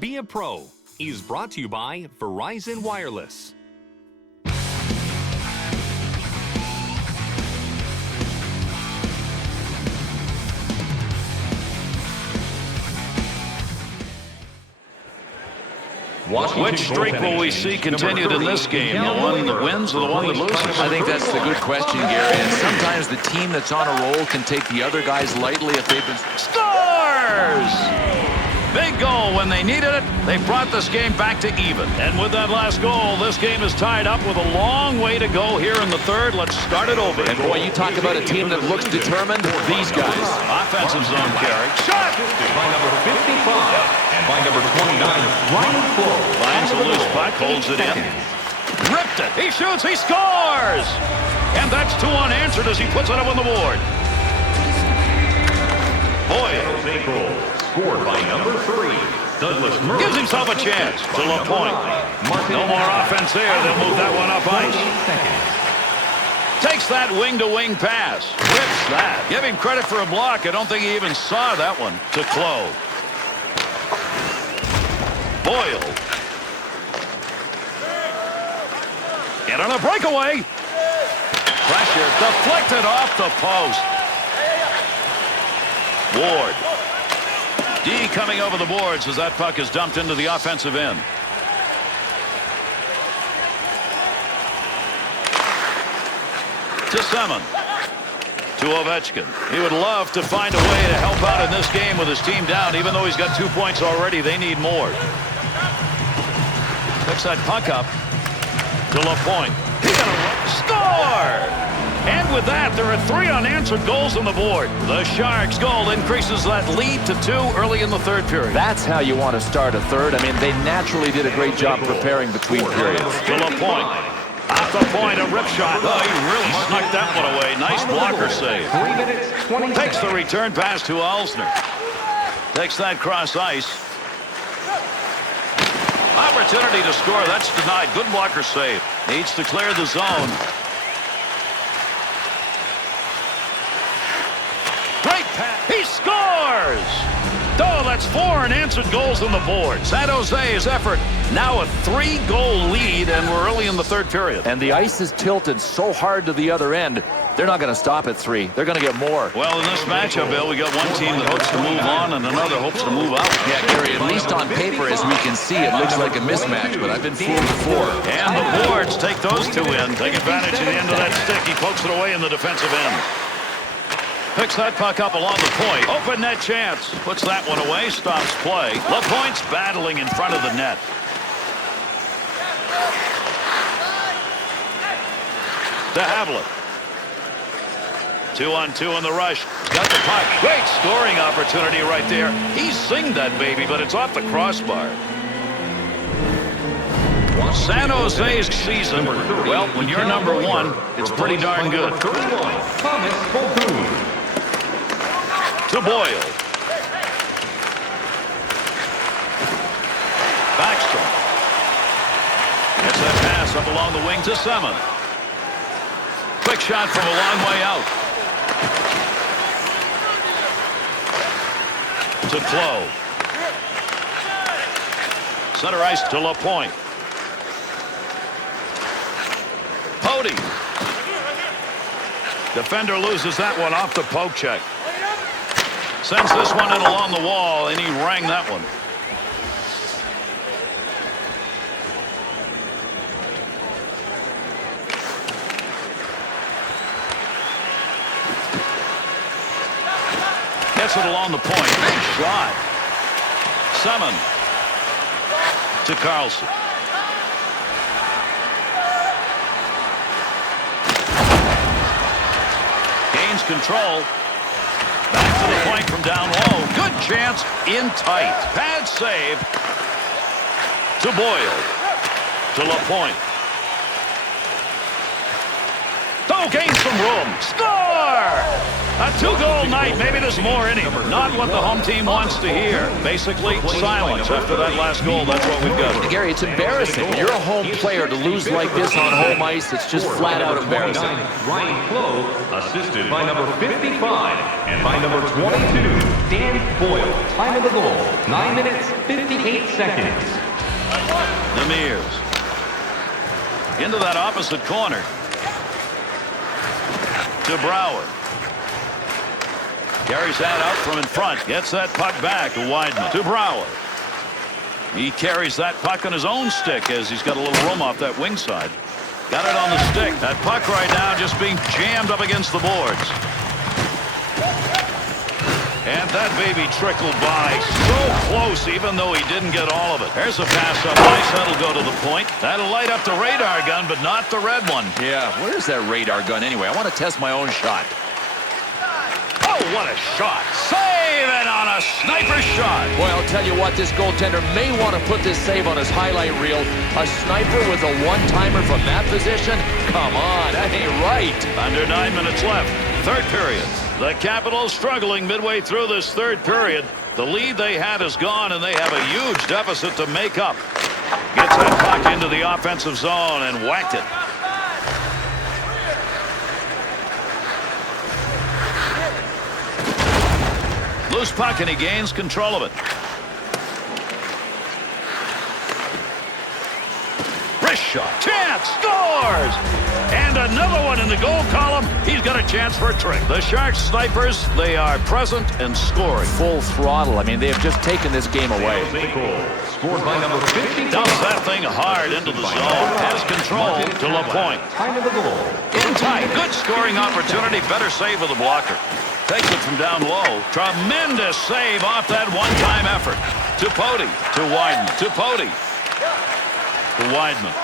Be a Pro is brought to you by Verizon Wireless. Which streak will we see continued in this game? The one that wins or the one that loses? I think that's the good question, Gary. And sometimes the team that's on a roll can take the other guys lightly if they've been... Scores! Big goal when they needed it. They brought this game back to even. And with that last goal, this game is tied up with a long way to go here in the third. Let's start it over. And boy, you talk about a team that looks determined. These guys. Offensive zone carry. Shot! By number 55 and by number 29, Ryan Flo. Finds a loose puck, holds it in. Ripped it. He shoots. He scores! And that's 2 unanswered as he puts it up on the board. Boyle. Scored by number 3, Douglas Murray. Gives himself a chance to LaPointe. No more offense there. They'll move that one up ice. Takes that wing-to-wing pass. Rips that. Give him credit for a block. I don't think he even saw that one. To Clow. Boyle. And on a breakaway. Pressure deflected off the post. Ward. D coming over the boards as that puck is dumped into the offensive end. To Semin. To Ovechkin. He would love to find a way to help out in this game with his team down. Even though he's got 2 points already, they need more. Picks that puck up to LaPointe. He's gonna score! And with that, there are 3 unanswered goals on the board. The Sharks' goal increases that lead to 2 early in the third period. That's how you want to start a third. I mean, they naturally did a great job preparing between periods. To LaPointe. Off the point, a rip shot. Oh, he really snuck that one away. Nice blocker save. 3 minutes, 20 seconds. Takes the return pass to Alsner. Takes that cross ice. Opportunity to score. That's denied. Good blocker save. Needs to clear the zone. Great pass. He scores! Oh, that's 4 unanswered goals on the board. San Jose's effort. Now a 3-goal lead, and we're early in the third period. And the ice is tilted so hard to the other end, they're not going to stop at 3. They're going to get more. Well, in this matchup, Bill, we got one team that hopes to move on and another hopes to move out. Yeah, Gary, at least on paper, as we can see, it looks like a mismatch, but I've been fooled before. And the boards take those 2 in. Take advantage of the end of that stick. He pokes it away in the defensive end. Picks that puck up along the point. Open net chance. Puts that one away. Stops play. LaPointe's battling in front of the net. To Havlet. 2-on-2 in the rush. Got the puck. Great scoring opportunity right there. He singed that baby, but it's off the crossbar. San Jose's season, well, when you're number 1, it's pretty darn good. To Boyle. Backstrom. Gets that pass up along the wing to Semin. Quick shot from a long way out. To Clow. Center ice to LaPointe. Pody. Defender loses that one off the poke check. Sends this one in along the wall, and he rang that one. Gets it along the point. Big shot. Semin. To Carlson. Gains control. Back to the point from down low. Good chance in tight. Pad save to Boyle. To LaPointe. Oh, gains some room. Score! A 2-goal night. Maybe this more innings. Not what the home team wants to hear. Basically, silence after that last goal. That's what we've got. Gary, it's embarrassing. When you're a home player to lose like this on home ice, it's just flat out embarrassing. Ryan Clove, assisted by number 55. And by number 22, Dan Boyle. Time of the goal, 9 minutes, 58 seconds. Lemires. Into that opposite corner. To Brouwer. Carries that out from in front. Gets that puck back to Weidman. To Brouwer. He carries that puck on his own stick as he's got a little room off that wing side. Got it on the stick. That puck right now just being jammed up against the boards. And that baby trickled by so close, even though he didn't get all of it. There's a pass up ice. That'll go to the point. That'll light up the radar gun, but not the red one. Yeah, where's that radar gun anyway? I want to test my own shot. Oh, what a shot. Saving on a sniper shot. Boy, I'll tell you what, this goaltender may want to put this save on his highlight reel. A sniper with a one-timer from that position? Come on, that ain't right. Under 9 minutes left. Third period. The Capitals struggling midway through this third period. The lead they had is gone, and they have a huge deficit to make up. Gets that puck into the offensive zone and whacked it. Loose puck, and he gains control of it. Wrist shot. Chance. Scores! And another one in the goal column. He's got a chance for a trick. The Sharks snipers, they are present and scoring. Full throttle. I mean, they have just taken this game away. Scored by number 50. Dumps that thing hard into the zone. Has control to LaPointe. Time of the goal. In tight. Good scoring opportunity. Better save with the blocker. Takes it from down low. Tremendous save off that one-time effort. To Pody. To Weidman. To Pody. To Weidman.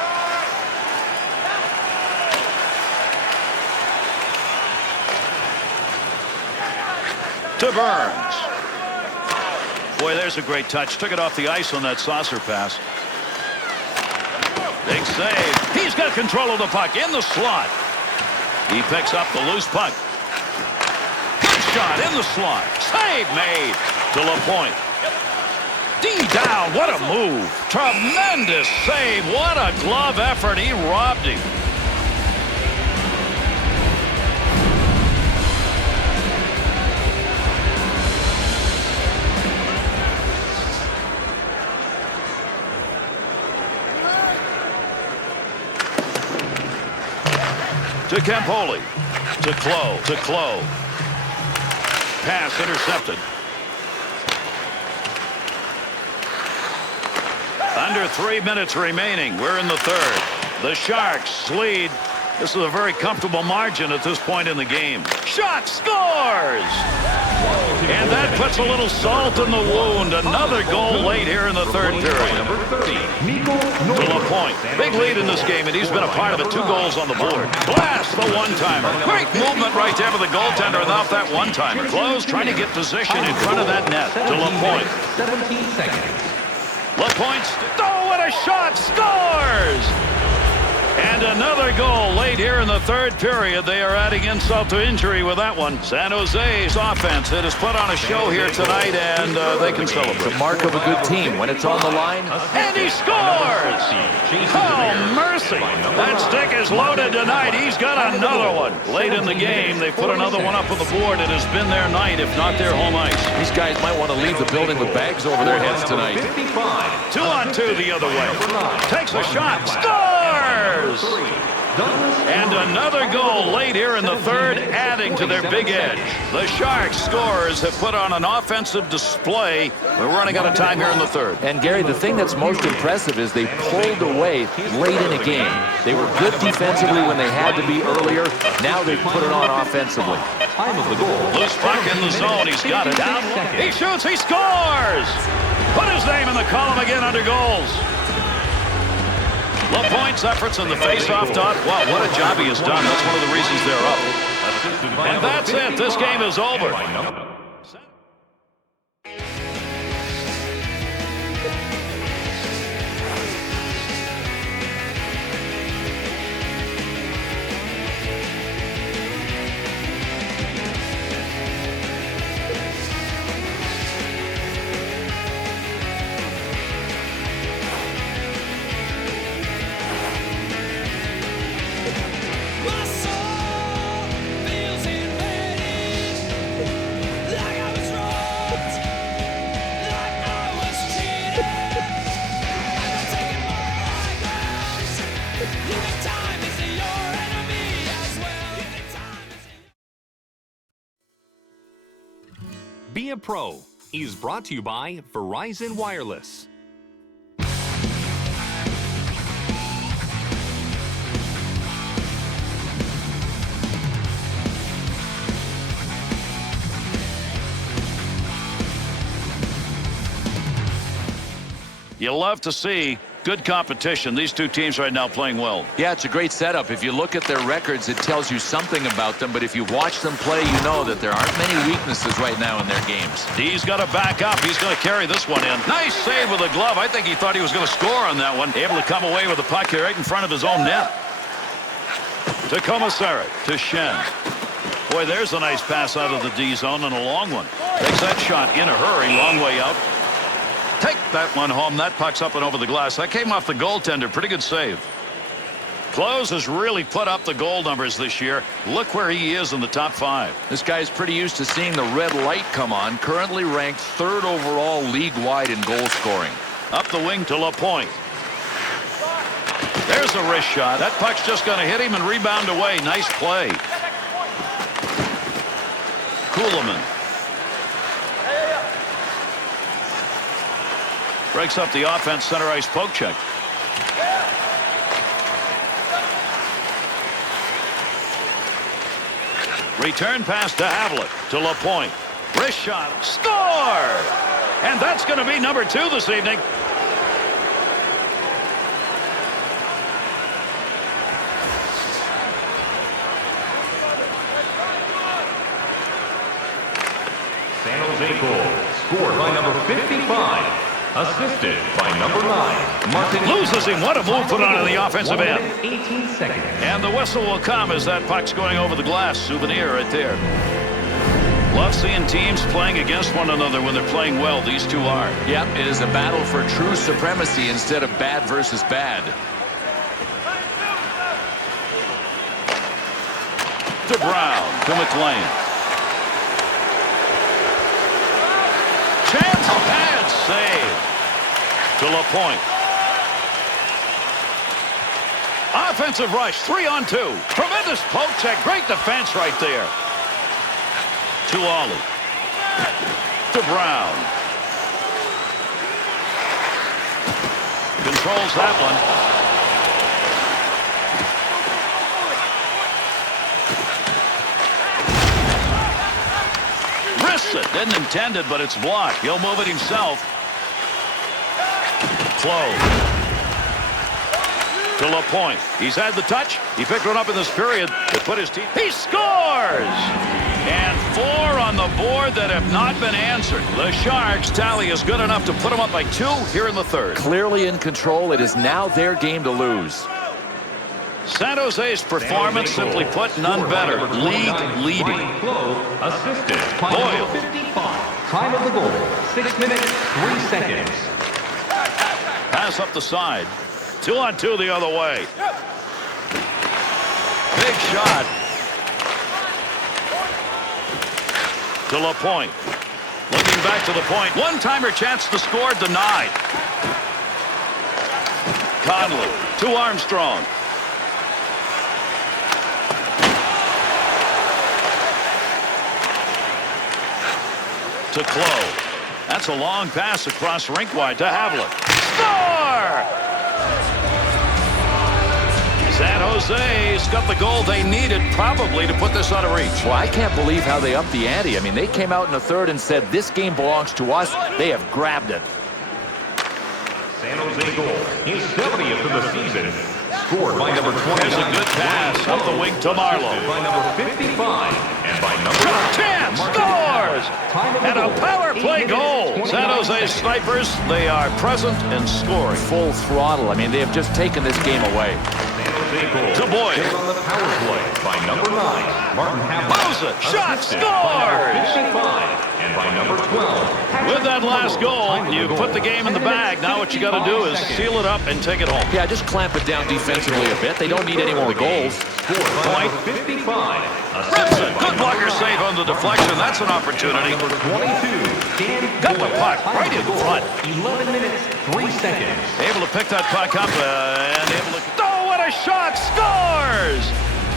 To Burns. Boy, there's a great touch. Took it off the ice on that saucer pass. Big save. He's got control of the puck in the slot. He picks up the loose puck. Good shot in the slot. Save made to LaPointe. D down. What a move. Tremendous save. What a glove effort. He robbed him. To Campoli. To Clowe. To Clowe. Pass intercepted. Under 3 minutes remaining. We're in the third. The Sharks lead. This is a very comfortable margin at this point in the game. Shot scores! And that puts a little salt in the wound. Another goal late here in the third period. To LaPointe. Big lead in this game, and he's been a part of it. 2 goals on the board. Blast the one-timer. Great movement right there with the goaltender and off that one-timer. Close, trying to get position in front of that net. To LaPointe. 17 seconds. LaPointe. Oh, what a shot! Scores! And another goal late here in the third period. They are adding insult to injury with that one. San Jose's offense, it has put on a show here tonight, and they can celebrate. The mark of a good team. When it's on the line. And he scores! Oh, mercy! That stick is loaded tonight. He's got another one. Late in the game, they put another one up on the board. It has been their night, if not their home ice. These guys might want to leave the building with bags over their heads tonight. 2 on 2 the other way. Takes a shot. Scores! And another goal late here in the third, adding to their big edge. The Sharks scorers have put on an offensive display. We're running out of time here in the third. And Gary, the thing that's most impressive is they pulled away late in a game. They were good defensively when they had to be earlier. Now they've put it on offensively. Time of the goal. Loose puck in the zone. He's got it down. He shoots. He scores. Put his name in the column again under goals. LaPointe's efforts in the face-off dot. Wow, what a job he has done. That's one of the reasons they're up. And that's it. This game is over. Be a Pro is brought to you by Verizon Wireless. You love to see good competition. These two teams right now playing well. Yeah, it's a great setup. If you look at their records, it tells you something about them. But if you watch them play, you know that there aren't many weaknesses right now in their games. He's got to back up. He's going to carry this one in. Nice save with a glove. I think he thought he was going to score on that one. Able to come away with the puck here right in front of his own net. To Commissary. To Shen. Boy, there's a nice pass out of the D zone and a long one. Takes that shot in a hurry. Long way out. Take that one home. That puck's up and over the glass. That came off the goaltender. Pretty good save. Close has really put up the goal numbers this year. Look where he is in the top 5. This guy's pretty used to seeing the red light come on. Currently ranked 3rd overall league-wide in goal scoring. Up the wing to LaPointe. There's a wrist shot. That puck's just going to hit him and rebound away. Nice play. Kuhlman. Breaks up the offense, center ice poke check. Return pass to Havlet, to LaPointe. Wrist shot, score! And that's going to be number 2 this evening. San Jose goal, scored by number 55. Assisted by number 9, Martin. Loses him. What a move put on in the offensive end. 18 seconds. And the whistle will come as that puck's going over the glass. Souvenir right there. Love seeing teams playing against one another when they're playing well. These two are. Yep, it is a battle for true supremacy instead of bad versus bad. To Brown. To McLean. Chance. Bad save. To LaPointe. Offensive rush. 3-on-2. Tremendous poke check. Great defense right there. To Ollie. To Brown. Controls that one. Wrists it. Didn't intend it, but it's blocked. He'll move it himself. Close. To LaPointe. He's had the touch. He picked one up in this period to put his team. He scores! And 4 on the board that have not been answered. The Sharks' tally is good enough to put them up by 2 here in the 3rd. Clearly in control. It is now their game to lose. San Jose's performance, simply put, none better. League leading. Assisted by number 55. Time of the goal, 6 minutes, 3 seconds. Pass up the side. 2-on-2 the other way. Big shot. To LaPointe. Looking back to the point. One-timer chance to score denied. Conley to Armstrong. To Clough. That's a long pass across rink wide to Havlet. Score! San Jose's got the goal they needed probably to put this out of reach. Well, I can't believe how they upped the ante. I mean, they came out in the 3rd and said, this game belongs to us. They have grabbed it. San Jose goal, his 70th of the season. Scored by number 29. There's a good pass up the wing to Marlowe. By number 55 and by number Chance scores! And a power play goal. San Jose Snipers, they are present and scoring. Full throttle. I mean, they have just taken this game away. To Boyd. On the power play by number 9, Martin Havlet. Blows it. Shot scores! And by number 12. With that last goal, you put the game in the bag. Now what you got to do is seal it up and take it home. Yeah, just clamp it down defensively a bit. They don't need any more goals. Point. 55. Good blocker save on the deflection. That's an opportunity. Number 22. Got the puck right in front. 11 minutes, 3 seconds. Able to pick that puck up and able to... Oh, what a shot! Scores!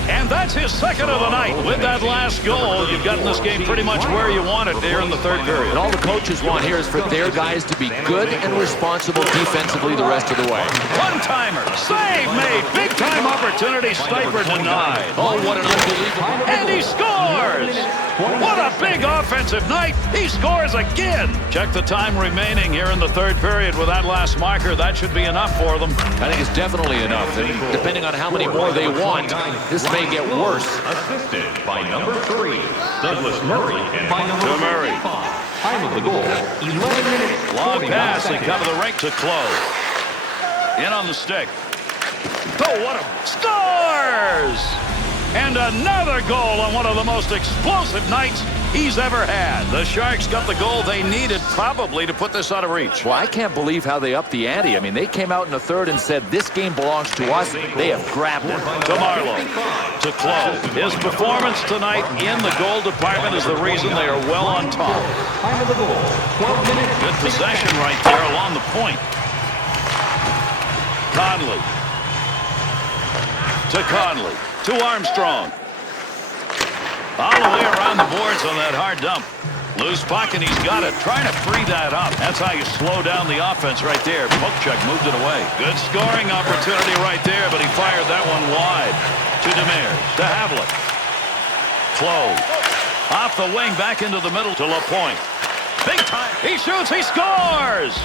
And that's his second of the night. With that last goal, you've gotten this game pretty much where you want it there in the third period. And all the coaches want here is for their guys to be good and responsible defensively the rest of the way. One-timer. Save made. Big-time opportunity. Sniper denied. Oh, what an unbelievable... And he scores! What a big offensive night. He scores again. Check the time remaining here in the third period with that last marker. That should be enough for them. I think it's definitely enough. And depending on how many more they want, this may get worse. Assisted by number 3, Douglas Murray, and by number To Murray. 5. Time of the goal, 11 minutes. Long 49 pass. They seconds. cover the rink to close. In on the stick. Oh, what a... Scores! And another goal on one of the most explosive nights he's ever had. The Sharks got the goal they needed probably to put this out of reach. Well, I can't believe how they upped the ante. I mean, they came out in the third and said, this game belongs to us. They have grabbed it. To Marlowe. To Close. His performance tonight in the goal department is the reason they are well on top. Time of the goal, 12 minutes. Good possession right there along the point. Conley. To Conley. To Armstrong. All the way around the boards on that hard dump. Loose puck, and he's got it. Trying to free that up. That's how you slow down the offense right there. Poke check moved it away. Good scoring opportunity right there, but he fired that one wide. To Demers. To Havlik. Close. Off the wing, back into the middle to LaPointe. Big time. He shoots. He scores.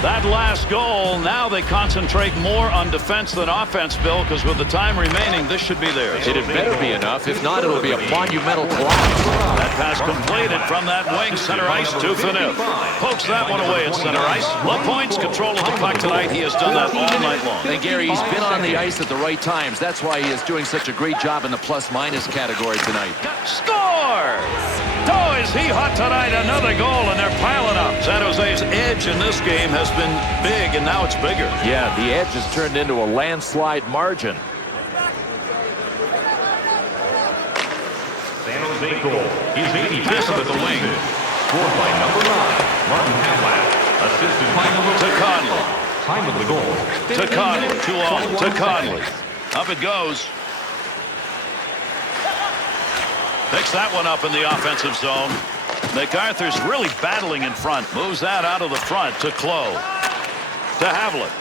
That last goal, now they concentrate more on defense than offense, Bill, because with the time remaining, this should be theirs. It had better be enough. If not, it'll be a monumental collapse. That pass completed from that wing, center ice to Phaneuf. Pokes that one away at center ice. LaPointe's control of the puck tonight. He has done that all night long. And Gary, he's been on the ice at the right times. That's why he is doing such a great job in the plus-minus category tonight. Score! Oh, is he hot tonight? Another goal, and they're piling up. San Jose's edge in this game has been big, and now it's bigger. Yeah, the edge has turned into a landslide margin. San Jose goal is 80 Pass up at the wing. Scored by number 9, Martin Havlat. Assisted by number To Conley. Time of the goal, To Conley. To all. To Conley. Up it goes. Picks that one up in the offensive zone. MacArthur's really battling in front. Moves that out of the front to Close. To Havlik.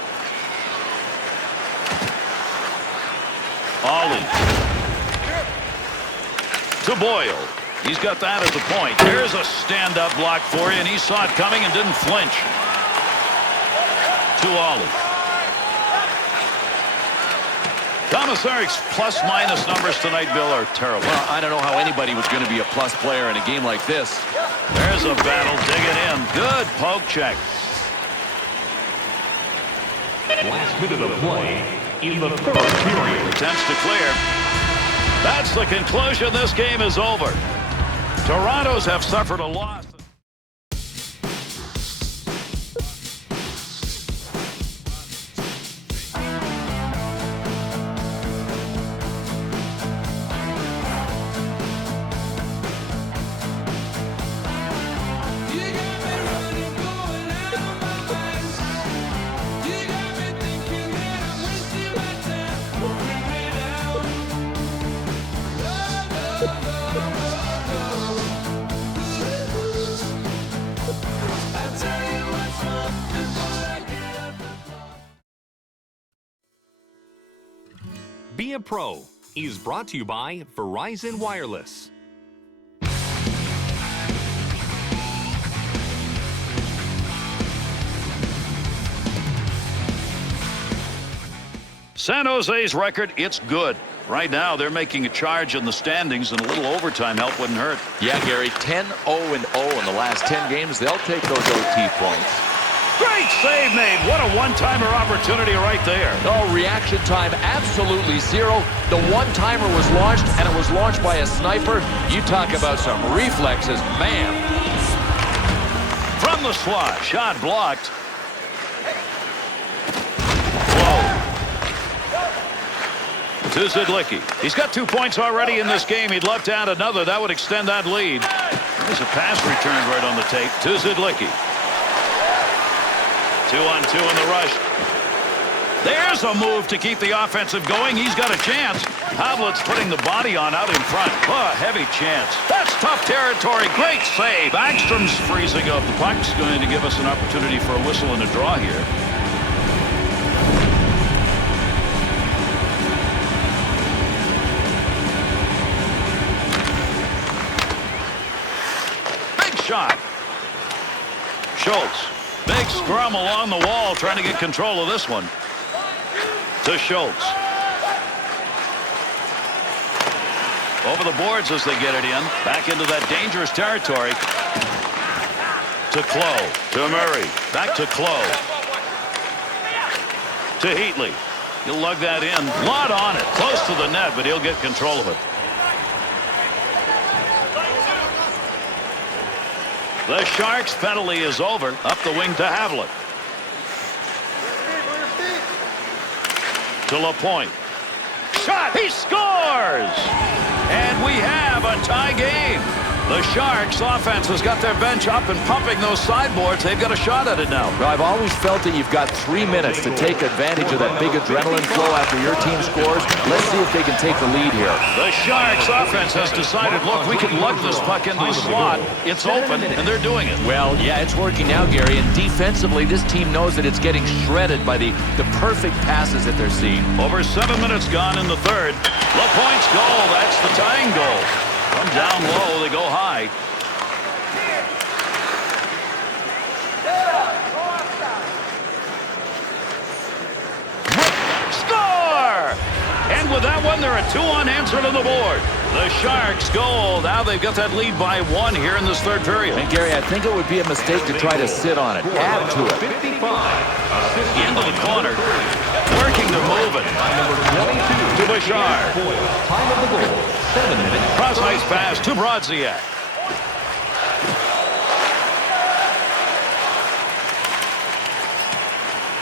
Ollie. To Boyle. He's got that at the point. Here's a stand-up block for you, and he saw it coming and didn't flinch. To Ollie. Commissar's plus-minus numbers tonight, Bill, are terrible. Well, I don't know how anybody was going to be a plus player in a game like this. There's a battle. Digging in. Good poke check. last minute of play in the third period. Attempts to clear. That's the conclusion. This game is over. Toronto's have suffered a loss. Be a Pro is brought to you by Verizon Wireless. San Jose's record, it's good. Right now, they're making a charge in the standings, and a little overtime help wouldn't hurt. Yeah, Gary, 10-0-0 in the last 10 games. They'll take those OT points. Great save made. What a one-timer opportunity right there. Oh, reaction time, absolutely zero. The one-timer was launched, and it was launched by a sniper. You talk about some reflexes, man. From the slot, shot blocked. Whoa. To Zidlicki. He's got 2 points already in this game. He'd love to add another. That would extend that lead. There's a pass returned right on the tape to Zidlicki. 2-on-2 in the rush. There's a move to keep the offensive going. He's got a chance. Havlet's putting the body on out in front. Oh, heavy chance. That's tough territory. Great save. Backstrom's freezing up. The puck's going to give us an opportunity for a whistle and a draw here. Big shot. Schultz. Big scrum along the wall, trying to get control of this one. To Schultz. Over the boards as they get it in. Back into that dangerous territory. To Clough. To Murray. Back to Clough. To Heatley. He'll lug that in. Lot on it. Close to the net, but he'll get control of it. The Sharks' penalty is over. Up the wing to Havlet. To LaPointe. Shot! He scores! And we have a tie game. The Sharks' offense has got their bench up and pumping those sideboards. They've got a shot at it now. I've always felt that you've got 3 minutes to take advantage of that big adrenaline flow after your team scores. Let's see if they can take the lead here. The Sharks' offense has decided, look, we can lug this puck into the slot. It's open, and they're doing it. Well, yeah, it's working now, Gary. And defensively, this team knows that it's getting shredded by the perfect passes that they're seeing. Over 7 minutes gone in the third. LaPointe's goal, that's the tying goal. From down low, they go high. Score! And with that one, there are 2 unanswered on the board. The Sharks goal. Now they've got that lead by 1 here in this third period. And Gary, I think it would be a mistake to try to sit on it. Add to it. 55. Into the corner. Working to move it. Number 22. To Bouchard. Time of the goal. 7 minutes. Cross-ice pass to Brodziak.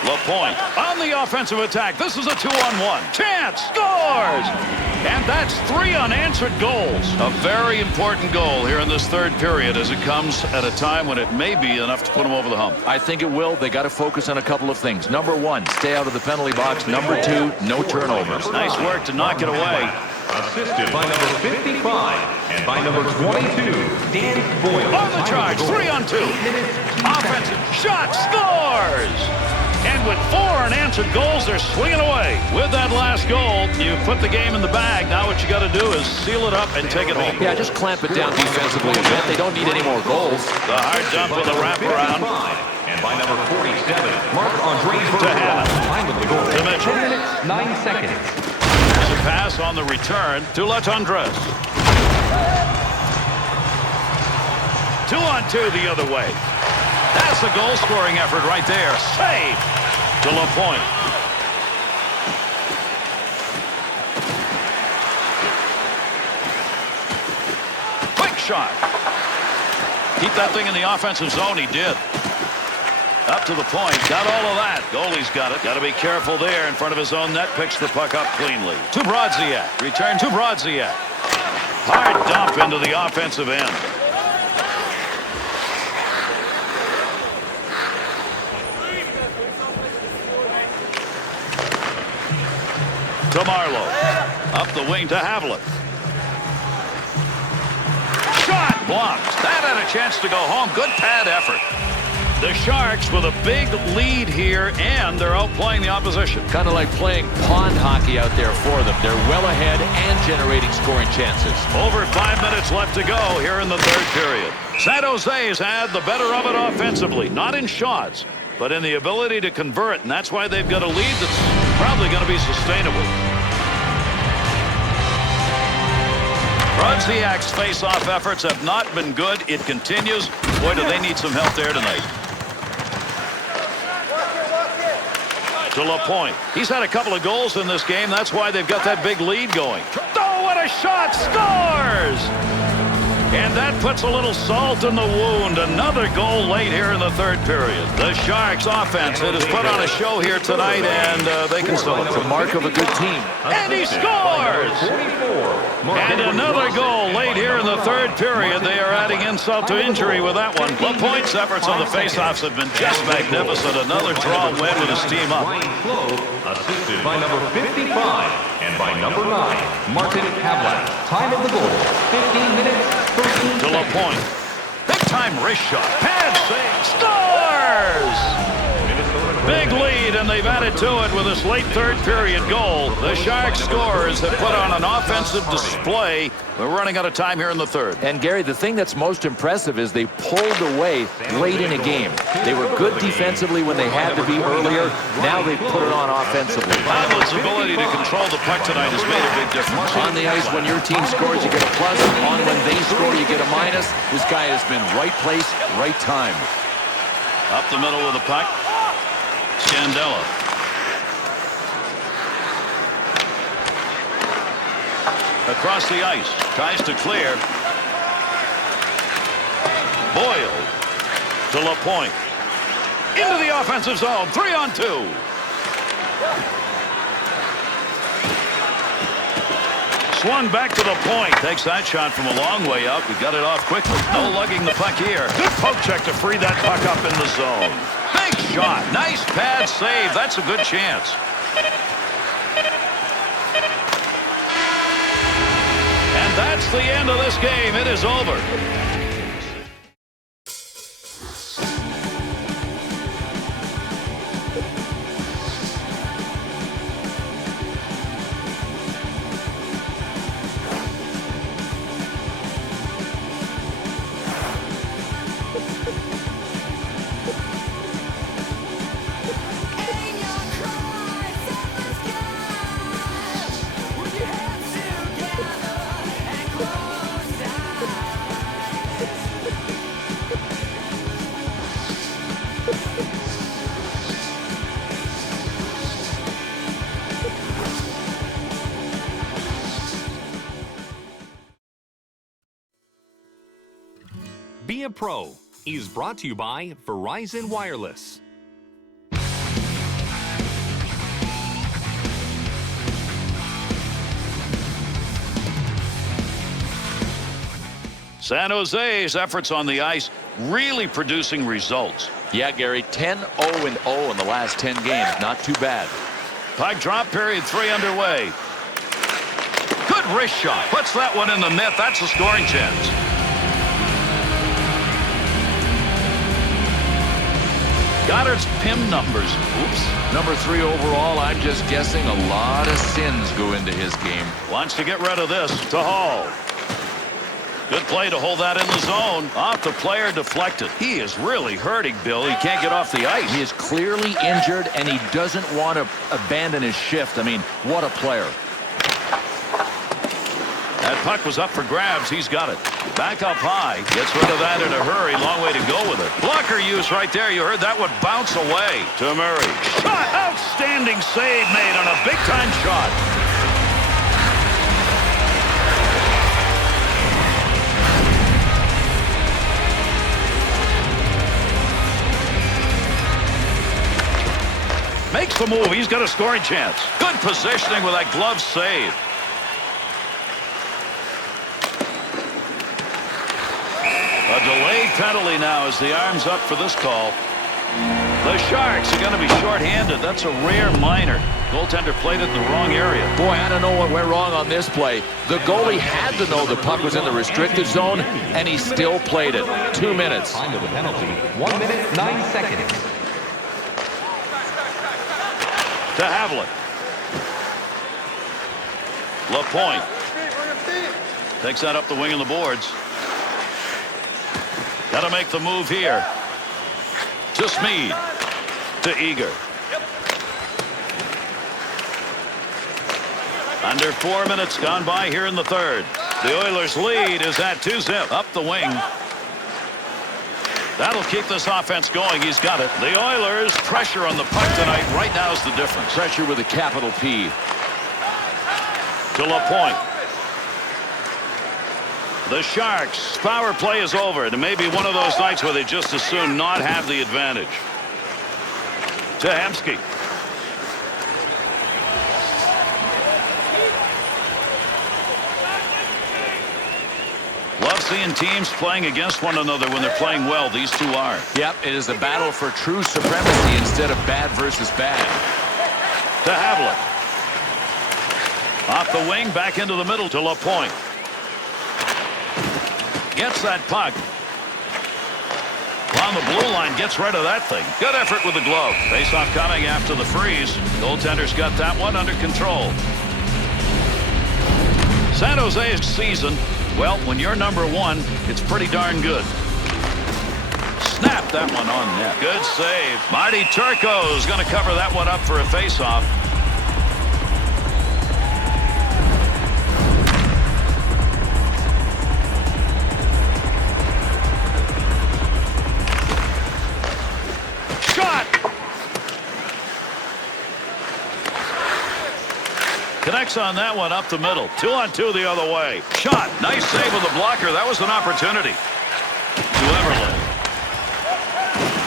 LaPointe on the offensive attack. This is a 2-on-1. Chance scores! And that's 3 unanswered goals. A very important goal here in this third period as it comes at a time when it may be enough to put them over the hump. I think it will. They got to focus on a couple of things. Number 1, stay out of the penalty box. Number 2, no turnovers. Nice work to knock it away. Assisted by number 55 and by number 22, Dan Boyle. On the charge, 3-on-2. Offensive shot, scores! And with 4 unanswered goals, they're swinging away. With that last goal, you put the game in the bag. Now what you got to do is seal it up and take it home. Yeah, just clamp it down defensively a bit. They don't need any more goals. The hard dump with a wraparound. And by number 47, Marc-Andre To Hammond. Time of the goal. To Mitchell. 10 minutes, 9 seconds. There's a pass on the return to Latundras. 2-on-2 the other way. That's a goal-scoring effort right there. Save to LaPointe. Quick shot. Keep that thing in the offensive zone. He did. Up to the point. Got all of that. Goalie's got it. Got to be careful there in front of his own net. Picks the puck up cleanly. To Brodziak. Return to Brodziak. Hard dump into the offensive end. To Marlowe. Up the wing to Havlet. Shot blocked. That had a chance to go home. Good pad effort. The Sharks with a big lead here, and they're outplaying the opposition. Kind of like playing pond hockey out there for them. They're well ahead and generating scoring chances. Over 5 minutes left to go here in the third period. San Jose's had the better of it offensively. Not in shots, but in the ability to convert, and that's why they've got a lead that's probably going to be sustainable. Brodziak's face-off efforts have not been good. It continues. Boy, do they need some help there tonight. To LaPointe. He's had a couple of goals in this game. That's why they've got that big lead going. Oh, what a shot! Scores! And that puts a little salt in the wound. Another goal late here in the third period. The Sharks offense that has put on a show here tonight, and they can still. It's a mark of a good team. And he scores! And another goal late here in the third period. They are adding insult to injury with that one. LaPointe's efforts on the faceoffs have been just magnificent. Another draw win with his team up. Assisted by number 55 and by number 9, Martin Havlat. Time of the goal, 15 minutes, 13 To LaPointe. Big time wrist shot. Pad save. Scores! Big lead, and they've added to it with this late third period goal. The Sharks scorers have put on an offensive display. We're running out of time here in the third. And Gary, the thing that's most impressive is they pulled away late in a game. They were good defensively when they had to be earlier. Now they put it on offensively. Havlat's ability to control the puck tonight has made a big difference. On the ice, when your team scores, you get a plus. On when they score, you get a minus. This guy has been right place, right time. Up the middle with the puck. Scandella. Across the ice. Tries to clear. Boyle to LaPointe. Into the offensive zone. 3-on-2. Swung back to the point. Takes that shot from a long way up. He got it off quickly. No lugging the puck here. Good poke check to free that puck up in the zone. Big shot. Nice pad save. That's a good chance. And that's the end of this game. It is over. Be a Pro is brought to you by Verizon Wireless. San Jose's efforts on the ice really producing results. Yeah, Gary, 10-0-0 in the last 10 games. Not too bad. Puck drop, period 3 underway. Good wrist shot. Puts that one in the net. That's a scoring chance. Goddard's PIM numbers. Oops. Number 3 overall, I'm just guessing a lot of sins go into his game. Wants to get rid of this to Hall. Good play to hold that in the zone. Off the player, deflected. He is really hurting, Bill. He can't get off the ice. He is clearly injured, and he doesn't want to abandon his shift. I mean, what a player. That puck was up for grabs. He's got it. Back up high. Gets rid of that in a hurry. Long way to go with it. Blocker use right there. You heard that one bounce away to Murray. Shot. Outstanding save made on a big-time shot. Makes the move. He's got a scoring chance. Good positioning with that glove save. A delayed penalty now as the arm's up for this call. The Sharks are going to be shorthanded. That's a rare minor. Goaltender played it in the wrong area. Boy, I don't know what went wrong on this play. The goalie had to know the puck was in the restricted zone, and he still played it. 2 minutes. Time of the penalty, 1 minute, 9 seconds. To Havlat. LaPointe. Takes that up the wing of the boards. Got to make the move here. To Smead. To Eager. Under 4 minutes gone by here in the third. The Oilers' lead is at 2-0. Up the wing. That'll keep this offense going. He's got it. The Oilers' pressure on the puck tonight right now is the difference. Pressure with a capital P. To LaPointe. The Sharks' power play is over. It may be one of those nights where they just as soon not have the advantage. Tahemski. Love seeing teams playing against one another when they're playing well. These two are. Yep, it is a battle for true supremacy instead of bad versus bad. To Havlik. Off the wing, back into the middle to LaPointe. Gets that puck. On the blue line, gets rid of that thing. Good effort with the glove. Face-off coming after the freeze. Goaltender's got that one under control. San Jose's season, well, when you're number one, it's pretty darn good. Snap that one on net. Good save. Marty Turco's going to cover that one up for a face-off. Connects on that one up the middle. 2-on-2 the other way. Shot. Nice save with the blocker. That was an opportunity. To Everland.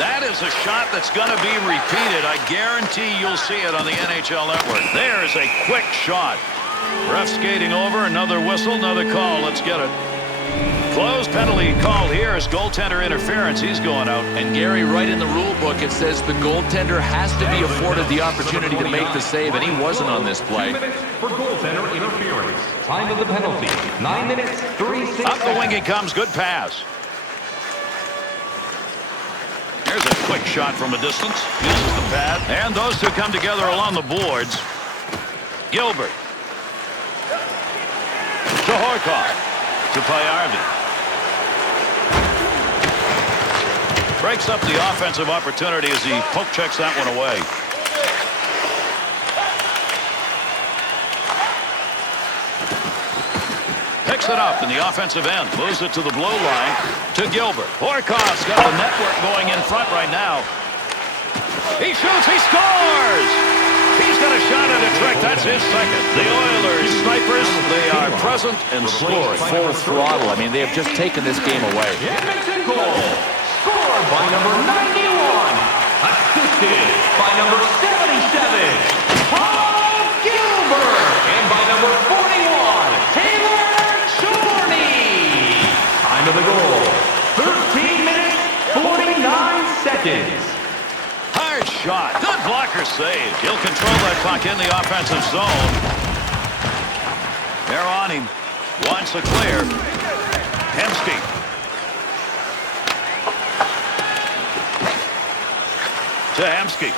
That is a shot that's going to be repeated. I guarantee you'll see it on the NHL Network. There's a quick shot. Ref skating over. Another whistle. Another call. Let's get it. Closed penalty called here as goaltender interference. He's going out. And Gary, right in the rule book, it says the goaltender has to be afforded the opportunity to make the save, and he wasn't on this play. 2 minutes for goaltender interference. Time of the penalty, 9 minutes, 36 seconds. Up the wing he comes. Good pass. Here's a quick shot from a distance. Uses the pad. And those two come together along the boards. Gilbert. To Horkoff. To Payardi. Breaks up the offensive opportunity as he poke checks that one away. Picks it up in the offensive end. Moves it to the blue line to Gilbert. Horkoff's got the network going in front right now. He shoots. He scores! He's got a shot at a trick. That's his second. The Oilers snipers, they are present and scoring. Full throttle. I mean, they have just taken this game away. Edmonton goal. Scored by number 91. Assisted by number 77. Paul Gilbert. And by number 41, Taylor Chorney. Time of the goal, 13 minutes, 49 seconds. Hard shot. Good blocker save. He'll control that puck in the offensive zone. They're on him. Wants a clear. Hemsky. To Hemsky.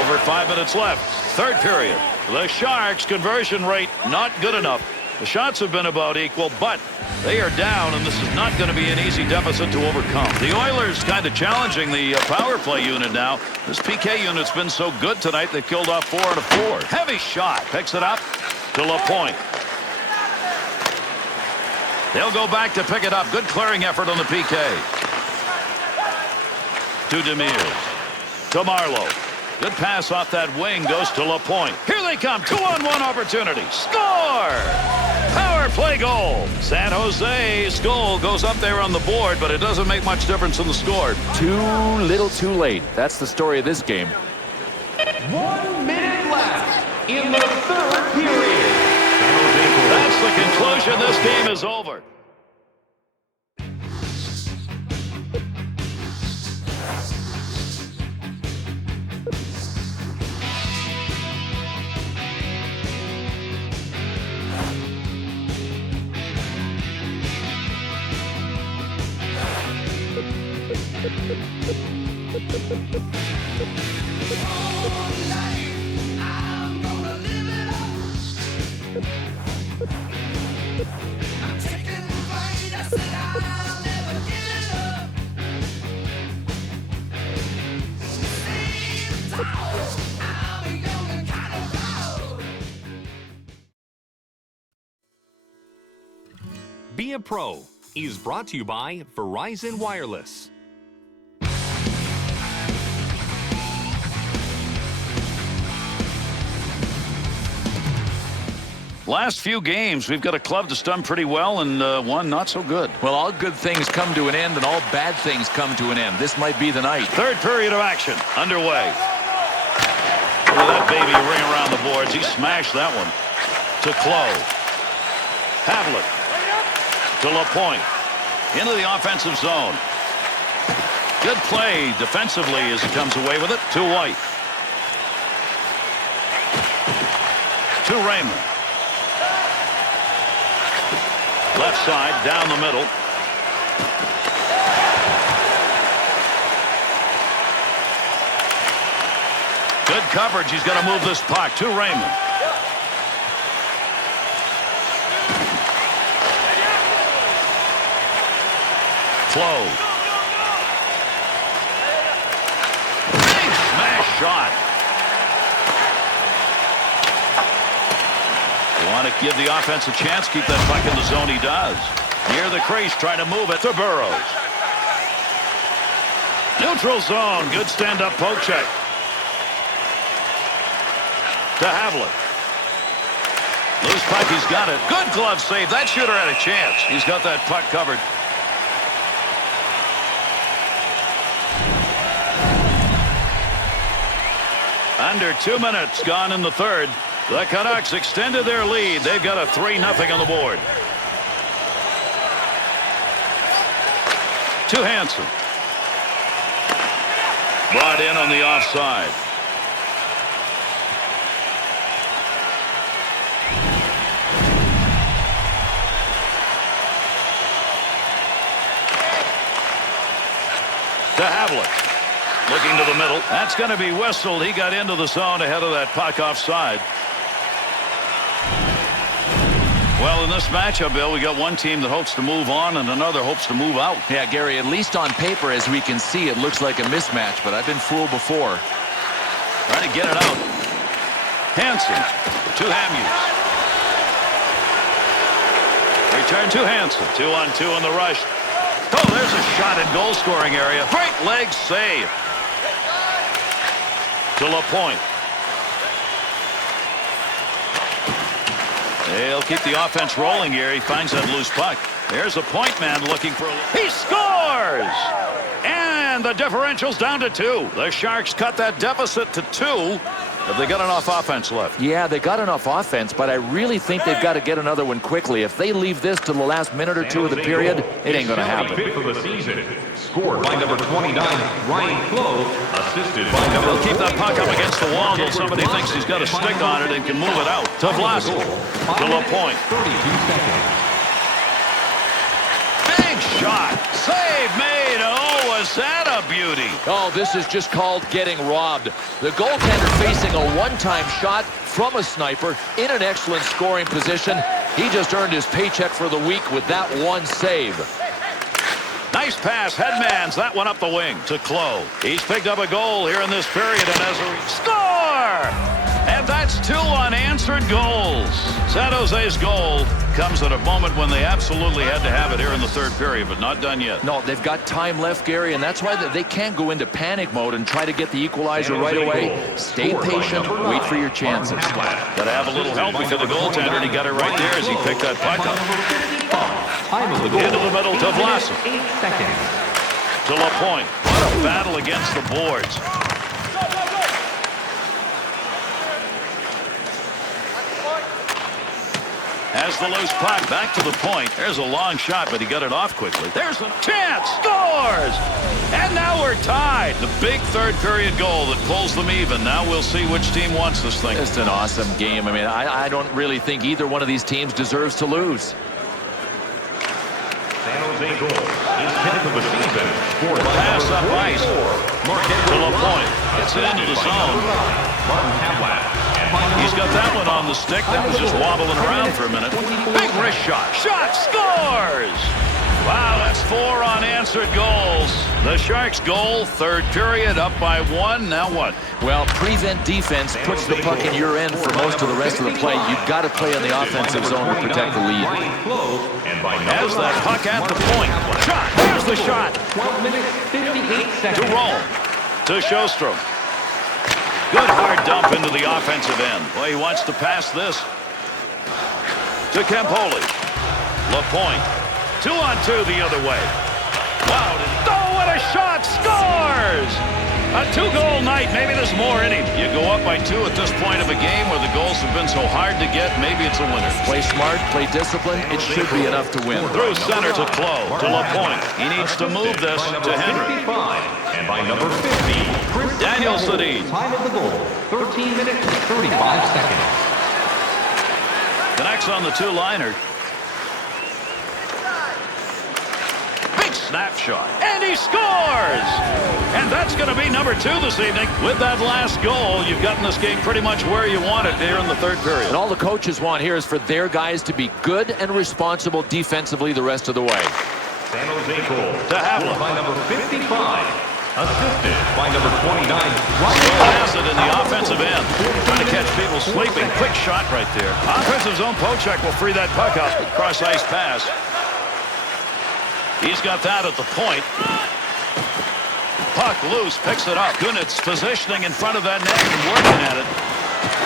Over 5 minutes left. Third period. The Sharks' conversion rate not good enough. The shots have been about equal, but they are down, and this is not going to be an easy deficit to overcome. The Oilers kind of challenging the power play unit now. This PK unit's been so good tonight, they've killed off 4 out of 4. Heavy shot. Picks it up to LaPointe. They'll go back to pick it up. Good clearing effort on the PK. To Demers. To Marlowe. Good pass off that wing. Goes to LaPointe. Here they come. 2-on-1 opportunity. Score! Power play goal. San Jose's goal goes up there on the board, but it doesn't make much difference in the score. Too little too late. That's the story of this game. 1 minute left in the third period. That's the conclusion. This game is over. Be a Pro is brought to you by Verizon Wireless. Last few games, we've got a club that's done pretty well and one not so good. Well, all good things come to an end and all bad things come to an end. This might be the night. Third period of action underway. Look at that baby ring around the boards. He smashed that one. To Clough. Havlet. To LaPointe. Into the offensive zone. Good play defensively as he comes away with it. To White. To Raymond. Left side, down the middle. Good coverage. He's going to move this puck to Raymond. Clough. Big smash shot. Want to give the offense a chance, keep that puck in the zone. He does. Near the crease, trying to move it to Burrows. Neutral zone, good stand-up poke check. To Havlet. Loose puck, he's got it. Good glove save. That shooter had a chance. He's got that puck covered. Under 2 minutes gone in the third. The Canucks extended their lead. They've got a 3-0 on the board. To Hansen. Brought in on the offside. To Havlet. Looking to the middle. That's going to be whistled. He got into the zone ahead of that puck offside. Well, in this matchup, Bill, we got one team that hopes to move on and another hopes to move out. Yeah, Gary, at least on paper, as we can see, it looks like a mismatch, but I've been fooled before. Trying to get it out. Hansen to Hamhuis. Return to Hansen. 2-on-2 in the rush. Oh, there's a shot in goal-scoring area. Great leg save. To LaPointe. They'll keep the offense rolling here. He finds that loose puck. There's a point man looking for. He scores! And the differential's down to 2. The Sharks cut that deficit to 2. Have they got enough offense left? Yeah, they got enough offense, but I really think they've got to get another one quickly. If they leave this to the last minute or 2 of the period, it ain't going to happen. 75th of the season. Scored by number 29, Ryan Clough. Assisted by number. They'll keep that puck up against the wall until somebody thinks he's got a stick on it and can move it out. To Vlasic. To LaPointe. 32 seconds. Big shot. Save made. Oh, was that a beauty? Oh, this is just called getting robbed. The goaltender facing a one-time shot from a sniper in an excellent scoring position. He just earned his paycheck for the week with that one save. Nice pass. Headman's that one up the wing to Clough. He's picked up a goal here in this period, and as a score! And that's 2 unanswered goals. San Jose's goal comes at a moment when they absolutely had to have it here in the third period, but not done yet. No, they've got time left, Gary, and that's why they can't go into panic mode and try to get the equalizer right away. Stay patient, wait for your chances. Got to have a little help because the goaltender, and he got it right there as he picked that puck up. Time of the goal. Into the middle to Vlasic. 8 seconds. To LaPointe. What a battle against the boards. Has the loose puck back to the point. There's a long shot, but he got it off quickly. There's a chance. Scores! And now we're tied. The big third period goal that pulls them even. Now we'll see which team wants this thing. It's an awesome game. I mean, I don't really think either one of these teams deserves to lose. San Jose goal. His 10th of the season. Scored by Pass number up ice. 44. To LaPointe. Gets it into the zone. Martin Havlat. He's got that one on the stick. That was just wobbling around for a minute. Big wrist shot. Shot scores! Wow, that's 4 unanswered goals. The Sharks goal, third period, up by 1. Now what? Well, prevent defense puts the puck in your end for most of the rest of the play. You've got to play in the offensive zone to protect the lead. Has that puck at the point. Shot. Here's the shot. 12 minutes, 58 seconds. To Roll. To Sjostrom. Good hard dump into the offensive end. Well, he wants to pass this. To Campoli. LaPointe. 2-on-2 the other way. Wow. Oh, what a shot. Scores! A 2-goal night. Maybe there's more in him. You go up by 2 at this point of a game where the goals have been so hard to get. Maybe it's a winner. Play smart, play disciplined. It should be enough to win. Through center to Clough. To LaPointe. He needs to move this to Henry. And by number 50, Chris Daniel Sedin. Time of the goal, 13 minutes, 35 seconds. Connects on the 2-liner. Big snapshot. And he scores! And that's going to be number 2 this evening. With that last goal, you've gotten this game pretty much where you want it here in the third period. And all the coaches want here is for their guys to be good and responsible defensively the rest of the way. San Jose goal. To Havlin. By number 55. Assisted by number 29. Still has it in the offensive end. Trying to catch people sleeping. Quick shot right there. Offensive zone poke-check will free that puck up. Cross-ice pass. He's got that at the point. Puck loose. Picks it up. Kunitz positioning in front of that net and working at it.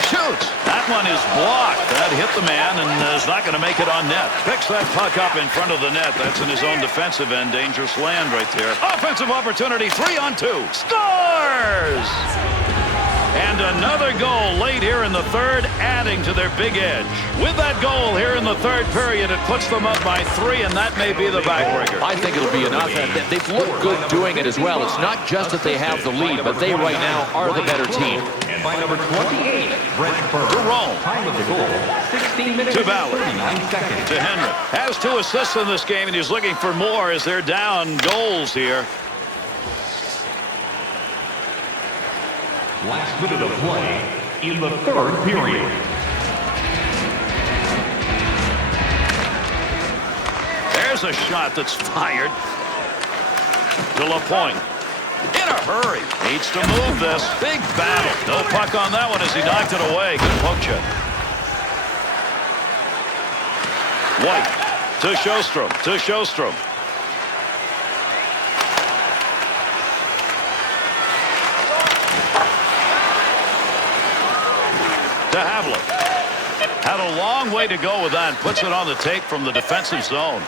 Shoots. That one is blocked. That hit the man and is not going to make it on net. Picks that puck up in front of the net. That's in his own defensive end. Dangerous land right there. Offensive opportunity. 3-on-2. Scores! And another goal late here in the third, adding to their big edge. With that goal here in the third period, it puts them up by 3, and that may be the backbreaker. I think it'll be enough. They've looked good doing it as well. It's not just that they have the lead, but they right now are the better team. And by number 28, Brent Burns. To Rome. Time of the goal, 16 minutes, To Ballard. 39 seconds. To Henry. Has 2 assists in this game, and he's looking for more as they're down goals here. Last minute of play in the third period. There's a shot that's fired. To LaPointe. In a hurry. Needs to move this. Big battle. No puck on that one as he knocked it away. Good poke check. White. To Sjostrom. To Sjostrom. To Havlin. Had a long way to go with that. Puts it on the tape from the defensive zone.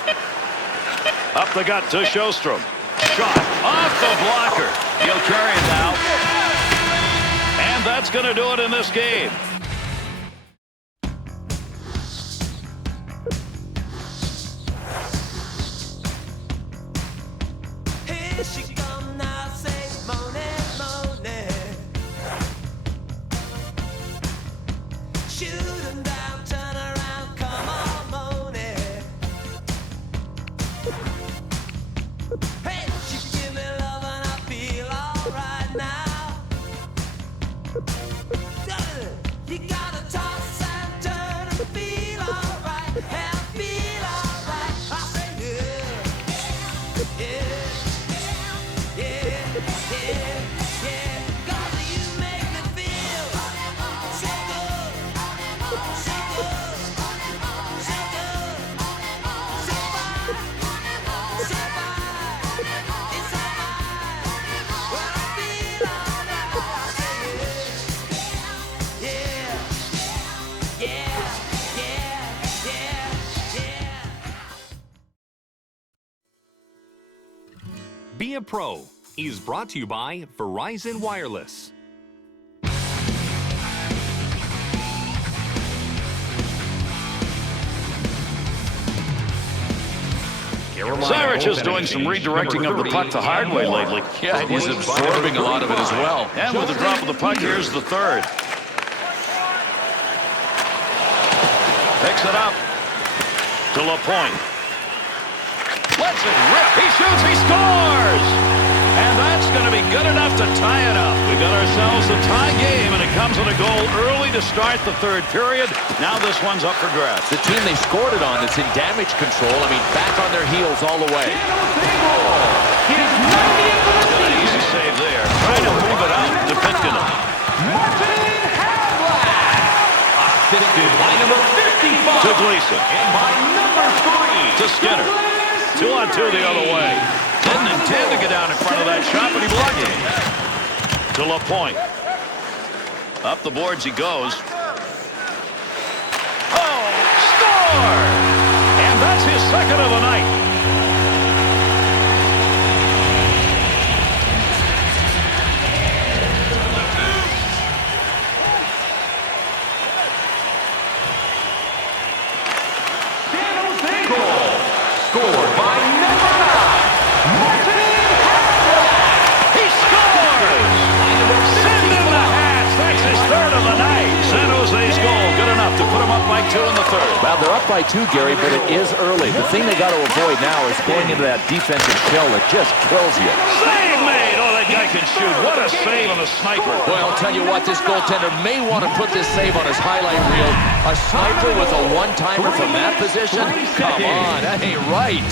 Up the gut to Sjostrom. Shot off the blocker. He'll carry it now. And that's going to do it in this game. Here she come now, say moaning, moaning. Shoot 'em down, turn around, come on, moaning. Hey, she give me love and I feel alright now. You gotta toss and turn and feel alright, and I feel alright. I say yeah, yeah. Be a Pro is brought to you by Verizon Wireless. Cyrich is doing some redirecting of the puck the hard way lately. Yeah, and he's absorbing a lot of it as well. And with the drop of the puck, here's the third. Picks it up to LaPointe. Lets it rip. He shoots. He scores. And that's going to be good enough to tie it up. We got ourselves a tie game, and it comes with a goal early to start the third period. Now this one's up for grabs. The team they scored it on that's in damage control, I mean, back on their heels all the way. Got an easy save there. Trying to move it out to Pitkin. Assisted by number 55. To Gleason. And by number 3. To Skinner. 2-on-2 the other way. Didn't intend to get down in front of that shot, but he blocked it. To LaPointe. Up the boards he goes. Oh, Score! And that's his second of the night. Scored by number 9, Martin. He scores! Send in the hats. That's his third of the night. San Jose's goal, good enough to put him up by 2 in the third. Well, they're up by 2, Gary, but it is early. The thing they got to avoid now is going into that defensive shell that just kills you. Save made! Oh, that guy can shoot. What a save on a sniper. Well, I'll tell you what, this goaltender may want to put this save on his highlight reel. A sniper with a one-timer from that position? Come on, that ain't right.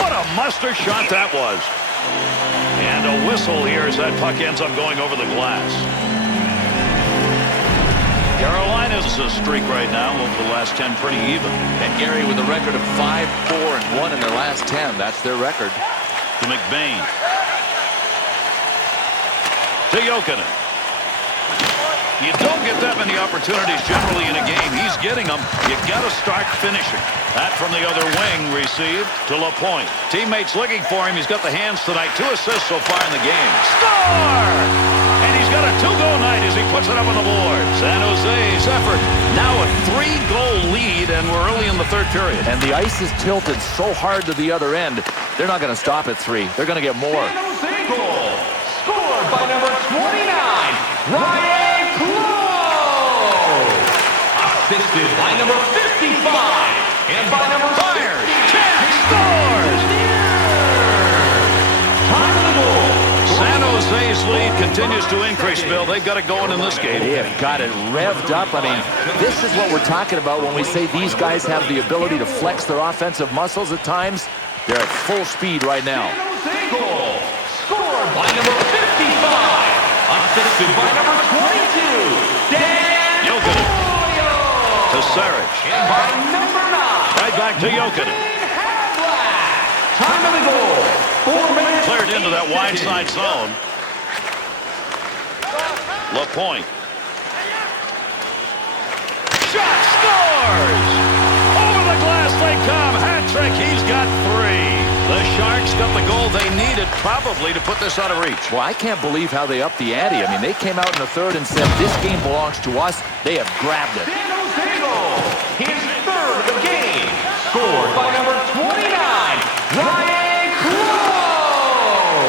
What a muster shot that was. And a whistle here as that puck ends up going over the glass. Carolina's a streak right now, over the last 10 pretty even. And Gary with a record of 5-4-1 in their last 10. That's their record. To McBain. To Jokinen. You don't get that many opportunities generally in a game. He's getting them. You got to start finishing. That from the other wing received to LaPointe. Teammates looking for him. He's got the hands tonight. 2 assists so far in the game. Score! And he's got a 2-goal night as he puts it up on the board. San Jose's effort. Now a 3-goal lead, and we're early in the third period. And the ice is tilted so hard to the other end, they're not going to stop at 3. They're going to get more. San Jose goal. Scored by number 29, Ryan Close. Assisted by number 55. And by number 5, Scores! time of the goal. San Jose's lead continues to increase, Bill. They've got it going in this game. They have got it revved up. I mean, this is what we're talking about when we say these guys have the ability to flex their offensive muscles at times. They're at full speed right now. San Jose goal. Scored by number 55. Assisted by number 22, Dan Jokinen. Boyle. To Sarich. And by number 9, Right back to Jokinen. time of the goal. 4 minutes. Cleared into that wide side zone. LaPointe. Shot scores! Over the glass they come. Hat trick. He's got 3. The Sharks got the goal they needed probably to put this out of reach. Well, I can't believe how they upped the ante. I mean, they came out in the third and said, this game belongs to us. They have grabbed it. San Jose goal. His third of the game. Scored by number 29, Ryan Close.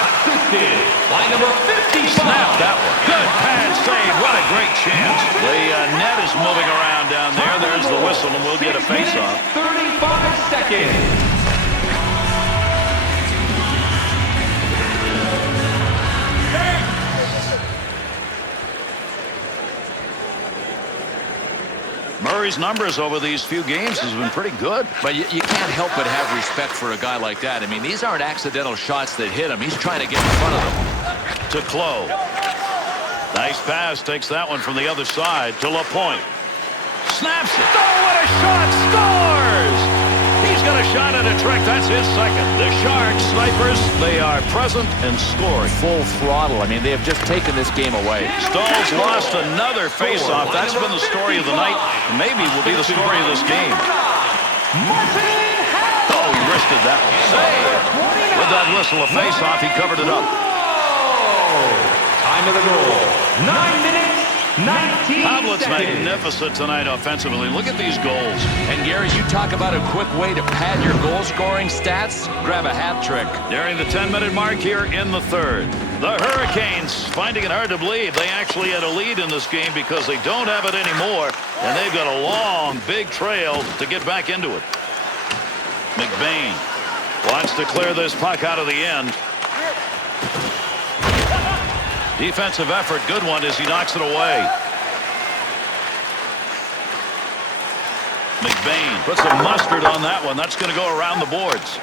Assisted by number 55. Snap that one. Good pad save. What a great chance. The net is moving around down there. There's the whistle, and we'll get a 6 face-off. minutes, 35 seconds. Murray's numbers over these few games has been pretty good. But you can't help but have respect for a guy like that. I mean, these aren't accidental shots that hit him. He's trying to get in front of them. To Clough. Nice pass. Takes that one from the other side to LaPointe. Snaps it. Oh, what a shot. Scores! He's got a shot at a trick. That's his second. The Sharks, snipers, they are present and scoring. Full throttle. I mean, they have just taken this game away. Stahl's lost another faceoff. That's been the story of the night. Maybe will be the story of this game. Oh, he wristed that one. Save! With that whistle, a faceoff, he covered it up. Time of the goal. 9 minutes, 19 Pavlov's seconds. magnificent tonight offensively. Look at these goals. And, Gary, you talk about a quick way to pad your goal-scoring stats. Grab a hat trick. Nearing the 10-minute mark here in the third. The Hurricanes finding it hard to believe they actually had a lead in this game because they don't have it anymore, and they've got a long, big trail to get back into it. McBain wants to clear this puck out of the end. Defensive effort, good one as he knocks it away. McBain puts some mustard on that one. That's going to go around the boards.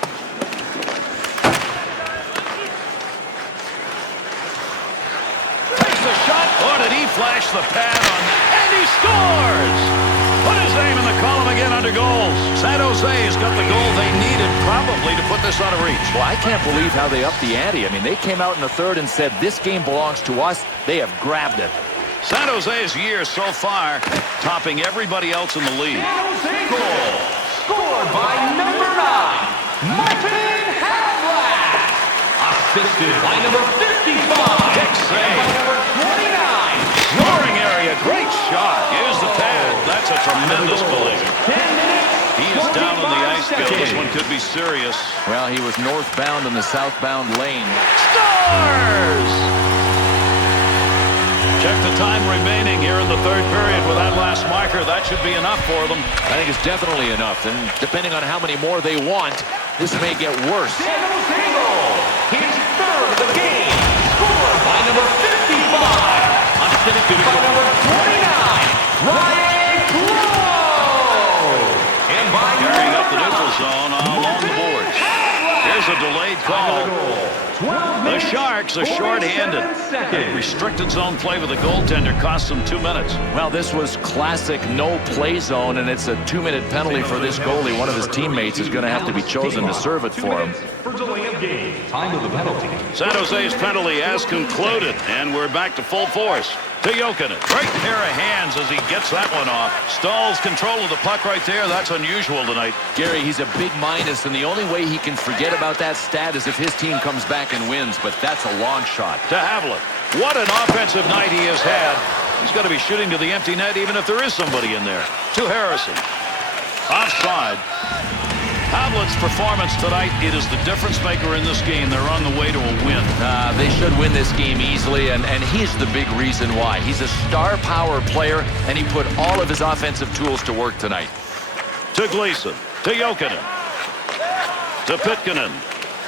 Takes the shot. Oh, did he flash the pad on that? And he scores! Put his name in the column again under goals. San Jose has got the goal they needed probably to put this out of reach. Well, I can't believe how they upped the ante. I mean, they came out in the third and said, this game belongs to us. They have grabbed it. San Jose's year so far, topping everybody else in the league. San Jose goal. Scored by number 9, Martin Havlat. Assisted by number 55. Kick save. By number 29. Scoring area. Great shot. Use the pad. That's a tremendous collision. 10 minutes. He is down on the ice, Bill. This seconds. one could be serious. Well, he was northbound in the southbound lane. Scores! Check the time remaining here in the third period with that last marker. That should be enough for them. I think it's definitely enough, and depending on how many more they want, this may get worse. San Jose goal. His third of the game. Scored by number 55. Assisted by number 29. Ryan Crowe. And by Carrying up the number neutral zone along the boards. Here's a delayed call. The Sharks are short-handed. Restricted zone play with the goaltender cost them 2 minutes. Well, this was classic no-play zone, and it's a 2-minute penalty for this goalie. One of his teammates is going to have to be chosen to serve it for him. For delay of game. Time of the penalty. San Jose's penalty has concluded, and we're back to full force. To Jokinen. Great pair of hands as he gets that one off. Stahls control of the puck right there. That's unusual tonight. Gary, he's a big minus, and the only way he can forget about that stat is if his team comes back and wins, but that's a long shot. To Havlat. What an offensive night he has had. He's got to be shooting to the empty net even if there is somebody in there. To Harrison. Offside. Havlat's performance tonight, it is the difference maker in this game. They're on the way to a win. They should win this game easily, and he's the big reason why. He's a star power player, and he put all of his offensive tools to work tonight. To Gleason. To Jokinen. To Pitkanen.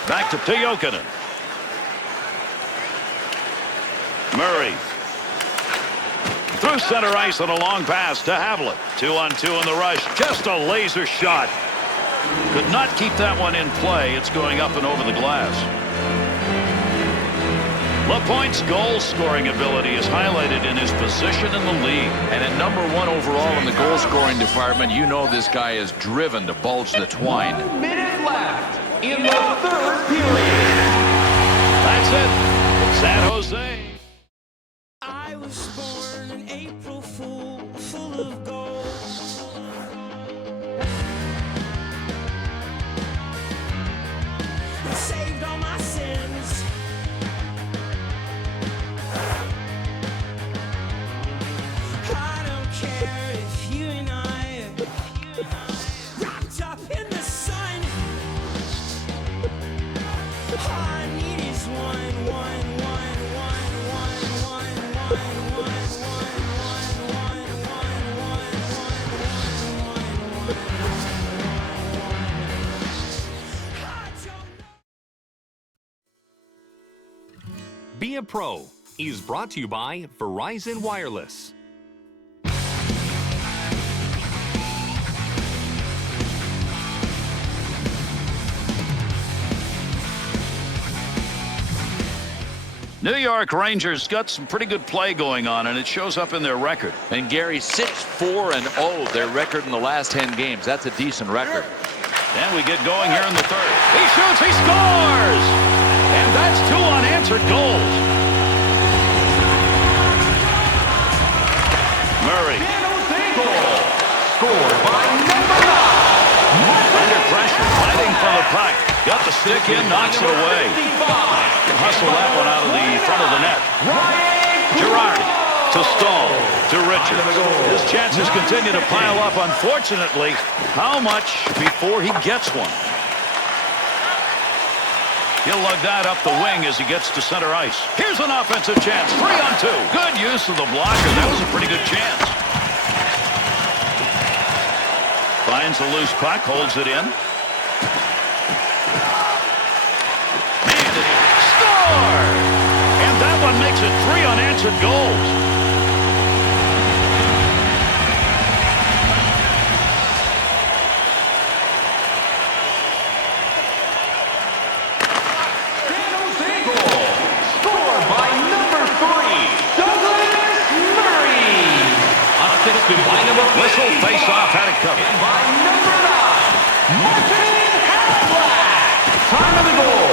Back to Jokinen. Murray. Through center ice on a long pass to Havlat. 2-on-2 in the rush. Just a laser shot. Could not keep that one in play. It's going up and over the glass. LaPointe's goal-scoring ability is highlighted in his position in the league. And at number 1 overall in the goal-scoring department, you know this guy is driven to bulge the twine. 1 minute left in the third period. That's it. San Jose. I was born an April fool, full of gold. Saved all my sins. I don't care if you and I wrapped up in the sun. All I need is Be a Pro is brought to you by Verizon Wireless. New York Rangers got some pretty good play going on, and it shows up in their record. And Gary, 6-4-0, their record in the last 10 games. That's a decent record. And we get going here in the third. He shoots, he scores! And that's 2 unanswered goals. Murray. San Jose goal. Scored by number 9. Under pressure, fighting for the puck. Got the stick in, knocks it away. Hustle that one out of the front of the net. Girardi to Stahl to Richards. His chances continue to pile up. Unfortunately, how much before he gets one? He'll lug that up the wing as he gets to center ice. Here's an offensive chance. 3-on-2. Good use of the blocker. That was a pretty good chance. Finds a loose puck, holds it in. Man, did he score! And that one makes it 3 unanswered goals. Whistle, face-off, had it covered. And by number 9, Martin Havlat. Time of the goal,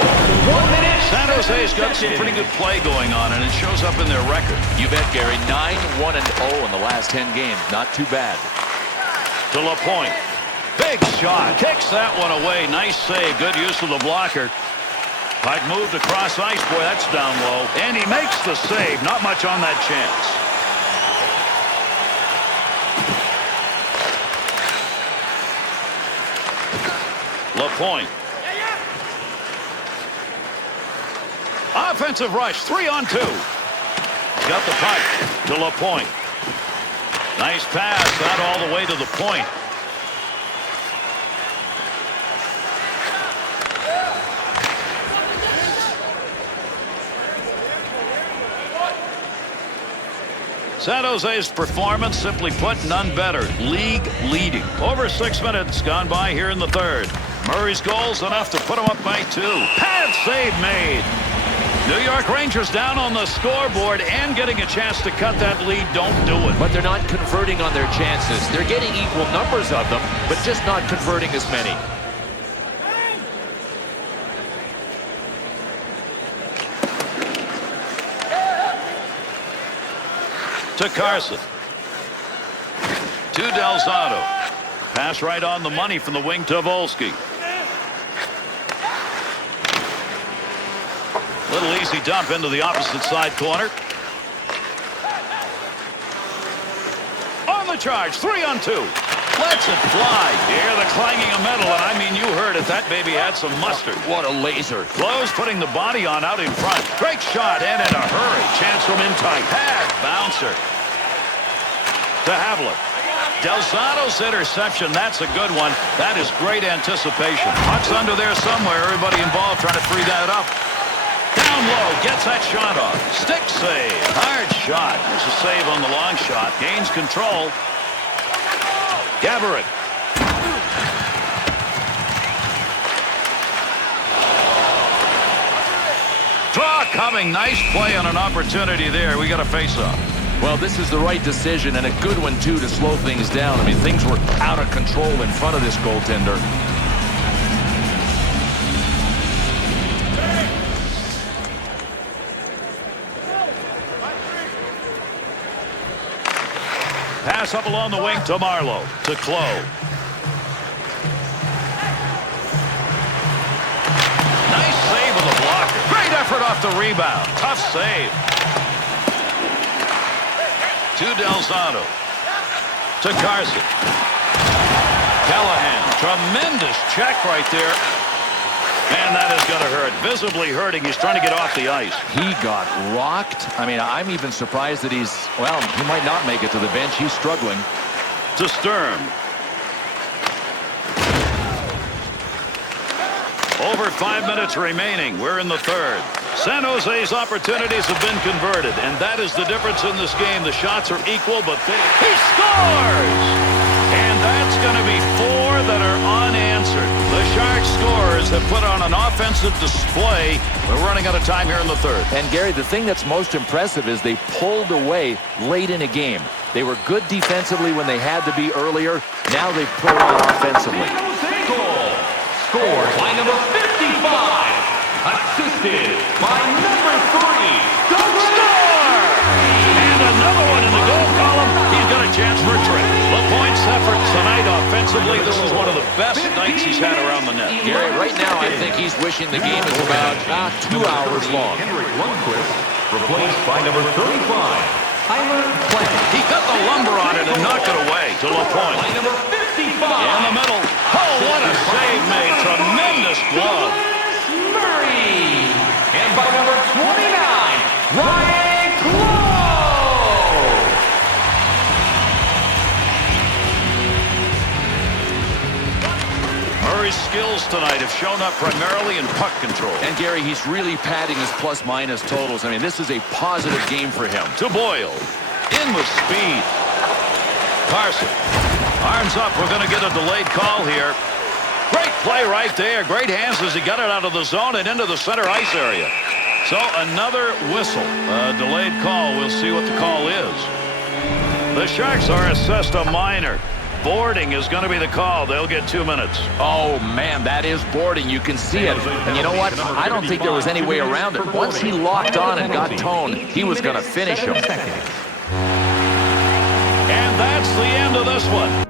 1 minute. San Jose's got some pretty good play going on, and it shows up in their record. You bet, Gary. 9-1-0 in the last 10 games. Not too bad. To LaPointe. Big shot. Kicks that one away. Nice save. Good use of the blocker. Pike moved across ice. Boy, that's down low. And he makes the save. Not much on that chance. LaPointe. Offensive rush. 3-on-2. Got the puck to LaPointe. Nice pass. Not all the way to the point. San Jose's performance, simply put, none better. League leading. Over 6 minutes gone by here in the third. Murray's goal's enough to put him up by 2. Pad save made. New York Rangers down on the scoreboard and getting a chance to cut that lead. Don't do it. But they're not converting on their chances. They're getting equal numbers of them, but just not converting as many. To Carson. To Delzato. Pass right on the money from the wing to Volsky. Little easy dump into the opposite side corner. On the charge. 3-on-2. Lets it fly. You hear the clanging of metal, and I mean, you heard it. That baby had some mustard. What a laser. Close, putting the body on out in front. Great shot, and in a hurry. Chance from in tight. Pad bouncer. To Havlik. Delzato's interception, that's a good one. That is great anticipation. Puck's under there somewhere. Everybody involved trying to free that up. Down low, gets that shot off. Stick save. Hard shot. There's a save on the long shot. Gains control. Gaborik. Draw coming. Nice play on an opportunity there. We got a face-off. Well, this is the right decision, and a good one, too, to slow things down. I mean, things were out of control in front of this goaltender. Pass up along the wing to Marlowe. To Clowe. Nice save with the blocker. Great effort off the rebound. Tough save. To Delzato. To Carson. Callahan. Tremendous check right there. And that is going to hurt. Visibly hurting. He's trying to get off the ice. He got rocked. I mean, I'm even surprised that he's, well, he might not make it to the bench. He's struggling. To Sturm. Over 5 minutes remaining. We're in the third. San Jose's opportunities have been converted, and that is the difference in this game. The shots are equal, but he scores! And that's going to be 4 that are unanswered. The Sharks scorers have put on an offensive display. We're running out of time here in the third. And, Gary, the thing that's most impressive is they pulled away late in a game. They were good defensively when they had to be earlier. Now they've pulled on offensively. Goal. Scored by number 55. Assisted by number 3. Score! And another one in the goal column. He's got a chance for a trick. LaPointe's effort tonight offensively. This is one of the best nights he's had around the net. Gary, right now I think he's wishing the game is about 2 hours long. Henrik Lundqvist replaced by number 35. Tyler Plant. He got the lumber on it and knocked it away to LaPointe. By number 55. In the middle. Oh, what a save made. Tremendous glove. Murray. And by number 29, Ryan Clowe. Murray's skills tonight have shown up primarily in puck control. And, Gary, he's really padding his plus-minus totals. I mean, this is a positive game for him. To Boyle. In with speed. Carson. Arms up. We're going to get a delayed call here. Great play right there. Great hands as he got it out of the zone and into the center ice area. So another whistle. A delayed call. We'll see what the call is. The Sharks are assessed a minor. Boarding is going to be the call. They'll get 2 minutes. Oh, man, that is boarding. You can see it. And you know what? I don't think there was any way around it. Once he locked on and got toned, he was going to finish him. And that's the end of this one.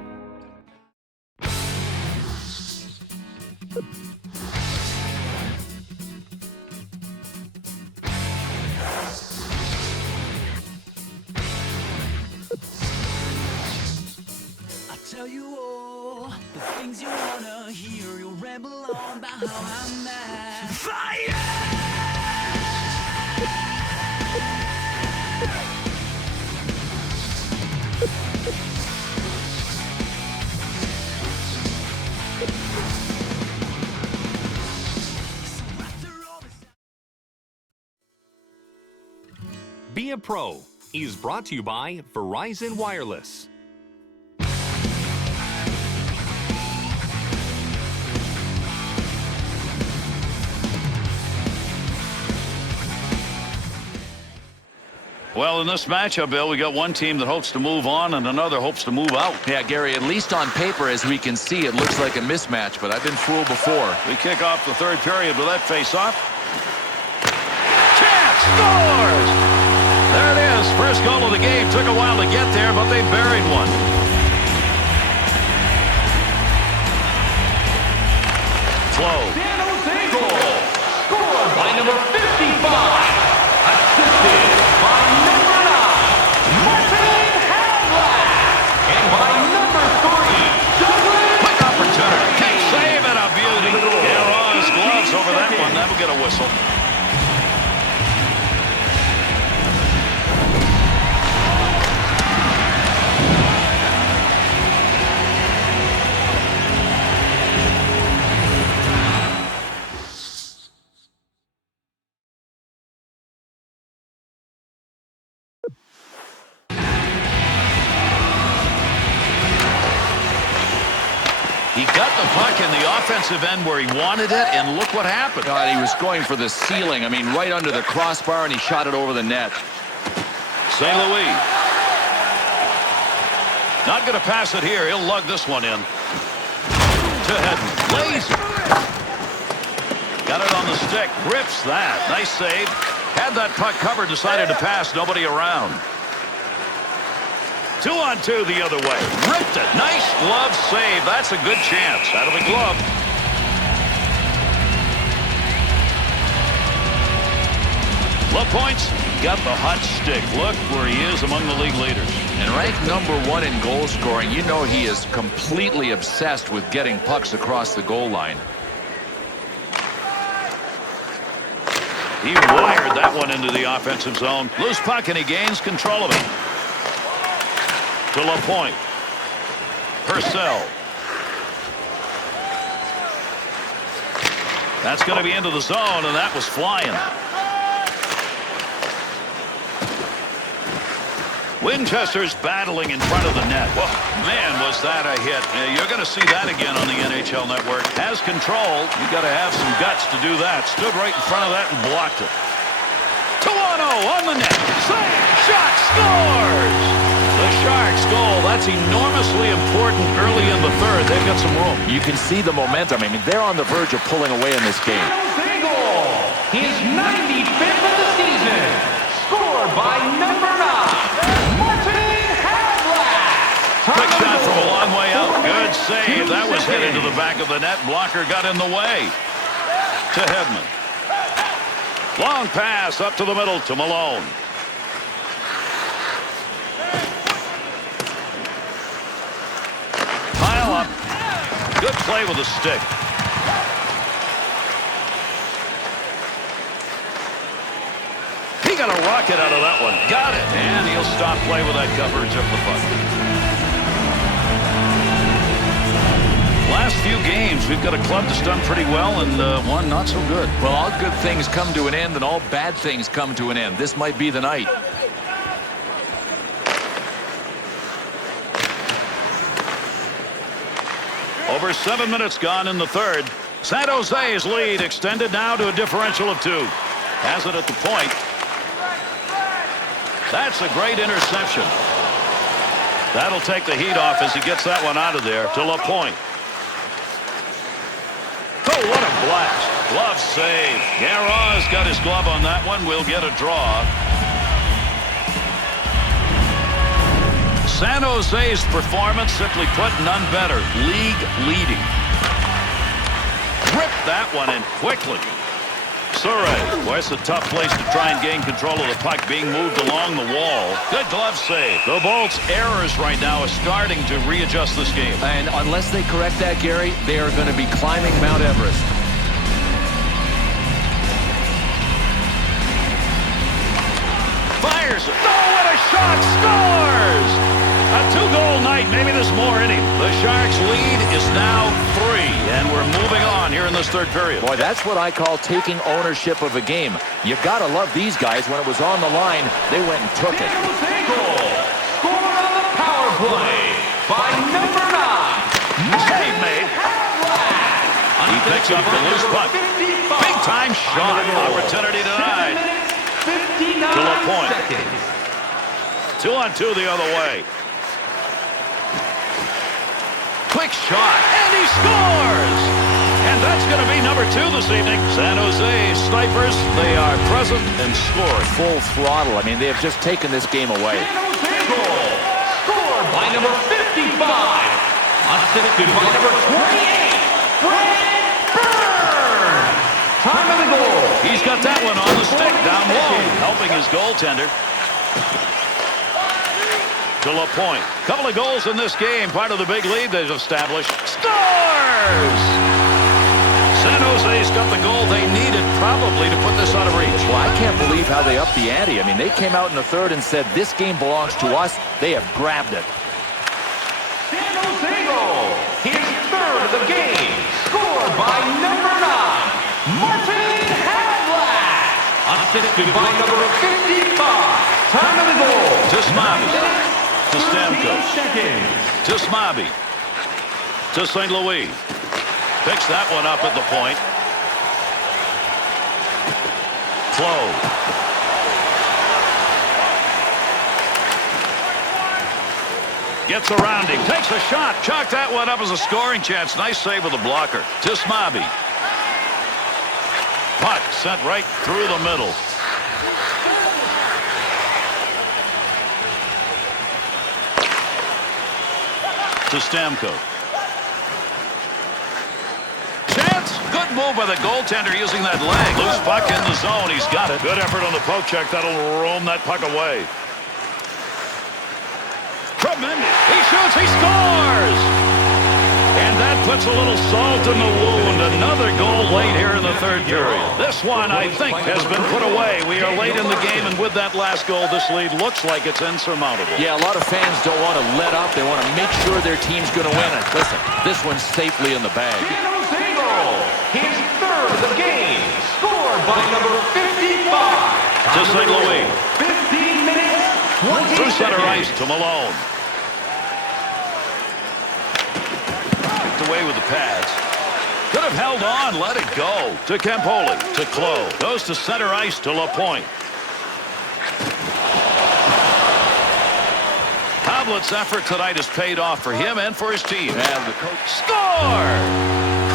Tell you all the things you wanna hear. You'll ramble on about how I'm mad. Fire! Be a Pro is brought to you by Verizon Wireless. Well, in this matchup, Bill, we got one team that hopes to move on and another hopes to move out. Yeah, Gary, at least on paper, as we can see, it looks like a mismatch, but I've been fooled before. We kick off the third period with that face-off. Chance scores! There it is. First goal of the game. Took a while to get there, but they buried one. Flow. San Jose goal. Scored by number 55. Assisted by number 9, Martin Havlat. And by number 3, Douglas. Quick opportunity. Can't save it. A beauty. Guerra's gloves over that one. That'll get a whistle. He got the puck in the offensive end where he wanted it, and look what happened. God, he was going for the ceiling. I mean, right under the crossbar, and he shot it over the net. St. Louis. Not going to pass it here. He'll lug this one in. To Hedden. Lazy. Got it on the stick. Rips that. Nice save. Had that puck covered. Decided to pass. Nobody around. 2-on-2 the other way. Ripped it. Nice glove save. That's a good chance. Out of the glove. LaPointe's got the hot stick. Look where he is among the league leaders. And ranked #1 in goal scoring, you know he is completely obsessed with getting pucks across the goal line. He wired that one into the offensive zone. Loose puck, and he gains control of it. To LaPointe. Purcell. That's going to be into the zone, and that was flying. Winchester's battling in front of the net. Whoa, man, was that a hit. You're going to see that again on the NHL Network. Has control. You got to have some guts to do that. Stood right in front of that and blocked it. 2-on-0 on the net. Save, shot, scores! The Sharks goal. That's enormously important early in the third. They've got some room. You can see the momentum. I mean, they're on the verge of pulling away in this game. San Jose goal. His 95th of the season. Scored by number 9, Martin Havlat. Quick shot from a long way out. Good save. That was hit into the back of the net. Blocker got in the way. To Hedman. Long pass up to the middle to Malone. Pile up. Good play with a stick. He got a rocket out of that one. Got it. And he'll stop play with that coverage of the puck. Last few games, we've got a club that's done pretty well and one not so good. Well, all good things come to an end and all bad things come to an end. This might be the night. Over 7 minutes gone in the third. San Jose's lead extended now to a differential of 2. Has it at the point. That's a great interception. That'll take the heat off as he gets that one out of there to LaPointe. Oh, what a blast. Glove save. Guerra's got his glove on that one. We'll get a draw. San Jose's performance, simply put, none better. League leading. Ripped that one in quickly. Surrey, boy, it's a tough place to try and gain control of the puck being moved along the wall. Good glove save. The Bolts' errors right now are starting to readjust this game. And unless they correct that, Gary, they are going to be climbing Mount Everest. Fires it. Oh, what a shot. Scores! A two-goal night. Maybe there's more in him. The Sharks' lead is now 3, and we're moving on here in this third period. Boy, that's what I call taking ownership of a game. You got to love these guys. When it was on the line, they went and took it. Goal. Scored on the power play by number 9. Save made. He picks up the loose puck. Big-time shot. Opportunity denied. To LaPointe. 2-on-2 the other way. Quick shot, and he scores! And that's going to be number 2 this evening. San Jose Snipers, they are present and scoring. Full throttle. I mean, they have just taken this game away. Goal. Scored by number 55. Assisted by number 28. Brad Burns. Time of the goal. He's got that one on the stick down low, helping his goaltender. To LaPointe. Couple of goals in this game, part of the big lead they've established. Scores! San Jose's got the goal they needed probably to put this out of reach. Well, I can't believe how they upped the ante. I mean, they came out in the third and said, this game belongs to us. They have grabbed it. San Jose goal. His third of the game. Scored by number 9. Martin Havlat. Assisted by number 55. Time of the goal. To Smobby. To Stamkos. To Smobby. To St. Louis. Picks that one up at the point. Close. Gets around him. Takes a shot. Chalked that one up as a scoring chance. Nice save with the blocker. To Smobby. Puck sent right through the middle. To Stamkos. Chance. Good move by the goaltender using that leg. Loose puck in the zone. He's got it. Good effort on the poke check. That'll roam that puck away. Tremendous. He shoots. He scores. And that puts a little salt in the wound. Another goal late here in the third period. This one, I think, has been put away. We are late in the game, and with that last goal, this lead looks like it's insurmountable. Yeah, a lot of fans don't want to let up. They want to make sure their team's going to win it. Listen, this one's safely in the bag. San Jose goal. His third of the game. Scored by number 55. To St. Louis. 15 minutes, 20 Through center seconds. ice to Malone. Away with the pads. Could have held on, let it go. To Campoli, to Clowe. Goes to center ice to LaPointe. Havlat's effort tonight has paid off for him and for his team. And the coach Score!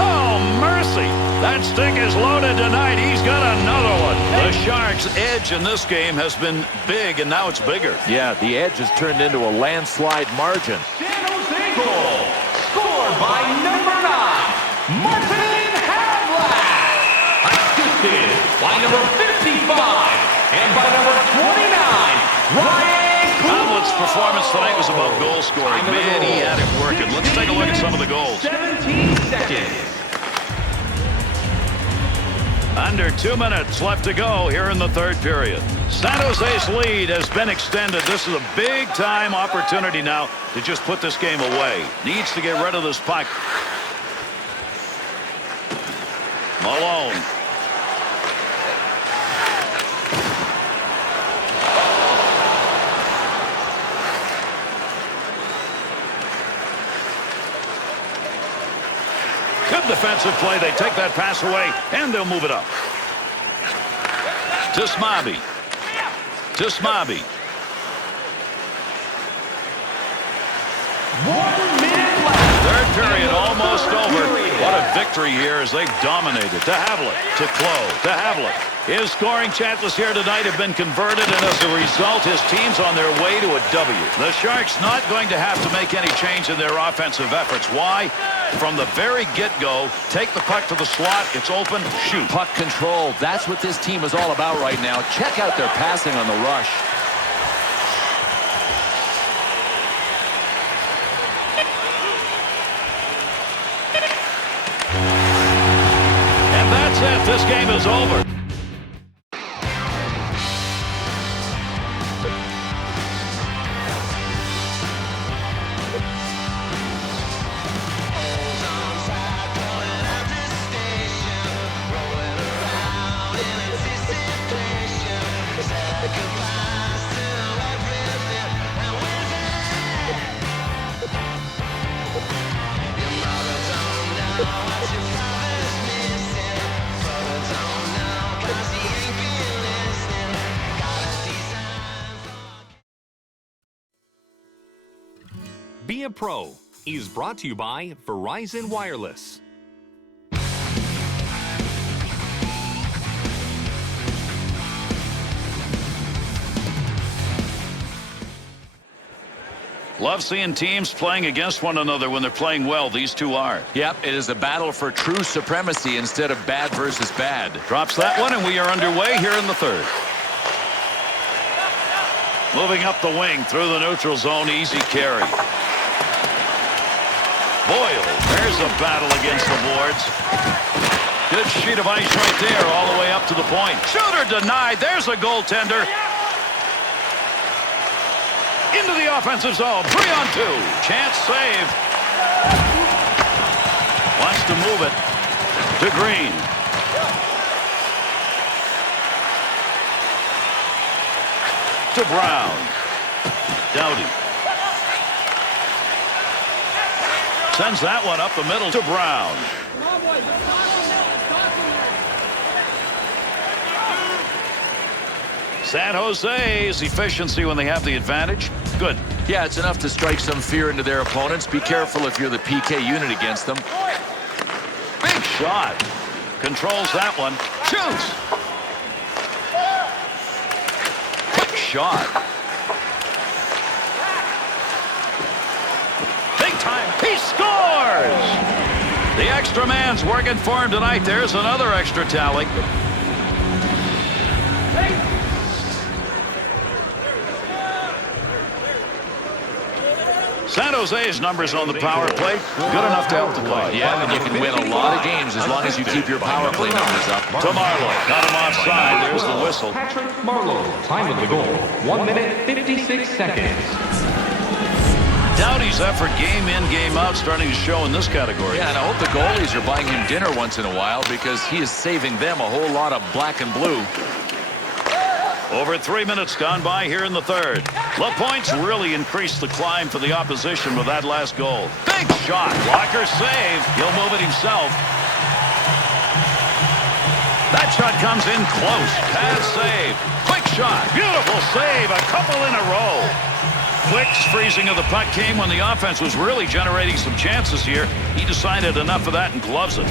Oh, mercy. That stick is loaded tonight. He's got another one. The Sharks' edge in this game has been big, and now it's bigger. Yeah, the edge has turned into a landslide margin. San Jose goal. Scored by number 9. Martin Havlat. Assisted by number 55. And by number 29. Ryan Havlat's performance tonight was about goal scoring. Man, he had it working. Let's take a look at some of the goals. 17 seconds. Under 2 minutes left to go here in the third period. San Jose's lead has been extended. This is a big-time opportunity now to just put this game away. Needs to get rid of this puck. Malone. Good defensive play. They take that pass away, and they'll move it up. To To Smobby. 1 minute left. Third period almost over. What a victory here as they've dominated. To Havlet, to Clowe, to Havlet. His scoring chances here tonight have been converted, and as a result, his team's on their way to a W. The Sharks not going to have to make any change in their offensive efforts. Why? From the very get-go, take the puck to the slot, it's open, shoot. Puck control, that's what this team is all about right now. Check out their passing on the rush. And that's it. This game is over. Be a Pro is brought to you by Verizon Wireless. Love seeing teams playing against one another when they're playing well. These two are. Yep, it is a battle for true supremacy instead of bad versus bad. Drops that one, and we are underway here in the third. Moving up the wing through the neutral zone, easy carry. Boyle, there's a battle against the boards. Good sheet of ice right there, all the way up to the point. Shooter denied. There's a goaltender. Into the offensive zone. 3-on-2. Chance save. Wants to move it to Green. To Brown. Doughty. Sends that one up the middle to Brown. San Jose's efficiency when they have the advantage. Good. Yeah, it's enough to strike some fear into their opponents. Be careful if you're the PK unit against them. Big shot. Controls that one. Shoots. Quick shot. Big time. He scores! The extra man's working for him tonight. There's another extra tally. San Jose's numbers on the power play, good enough to help the cause. Yeah, and you can win a lot of games as long as you keep your power play numbers up. To Marlowe. Got him offside. There's the whistle. Patrick Marlowe. Time of the goal, 1 minute, 56 seconds. Doughty's effort game in, game out starting to show in this category. Yeah, and I hope the goalies are buying him dinner once in a while because he is saving them a whole lot of black and blue. Over 3 minutes gone by here in the third. LaPointe's really increased the climb for the opposition with that last goal. Big shot. Walker save. He'll move it himself. That shot comes in close. Pad save. Quick shot. Beautiful save. A couple in a row. Quick freezing of the puck came when the offense was really generating some chances here. He decided enough of that and gloves it.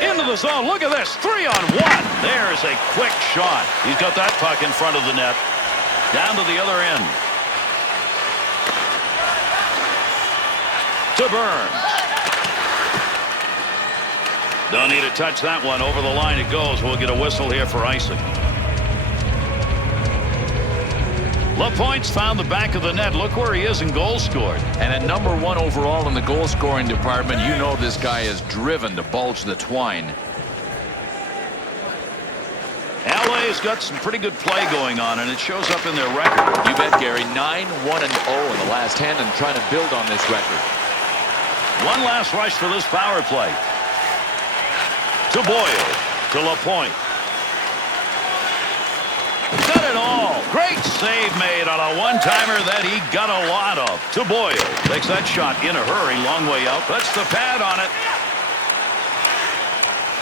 Into the zone. Look at this. 3-on-1. There's a quick shot. He's got that puck in front of the net. Down to the other end. To Burns. Don't need to touch that one. Over the line it goes. We'll get a whistle here for icing. LaPointe's found the back of the net. Look where he is in goals scored. And at #1 overall in the goal scoring department, you know this guy is driven to bulge the twine. LA's got some pretty good play going on, and it shows up in their record. You bet, Gary. 9-1-0 in the last 10 and trying to build on this record. One last rush for this power play. To Boyle. To LaPointe. Got it all. Great save made on a one-timer that he got a lot of. To Boyle. Takes that shot in a hurry. Long way out. Puts the pad on it.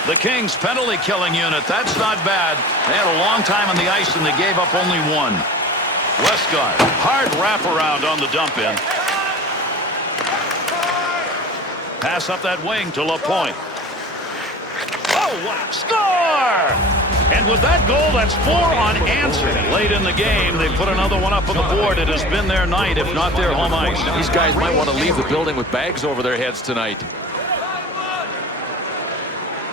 The Kings penalty killing unit. That's not bad. They had a long time on the ice and they gave up only one. Westcott. Hard wraparound on the dump in. Pass up that wing to LaPointe. Oh, what? Score! And with that goal, that's 4 unanswered. Late in the game, they put another one up on the board. It has been their night, if not their home ice. These guys might want to leave the building with bags over their heads tonight.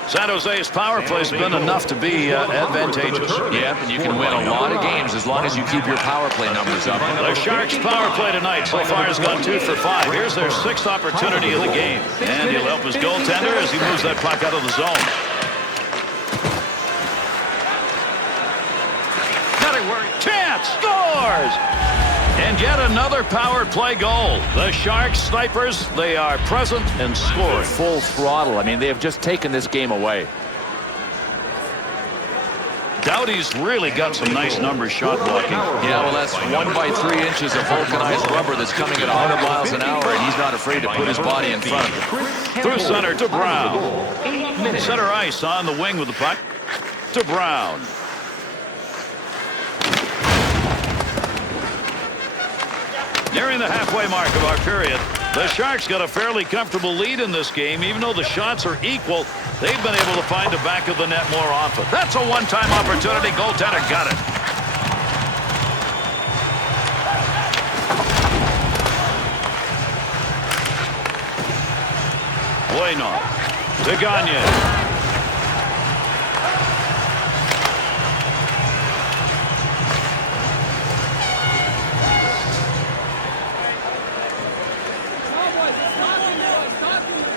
San Jose's power play has been enough to be advantageous. Yeah, and you can win a lot of games as long as you keep your power play numbers up. The Sharks' power play tonight so far has gone 2 for 5. Here's their 6th opportunity of the game. And he'll help his goaltender as he moves that puck out of the zone. Got it work. Chance scores! And yet another power play goal. The Sharks snipers, they are present and scoring. Full throttle. I mean, they have just taken this game away. Doughty's really got some nice numbers shot blocking. Yeah, well, that's 1 by 3 inches of vulcanized rubber that's coming at 100 miles an hour, and he's not afraid to put his body in front of it. Through center to Brown. Center ice on the wing with the puck to Brown. Nearing the halfway mark of our period, the Sharks got a fairly comfortable lead in this game. Even though the shots are equal, they've been able to find the back of the net more often. That's a one-time opportunity. Goaltender got it. Bueno to Gagne.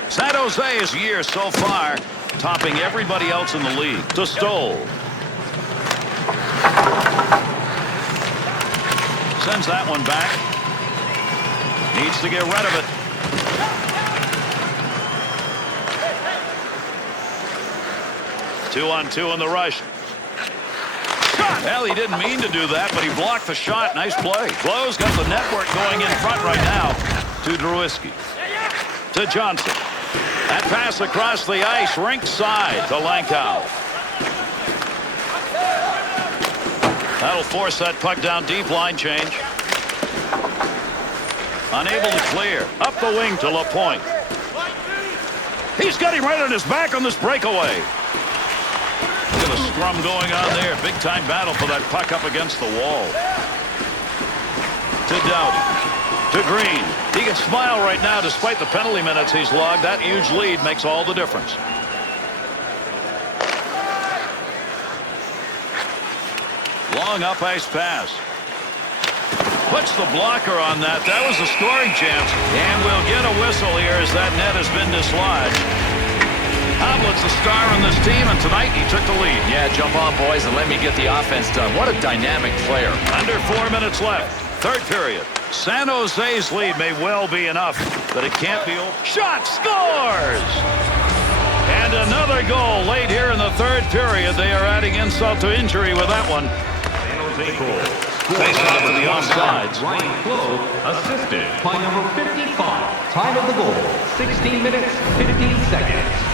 San Jose's year so far, topping everybody else in the league. To Stoll. Sends that one back. Needs to get rid of it. Two-on-two in the rush. Shot! Well, he didn't mean to do that, but he blocked the shot. Nice play. Close got the network going in front right now to Gretzky. To Johnson. That pass across the ice, rink side to Lankow. That'll force that puck down deep, line change. Unable to clear. Up the wing to LaPointe. He's got him right on his back on this breakaway. Look at the scrum going on there. Big time battle for that puck up against the wall. To Doughty. To Green. He can smile right now despite the penalty minutes he's logged. That huge lead makes all the difference. Long up ice pass. Puts the blocker on that. That was a scoring chance. And we'll get a whistle here as that net has been dislodged. Hovland's the star on this team, and tonight he took the lead. Yeah, jump on, boys, and let me get the offense done. What a dynamic player. Under 4 minutes left. Third period. San Jose's lead may well be enough, but it can't be over. Shot scores! And another goal late here in the third period. They are adding insult to injury with that one. Face off to the offsides. Ryan Clove assisted by number 55. Time of the goal, 16 minutes, 15 seconds.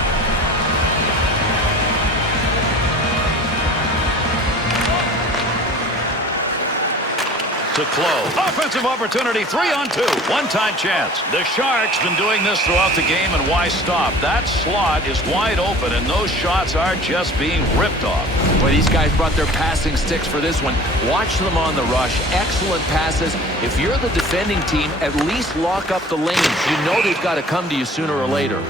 To Clove. Offensive opportunity, 3-on-2. One-time chance. The Sharks been doing this throughout the game, and why stop? That slot is wide open, and those shots are just being ripped off. Well, these guys brought their passing sticks for this one. Watch them on the rush. Excellent passes. If you're the defending team, at least lock up the lanes. You know they've got to come to you sooner or later.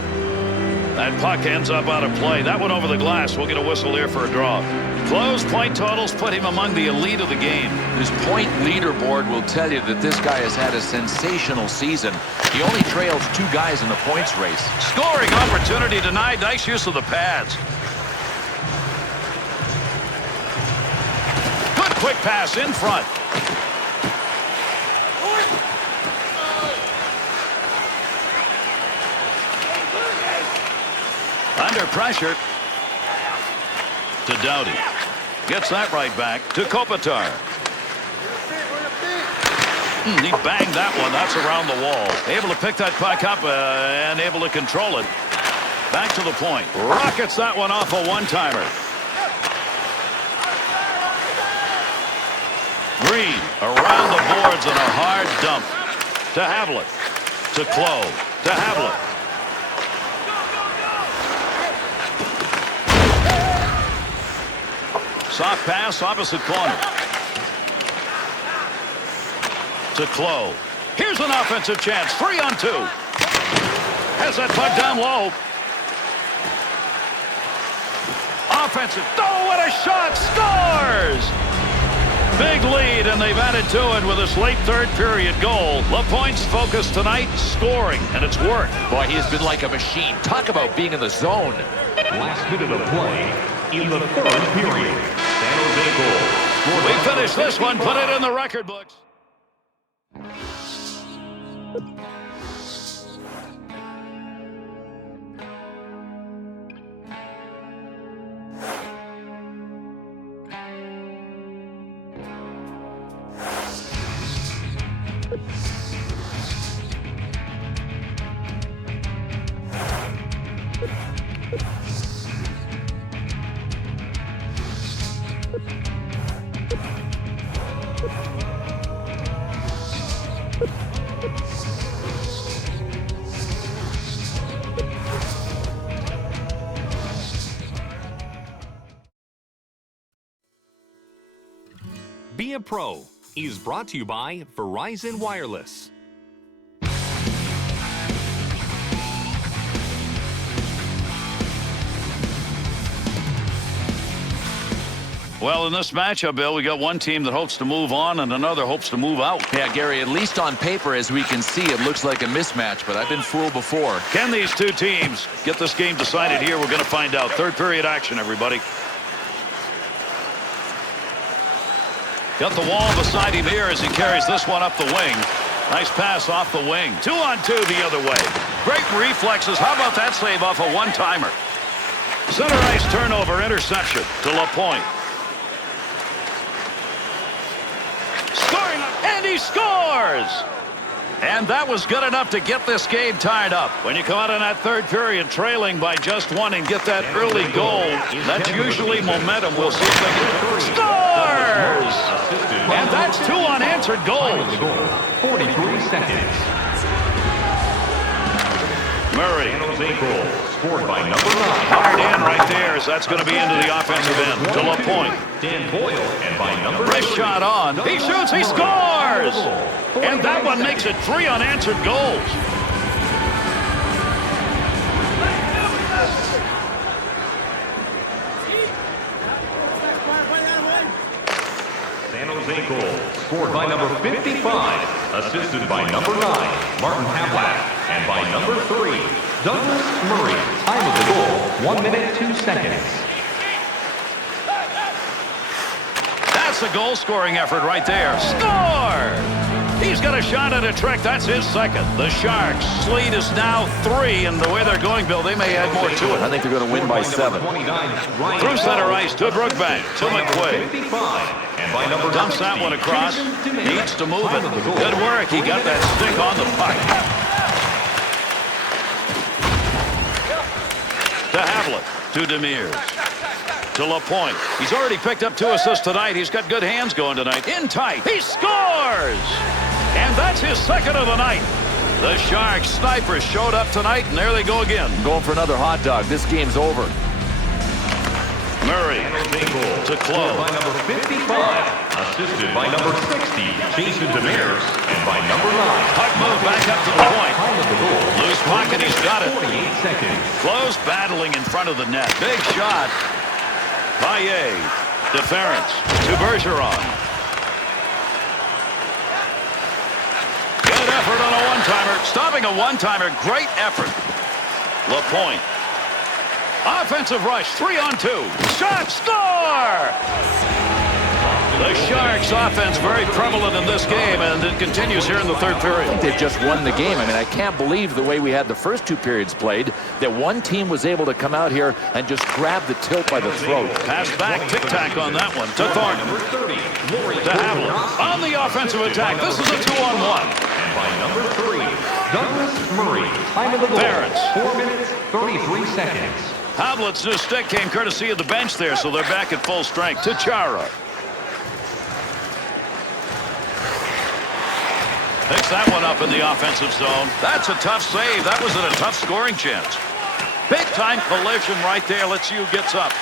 That puck ends up out of play. That one over the glass. We'll get a whistle here for a draw. Close point totals put him among the elite of the game. His point leaderboard will tell you that this guy has had a sensational season. He only trails 2 guys in the points race. Scoring opportunity denied. Nice use of the pads. Good quick pass in front. Under pressure to Doughty. Gets that right back to Kopitar. He banged that one. That's around the wall. Able to pick that puck up and able to control it. Back to the point. Rockets that one off a one-timer. Green around the boards and a hard dump. To Havlet. To Clow. To Havlet. Soft pass, opposite corner. To Clow. Here's an offensive chance. 3-on-2. Has that puck down low. Offensive. Oh, what a shot. Scores! Big lead, and they've added to it with this late third period goal. LaPointe's focus tonight, scoring, and it's worked. Boy, he has been like a machine. Talk about being in the zone. Last minute of play in the third period. San Jose goal. We finish this one, put it in the record books. Be a Pro is brought to you by Verizon Wireless. Well, in this matchup, Bill, we got one team that hopes to move on and another hopes to move out. Yeah, Gary, at least on paper, as we can see, it looks like a mismatch, but I've been fooled before. Can these two teams get this game decided here? We're going to find out. Third period action, everybody. Got the wall beside him here as he carries this one up the wing. Nice pass off the wing. 2-on-2 the other way. Great reflexes. How about that save off a one-timer? Center ice turnover, interception to LaPointe. Scoring, and he scores! And that was good enough to get this game tied up. When you come out in that third period trailing by just one and get that early goal, that's usually momentum. We'll see if they can scores! And that's 2 unanswered goals. 43 seconds. Murray. San Jose goal scored by number 9. Hard in right there as that's going to be into the offensive end to LaPointe. Dan Boyle, and by number 3. Wrist shot on. He shoots, he scores! And that one makes it 3 unanswered goals. San Jose goal scored by number 55, assisted by number 9, Martin Havlat, and by number 3, Douglas Murray. Time of the goal, 1 minute, 2 seconds. That's a goal-scoring effort right there. Score! He's got a shot at a trick. That's his second. The Sharks' lead is now 3, and the way they're going, Bill, they may add more to it. I think they're going to win by 7. Through center ice to Brookbank, to McQuaid. Dumps that one across. Needs to move it. Good work. He got that stick on the puck. To Havlet. To Demers. To LaPointe. He's already picked up 2 assists tonight. He's got good hands going tonight. In tight. He scores! And that's his second of the night. The Sharks snipers showed up tonight, and there they go again. Going for another hot dog. This game's over. Murray to Clow. By number 55, assisted by number 60, Jason Demers, and by number 9. Puck move back up to the point. Time of the goal. Loose pocket, he's got it. 48 seconds. Close battling in front of the net. Big shot. Baye. Deference to Bergeron. Good effort on a one-timer. Stopping a one-timer. Great effort. LaPointe. Offensive rush. 3-on-2. Shot. Score! The Sharks Derek's offense very prevalent in this game, and it continues here in the third period. They've just won the game. I mean, I can't believe the way we had the first 2 periods played, that one team was able to come out here and just grab the tilt by the throat. Pass back, tic-tac on that one to Thornton. To Havlin. On the offensive attack, this is a 2-on-1. And by number 3, Douglas Murray. Time of the goal, Barrett's. 4 minutes, 33 seconds. Havlin's new stick came courtesy of the bench there, so they're back at full strength. To Chara. Picks that one up in the offensive zone. That's a tough save. That was at a tough scoring chance. Big-time collision right there. Let's see who gets up.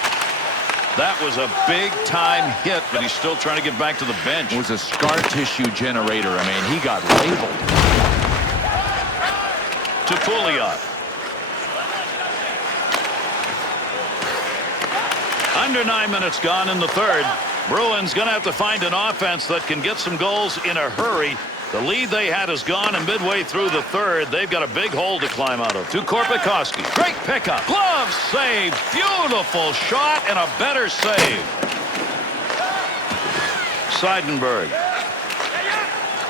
That was a big-time hit, but he's still trying to get back to the bench. It was a scar tissue generator. I mean, he got labeled. To Pouliot. Under 9 minutes gone in the third. Bruins going to have to find an offense that can get some goals in a hurry. The lead they had is gone, and midway through the third, they've got a big hole to climb out of. To Korpikoski. Great pickup. Glove save. Beautiful shot and a better save. Seidenberg.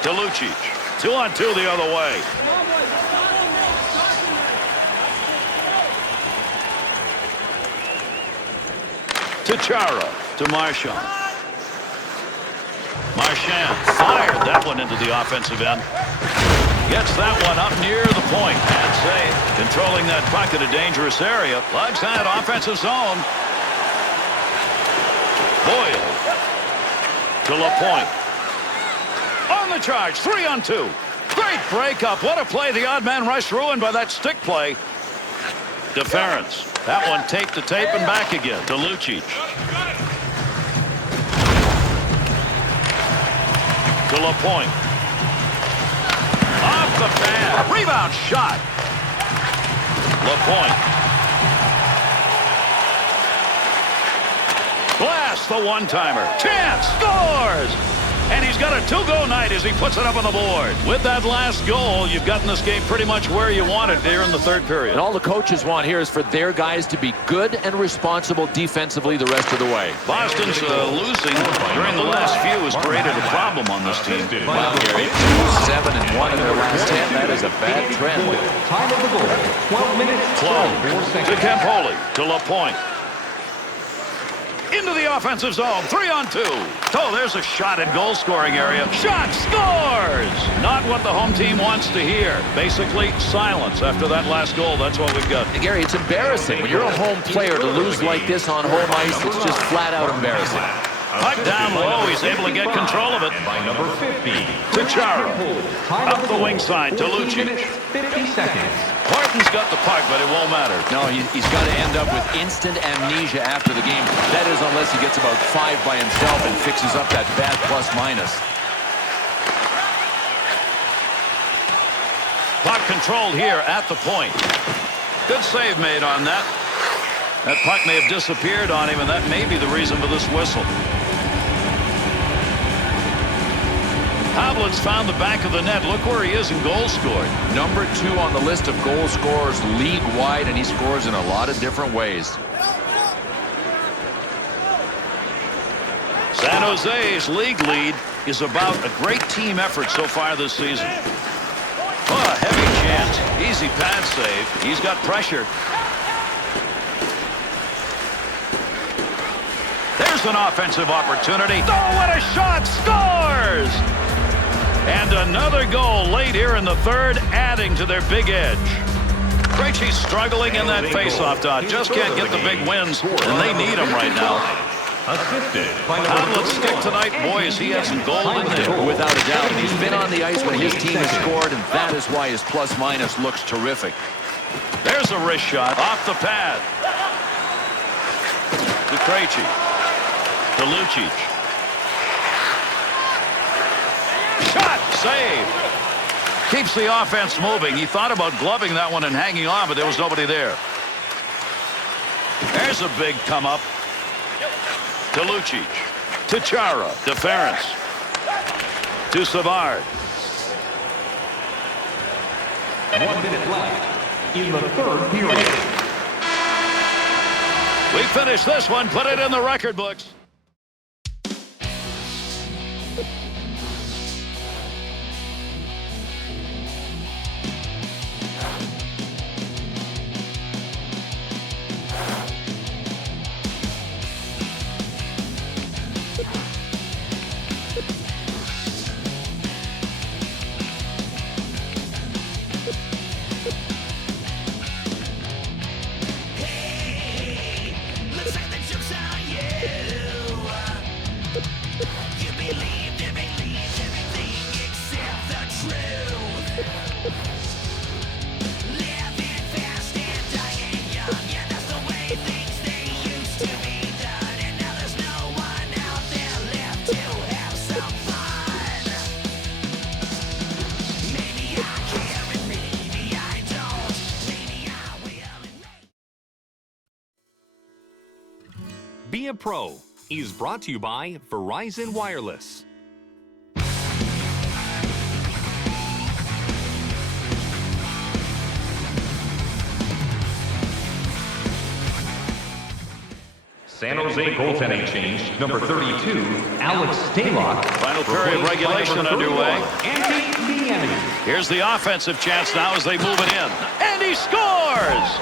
To Lucic. 2-on-2 the other way. To Chara. To Marchand. Marchand fired that one into the offensive end. Gets that one up near the point. And save. Controlling that puck in a dangerous area. Lugs that offensive zone. Boyle. To LaPointe. On the charge. 3-on-2. Great breakup. What a play. The odd man rush ruined by that stick play. Deference. That one tape to tape and back again. To Lucic. To LaPointe. Off the pad. Rebound shot. LaPointe. Blast the one-timer. Chance. Scores. And he's got a 2-goal night as he puts it up on the board. With that last goal, you've gotten this game pretty much where you want it here in the third period. And all the coaches want here is for their guys to be good and responsible defensively the rest of the way. Boston's losing during the last few has created a problem on this team. Wow, Gary, 7-1 in their last 10. That is a bad trend. Time of the goal, 12 minutes, 24 seconds. To Campoli. To LaPointe. Into the offensive zone. 3-on-2. Oh, there's a shot in goal scoring area. Shot scores! Not what the home team wants to hear. Basically, silence after that last goal. That's what we've got. Gary, it's embarrassing. When you're a home player to lose like this on home ice, it's just flat out embarrassing. Puck down low. He's able to get control of it. By number 50. To Chara. Up the wing side to Lucic. 50 seconds. Horton's got the puck, but it won't matter. No, he's got to end up with instant amnesia after the game. That is, unless he gets about 5 by himself and fixes up that bad plus-minus. Puck controlled here at the point. Good save made on that. That puck may have disappeared on him, and that may be the reason for this whistle. Havlin's found the back of the net. Look where he is in goals scored. Number 2 on the list of goal scorers league-wide, and he scores in a lot of different ways. San Jose's league lead is about a great team effort so far this season. Oh, a heavy chance. Easy pad save. He's got pressure. There's an offensive opportunity. Oh, what a shot! Scores! And another goal late here in the third, adding to their big edge. Krejci's struggling in that faceoff dot. Just can't get the big wins, and they need them right now. Assisted by Havlin's stick tonight, boys, he has some gold in there. Without a doubt, and he's been on the ice when his team has scored, and that is why his plus-minus looks terrific. There's a wrist shot off the pad. To Krejci. To Lucic. Shot! Save! Keeps the offense moving. He thought about gloving that one and hanging on, but there was nobody there. There's a big come-up. To Lucic. To Chara. To Ference. To Savard. 1 minute left in the third period. We finish this one. Put it in the record books. Be a Pro is brought to you by Verizon Wireless. San Jose goaltending change, number 32, Alex Stalock. Final period regulation underway. Andy Niemi. Here's the offensive chance now as they move it in. And he scores!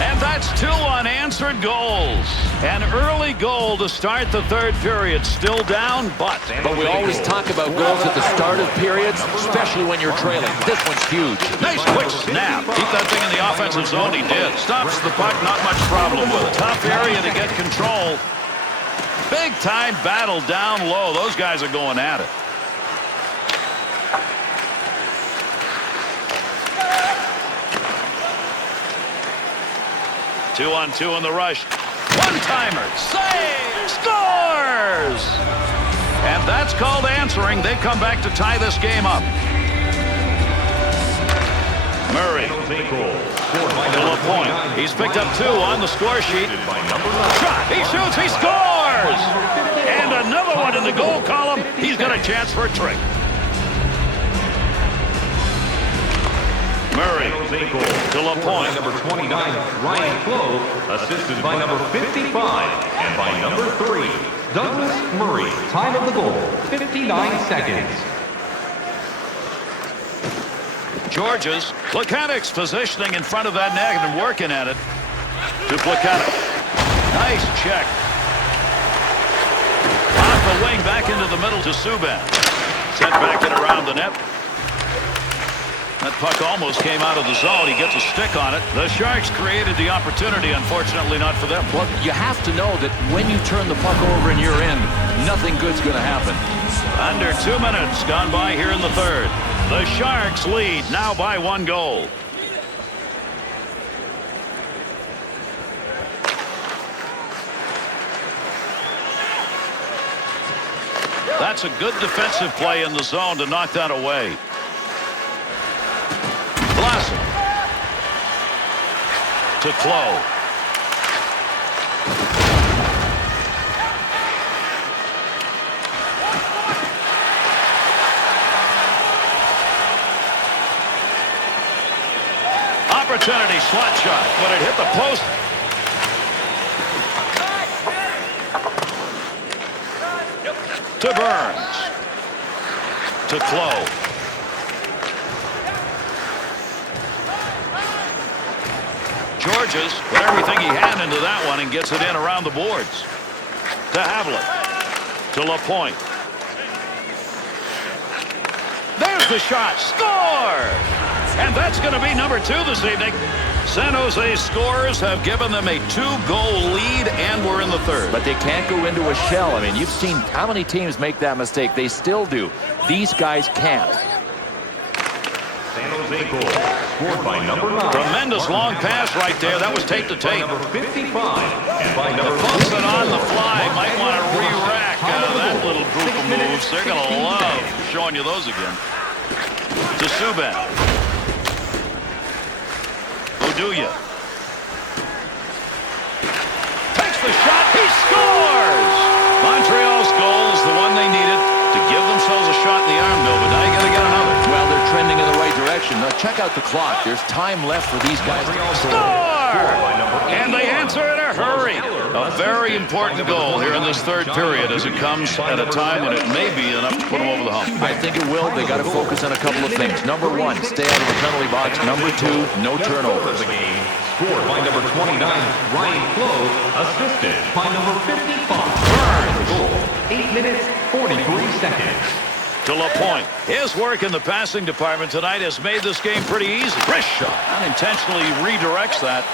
And that's 2 unanswered goals. An early goal to start the third period. Still down, but we always talk about goals at the start of periods, especially when you're trailing. This one's huge. nice quick snap. Keep that thing in the offensive zone. He did. Stops the puck, not much problem with it. Tough area to get control. Big time battle down low. Those guys are going at it. Two-on-two in the rush. One-timer. Save! Scores! And that's called answering. They come back to tie this game up. Murray. To LaPointe. He's picked up 2 on the score sheet. Shot. He shoots. He scores! And another one in the goal column. He's got a chance for a trick. Murray to LaPointe. Number 29, Ryan Clough, assisted by number 55, and by number 3, Douglas Murray. Time of the goal, 59 seconds. Georges. Plekanec's positioning in front of that net and working at it. To Plekanec. Nice check. Off the wing, back into the middle to Subban. Sent back and around the net. That puck almost came out of the zone. He gets a stick on it. The Sharks created the opportunity, unfortunately not for them. Well, you have to know that when you turn the puck over in your end, nothing good's going to happen. Under 2 minutes gone by here in the third. The Sharks lead now by 1 goal. That's a good defensive play in the zone to knock that away. To Clough. Opportunity, slot shot, but it hit the post. To Burns. To Clough. Georges put everything he had into that one and gets it in around the boards. To Havlat. To LaPointe. There's the shot. Score! And that's going to be number 2 this evening. San Jose scorers have given them a 2-goal lead, and we're in the third. But they can't go into a shell. I mean, you've seen how many teams make that mistake. They still do. These guys can't. San Jose goal, scored by number 9. Tremendous long pass right there. That was tape to tape. Number 55, and by number Folks that on the fly might want to re-rack that little group of moves. They're going to love showing you those again. To Subban. Oduya. Takes the shot. He scores! Montreal's goal is the one they needed to give themselves a shot in the arm, Bill, but now you got to get another. Well, they're trending in the right direction. Now check out the clock. There's time left for these guys to Score! And they answer in a hurry. A very important goal here in this third period as it comes at a time when it may be enough to put them over the hump. I think it will. They got to focus on a couple of things. Number 1, stay out of the penalty box. Number 2, no turnovers. The game, scored by number 29, Ryan Clough, assisted by number 55, Burns. Goal, 8 minutes, 43 seconds. To LaPointe. His work in the passing department tonight has made this game pretty easy. Wrist shot. Unintentionally redirects that.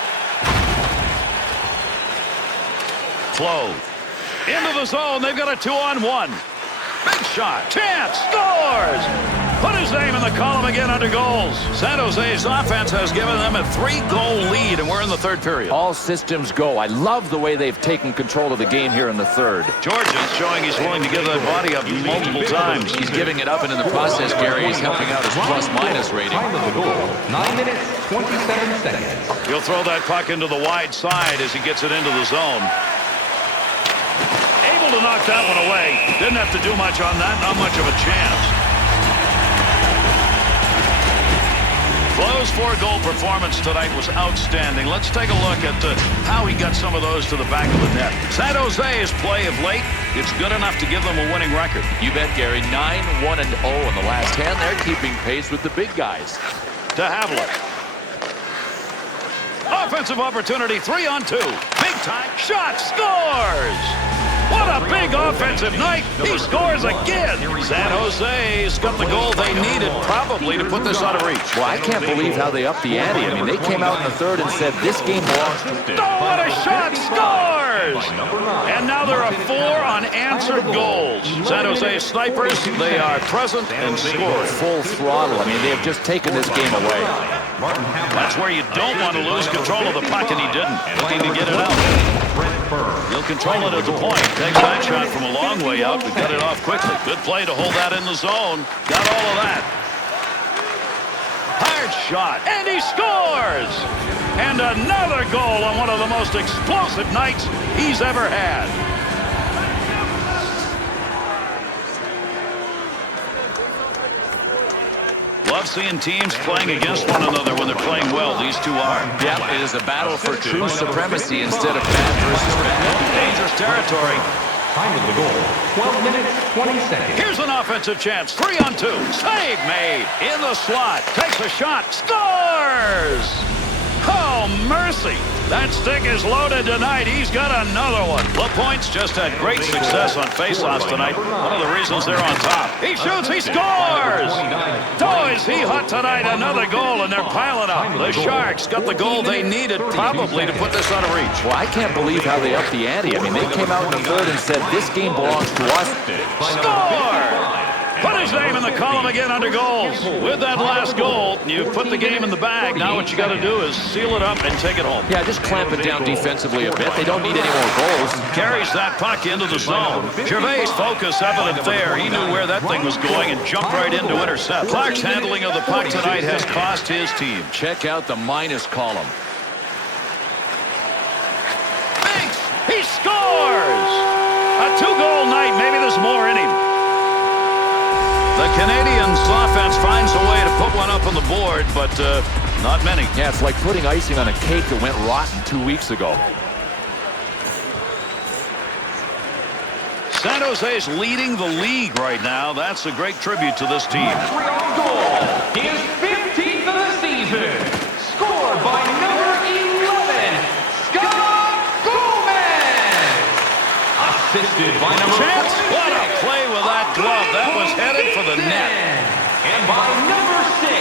Clough. Into the zone. They've got a 2-on-1. Big shot. Chance. Scores. Put his name in the column again under goals. San Jose's offense has given them a 3-goal lead, and we're in the third period. All systems go. I love the way they've taken control of the game here in the third. Georges showing he's willing to give that body up multiple times. He's giving it up, and in the process, Gary, he's helping out his plus-minus rating. Time of the goal, 9 minutes, 27 seconds. He'll throw that puck into the wide side as he gets it into the zone. to knock that one away. Didn't have to do much on that. Not much of a chance. Flo's 4-goal performance tonight was outstanding. Let's take a look at how he got some of those to the back of the net. San Jose's play of late, it's good enough to give them a winning record. You bet, Gary. 9-1-0 in the last 10. They're keeping pace with the big guys. To Havlicek. Offensive opportunity, 3-on-2. Big time shot, scores! What a big offensive night. He scores again. San Jose's got the goal they needed probably to put this out of reach. Well, I can't believe how they upped the ante. I mean, they came out in the third and said, this game belongs to... Oh, what a shot! Scores! And now there are 4 unanswered goals. San Jose snipers, they are present and scoring. Full throttle. I mean, they have just taken this game away. That's where you don't want to lose control of the puck, and he didn't. Looking to get it out. He'll control it at the point. Takes that shot from a long way out, but got it off quickly. Good play to hold that in the zone. Got all of that. Hard shot, and he scores! And another goal on one of the most explosive nights he's ever had. Love seeing teams playing against one another when they're playing well. These two are. Yep, it is a battle for true supremacy instead of bad versus bad. Dangerous territory. Time of the goal, 12 minutes, 20 seconds. Here's an offensive chance. 3-on-2. Save made. In the slot. Takes a shot. Scores! Oh, mercy. That stick is loaded tonight. He's got another one. LaPointe's just had great success on faceoffs tonight. One of the reasons they're on top. He shoots. He scores! Oh, is he hot tonight? Another goal, and they're piling up. The Sharks got the goal they needed probably to put this out of reach. Well, I can't believe how they upped the ante. I mean, they came out in the third and said, this game belongs to us. Score! Put his name in the column again under goals. With that last goal, you've put the game in the bag. Now what you got to do is seal it up and take it home. Yeah, just clamp it down defensively a bit. They don't need any more goals. Carries that puck into the zone. Gervais' focus evident there. He knew where that thing was going and jumped right in to intercept. Clark's handling of the puck tonight has cost his team. Check out the minus column. Thanks! He scores! A 2-goal night. Maybe there's more in him. The Canadiens' offense finds a way to put one up on the board, but not many. Yeah, it's like putting icing on a cake that went rotten 2 weeks ago. San Jose's leading the league right now. That's a great tribute to this team. 3-on goal. His 15th of the season. Scored by number 11, Scott Gomez. Assisted by number 4. What a play with that glove. That was headed for the net. And by number 6,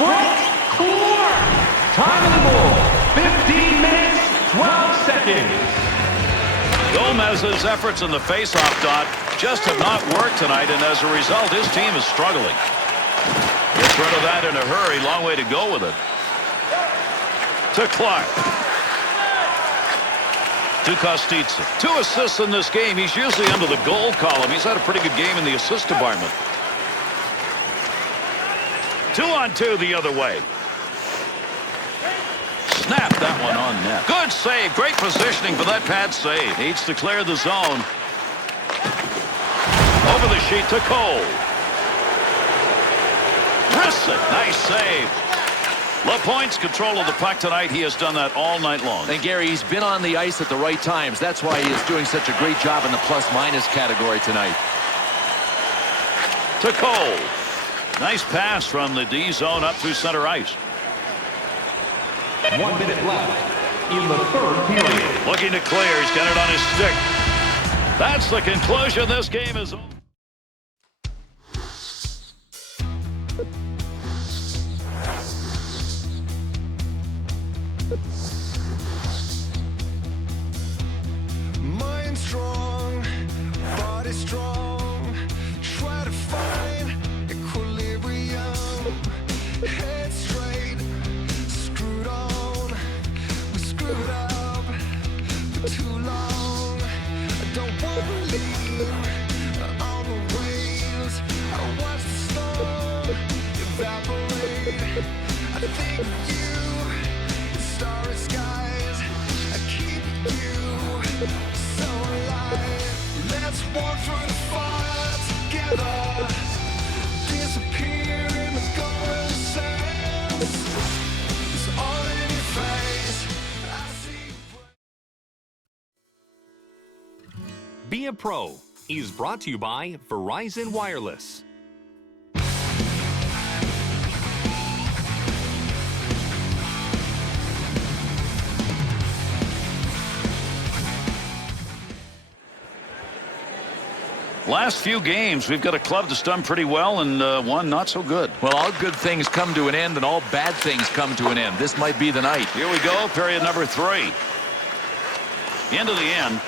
Brett Clark. Time of the goal, 15 minutes, 12 seconds. Gomez's efforts in the faceoff dot just have not worked tonight, and as a result, his team is struggling. Gets rid of that in a hurry. Long way to go with it. To Clark. To Kostitsa. 2 assists in this game. He's usually under the goal column. He's had a pretty good game in the assist department. 2-on-2 the other way. Snap that one on net. Good save. Great positioning for that pad save. Needs to clear the zone. Over the sheet to Cole. Wrists it. Nice save. LaPointe's control of the puck tonight. He has done that all night long. And Gary, he's been on the ice at the right times. That's why he is doing such a great job in the plus-minus category tonight. To Cole. Nice pass from the D zone up through center ice. 1 minute left in the third period. Looking to clear. He's got it on his stick. That's the conclusion. This game is over. Mind strong, body strong. Try to find equilibrium. Head straight, screwed on. We screwed up for too long. I don't want to leave on the waves. I watch the storm evaporate. I think of you in starry skies. I keep you so alive. Let's Be a Pro is brought to you by Verizon Wireless. Last few games, we've got a club that's done pretty well and one not so good. Well, all good things come to an end, and all bad things come to an end. This might be the night. Here we go, period number 3. Into the end.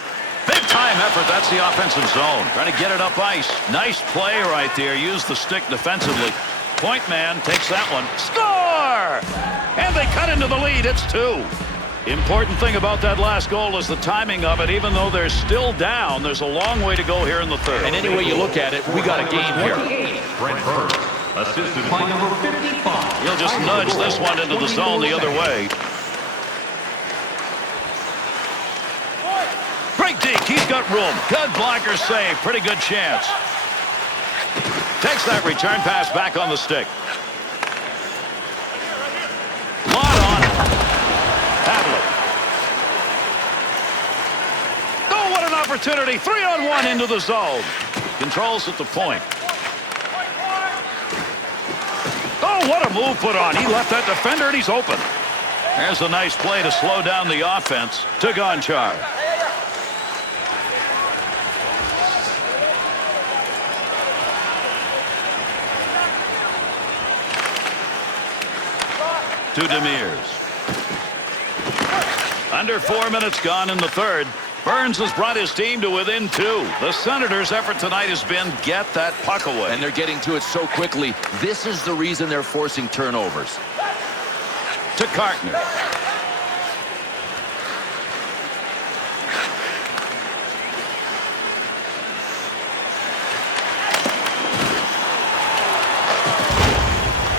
Big time effort. That's the offensive zone. Trying to get it up ice. Nice play right there. Use the stick defensively. Point man takes that one. Score! And they cut into the lead. It's 2. Important thing about that last goal is the timing of it. Even though they're still down, there's a long way to go here in the third. And any way you look at it, we got a game here. Brent Burns, assisted by number 55. He'll just nudge this one into the zone the other way. Great deke. He's got room. Good blocker save. Pretty good chance. Takes that return pass back on the stick. Lot on it. Havlet. Oh, what an opportunity. 3-on-1 into the zone. Controls at the point. Oh, what a move put on. He left that defender and he's open. There's a nice play to slow down the offense to Gonchar. To Demers. Under 4 minutes gone in the third. Burns has brought his team to within 2. The Senators' effort tonight has been get that puck away. And they're getting to it so quickly. This is the reason they're forcing turnovers. To Kartner.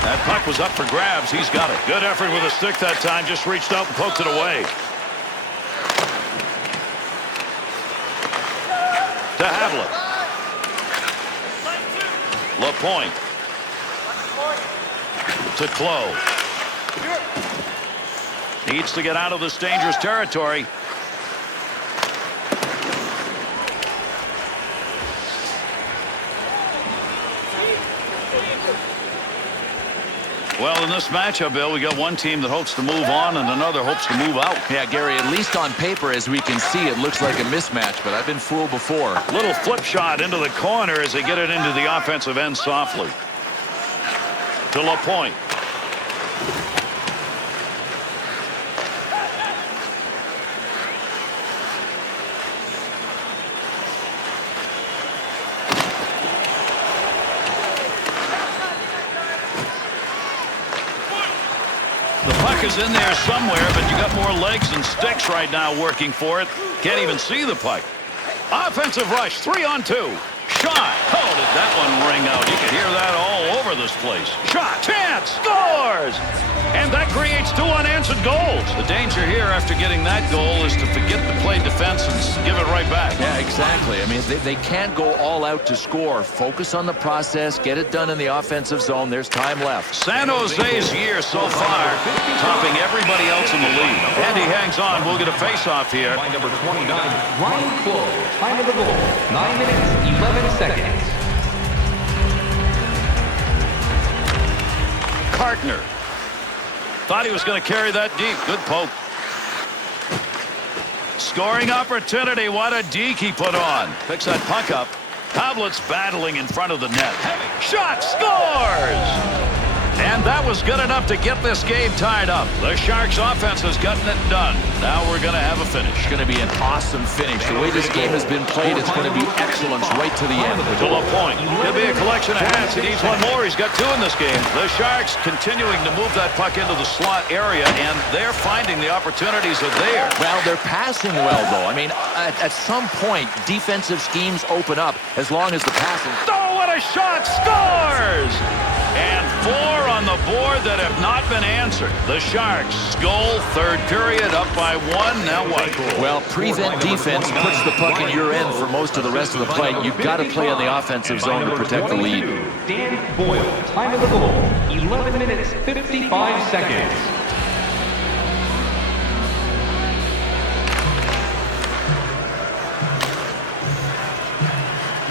That puck was up for grabs. He's got it. Good effort with a stick that time. Just reached out and poked it away. To Havlet. LaPointe. To Clough. Needs to get out of this dangerous territory. Well, in this matchup, Bill, we got one team that hopes to move on and another hopes to move out. Yeah, Gary, at least on paper, as we can see, it looks like a mismatch, but I've been fooled before. Little flip shot into the corner as they get it into the offensive end softly. To LaPointe. Is in there somewhere, but you got more legs and sticks right now working for it. Can't even see the puck. Offensive rush, 3-on-2. Shot. Oh, did that one ring out? You can hear that all over this place. Shot. Chance. Scores. And that creates 2 unanswered goals. The danger here after getting that goal is to forget to play defense and give it right back. Yeah, exactly. I mean, they can't go all out to score. Focus on the process. Get it done in the offensive zone. There's time left. San Jose's year so far, topping everybody else in the league. And he hangs on. We'll get a face-off here. By number 29, Ryan Clough. Time of the goal, 9 minutes, 11 seconds. Kartner. Thought he was going to carry that deep. Good poke. Scoring opportunity. What a deke he put on. Picks that puck up. Havlet's battling in front of the net. Shot. Scores! And that was good enough to get this game tied up. The Sharks' offense has gotten it done. Now we're going to have a finish. It's going to be an awesome finish. The way this game has been played, it's going to be excellence right to the end. To LaPointe. It'll be a collection of hats. He needs one more. He's got 2 in this game. The Sharks continuing to move that puck into the slot area, and they're finding the opportunities are there. Well, they're passing well, though. I mean, at some point, defensive schemes open up as long as the passing... Oh, what a shot! Scores! And 4 on the board that have not been answered. The Sharks goal, third period, up by 1. Now what? Well, prevent defense puts the puck in your end for most of the rest of the play. You've got to play on the offensive zone to protect the lead. Dan Boyle, time of the goal, 11 minutes, 55 seconds.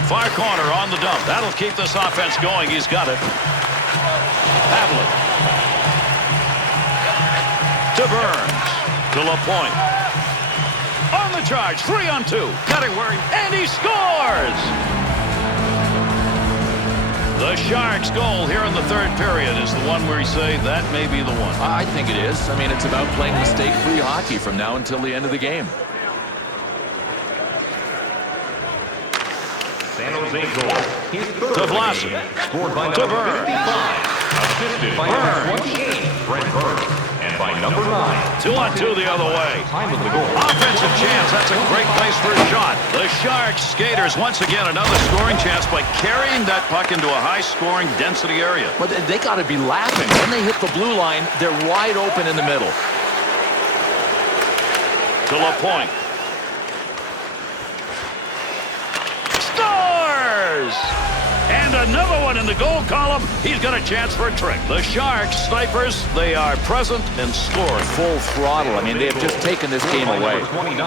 Far corner on the dump. That'll keep this offense going. He's got it. Pavlik. To Burns. To LaPointe. On the charge. 3-on-2. Got it where and he scores! The Sharks' goal here in the third period is the one where you say that may be the one. I think it is. I mean, it's about playing mistake-free hockey from now until the end of the game. San Jose goal. His third To Vlasic. Scored by To number Burns. 55. Assisted by number 28, Brent Burns. And by number 9. 2-on-2 the other way. Time of the goal. Offensive chance. That's a great place for a shot. The Sharks skaters once again another scoring chance by carrying that puck into a high-scoring density area. But they got to be laughing. When they hit the blue line, they're wide open in the middle. To LaPointe. Scores! And another one in the goal column. He's got a chance for a trick. The Sharks snipers, they are present and scoring. Full throttle. I mean, they have just taken this game By away. number 29,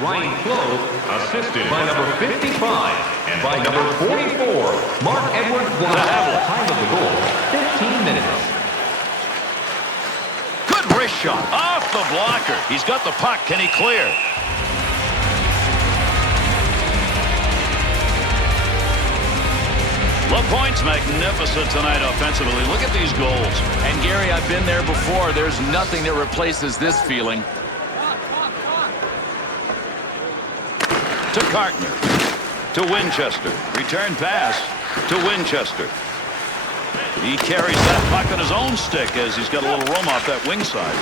Ryan Close. Assisted by number 55. And by number 44, Mark Edward Vlasic. Time of the goal, 15 minutes. Good wrist shot off the blocker. He's got the puck. Can he clear? LaPointe's magnificent tonight offensively. Look at these goals. And Gary, I've been there before. There's nothing that replaces this feeling. To Cartner. To Winchester. Return pass to Winchester. He carries that puck on his own stick as he's got a little room off that wing side.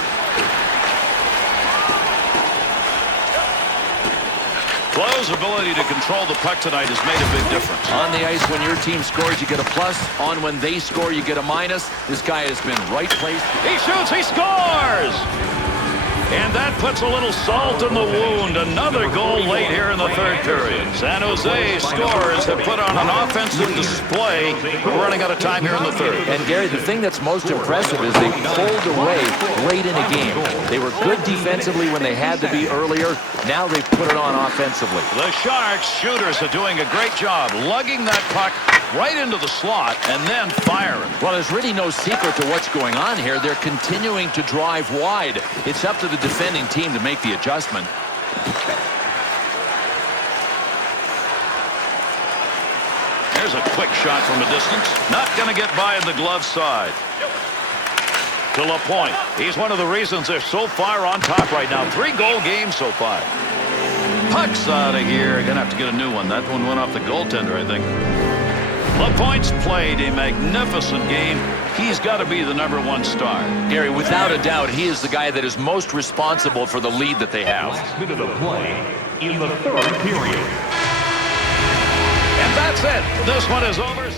Close's ability to control the puck tonight has made a big difference. On the ice, when your team scores, you get a plus. On when they score, you get a minus. This guy has been right place. He shoots, he scores! And that puts a little salt in the wound. Another goal late here in the third period. San Jose scorers have put on an offensive display. We're running out of time here in the third. And Gary, the thing that's most impressive is they pulled away late in a game. They were good defensively when they had to be earlier. Now they've put it on offensively. The Sharks shooters are doing a great job lugging that puck right into the slot and then firing. Well, there's really no secret to what's going on here. They're continuing to drive wide. It's up to the defending team to make the adjustment. There's a quick shot from a distance. Not going to get by in the glove side. To LaPointe. He's one of the reasons they're so far on top right now. 3-goal games so far. Puck's out of here. Going to have to get a new one. That one went off the goaltender, I think. LaPointe's played a magnificent game. He's got to be the #1 star. Gary, without a doubt, he is the guy that is most responsible for the lead that they have. Last minute of play in the third period. And that's it. This one is over.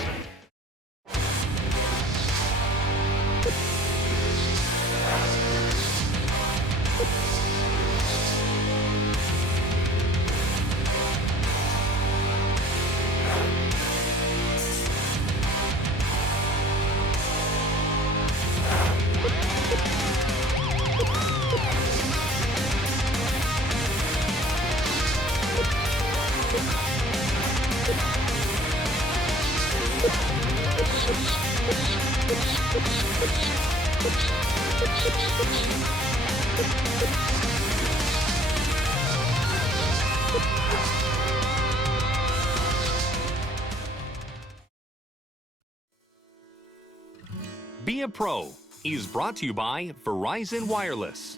Be a Pro is brought to you by Verizon Wireless.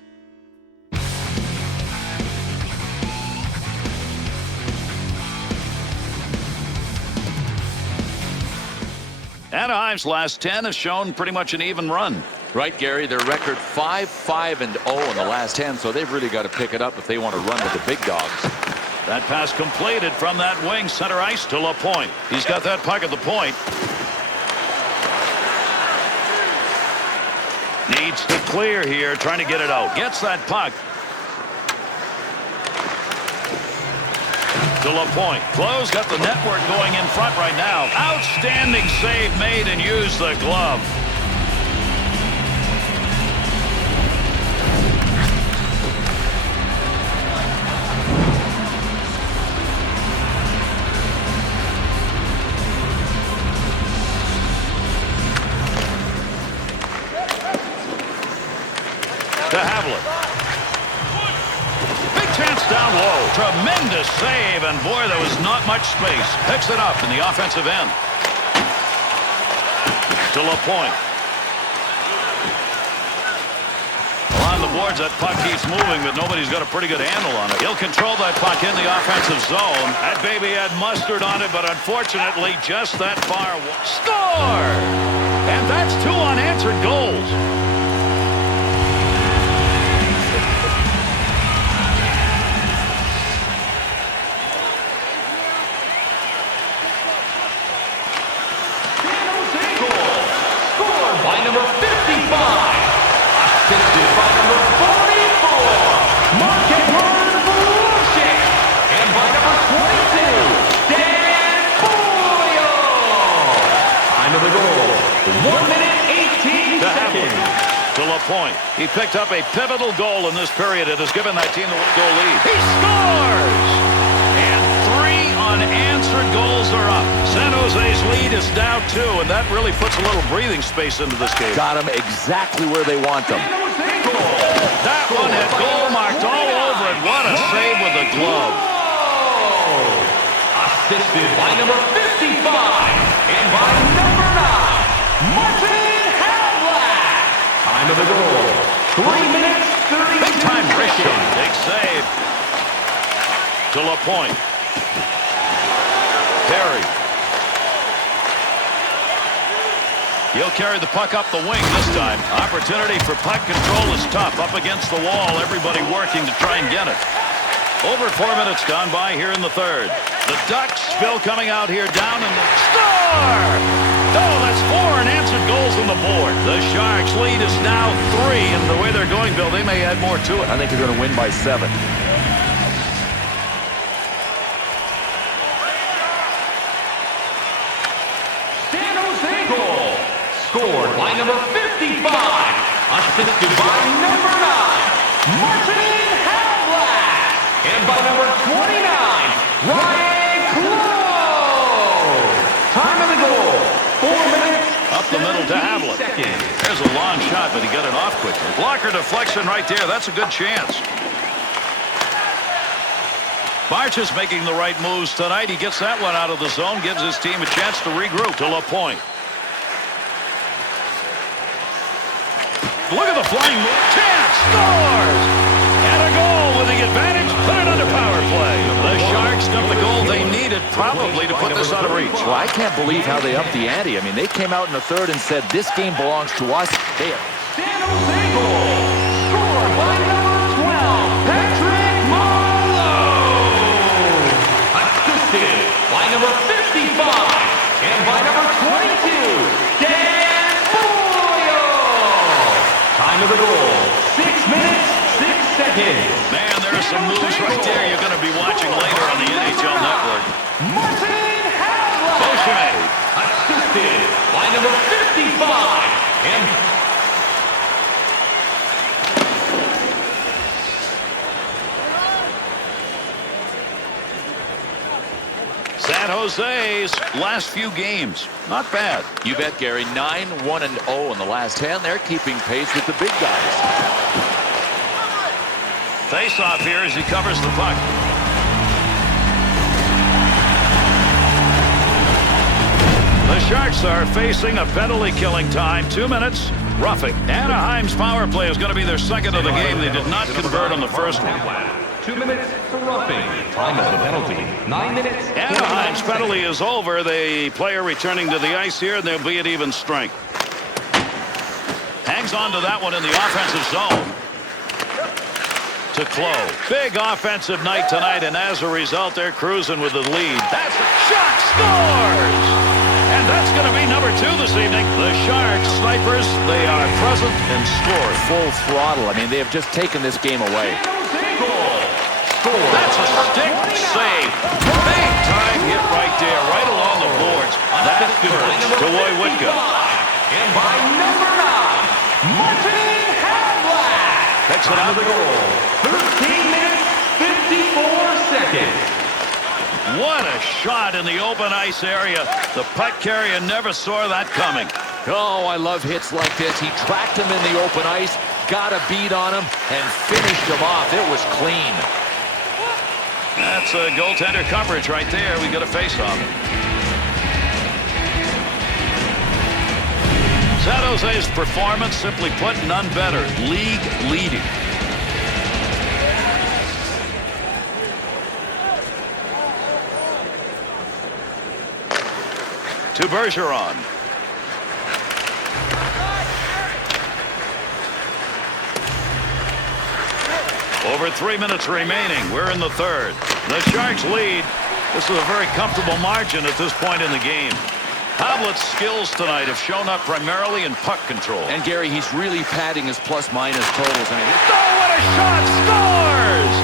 Anaheim's last 10 has shown pretty much an even run. Right, Gary, their record 5-5-0 in the last 10, so they've really got to pick it up if they want to run with the big dogs. That pass completed from that wing center ice to LaPointe. He's got that puck at the point. Needs to clear here, trying to get it out. Gets that puck. To LaPointe. Close got the network going in front right now. Outstanding save made and used the glove. to Havlet. Big chance down low. Tremendous save, and boy, there was not much space. Picks it up in the offensive end. To LaPointe. On the boards, that puck keeps moving, but nobody's got a pretty good handle on it. He'll control that puck in the offensive zone. That baby had mustard on it, but unfortunately just that far. Score! And that's 2 unanswered goals. Scored by number 55. Assisted by number 44, and by number 22, Dan Boyle. Time of the goal, 1 minute 18 seconds. To LaPointe. He picked up a pivotal goal in this period. It has given that team the 1-goal lead. He scores! And 3 unanswered goals are up. San Jose's lead is now 2, and that really puts a little breathing space into this game. Got them exactly where they want them. That one had goal marked all over it. What a save with the glove. Assisted by number 55 and by number 9, Martin Havlat. Time of the goal, 3 minutes 30 Big time wrist seconds. shot. Big save. To LaPointe. Perry. He'll carry the puck up the wing this time. Opportunity for puck control is tough. Up against the wall, everybody working to try and get it. Over 4 minutes gone by here in the third. The Ducks still coming out here down and score! Oh, that's 4 unanswered goals on the board. The Sharks lead is now 3, and the way they're going, Bill, they may add more to it. I think they're going to win by 7. San Jose goal. Scored by number 55. Assisted by number 9, Martin Havlat. And by number 29, Ryan Clough. Time of the goal, 4 minutes, Up the middle to Havlat. seconds. There's a long shot, but he got it off quickly. Blocker deflection right there. That's a good chance. Barch is making the right moves tonight. He gets that one out of the zone, gives his team a chance to regroup. To LaPointe. Look at the flying move. Chance scores! And a goal with the advantage. Put it under power play. The Sharks got the goal they needed probably to put this out of reach. Well, I can't believe how they upped the ante. I mean, they came out in the third and said, this game belongs to us. They are. San Jose goal. Scored by number 12, Patrick Marleau. Assisted by number 55 and by number 22, Dan Boyle. Time of the goal, 6 minutes, 6 seconds. Man, there are some moves right there you're going to be watching later on the NHL Network. Martin Havlat. Motion made. Assisted by number 55 and San Jose's last few games. Not bad. You bet, Gary. 9-1-0 in the last 10. They're keeping pace with the big guys. Face off here as he covers the puck. The Sharks are facing a penalty killing time. 2 minutes. Roughing. Anaheim's power play is going to be their second of the game. They did not convert on the first one. 2 minutes for roughing. Time of the penalty, 9 minutes. Anaheim's penalty is over. The player returning to the ice here, and they'll be at even strength. Hangs on to that one in the offensive zone. To Clough. Big offensive night tonight, and as a result, they're cruising with the lead. That's a shot. Scores! And that's going to be number 2 this evening. The Sharks snipers, they are present and scored. Full throttle. I mean, they have just taken this game away. That's a stick save. Big time hit right there, right along the boards. That hurts to Woywoodka. And by number 9, Martin Havlat. Picks it out of the goal. 13 minutes, 54 seconds. What a shot in the open ice area. The puck carrier never saw that coming. Oh, I love hits like this. He tracked him in the open ice, got a beat on him and finished him off. It was clean. That's a goaltender coverage right there. We got a face-off. San Jose's performance, simply put, none better. League leading. To Bergeron. Over 3 minutes remaining. We're in the third. The Sharks lead. This is a very comfortable margin at this point in the game. Havlet's skills tonight have shown up primarily in puck control. And Gary, he's really padding his plus-minus totals. I mean, oh, what a shot! Scores!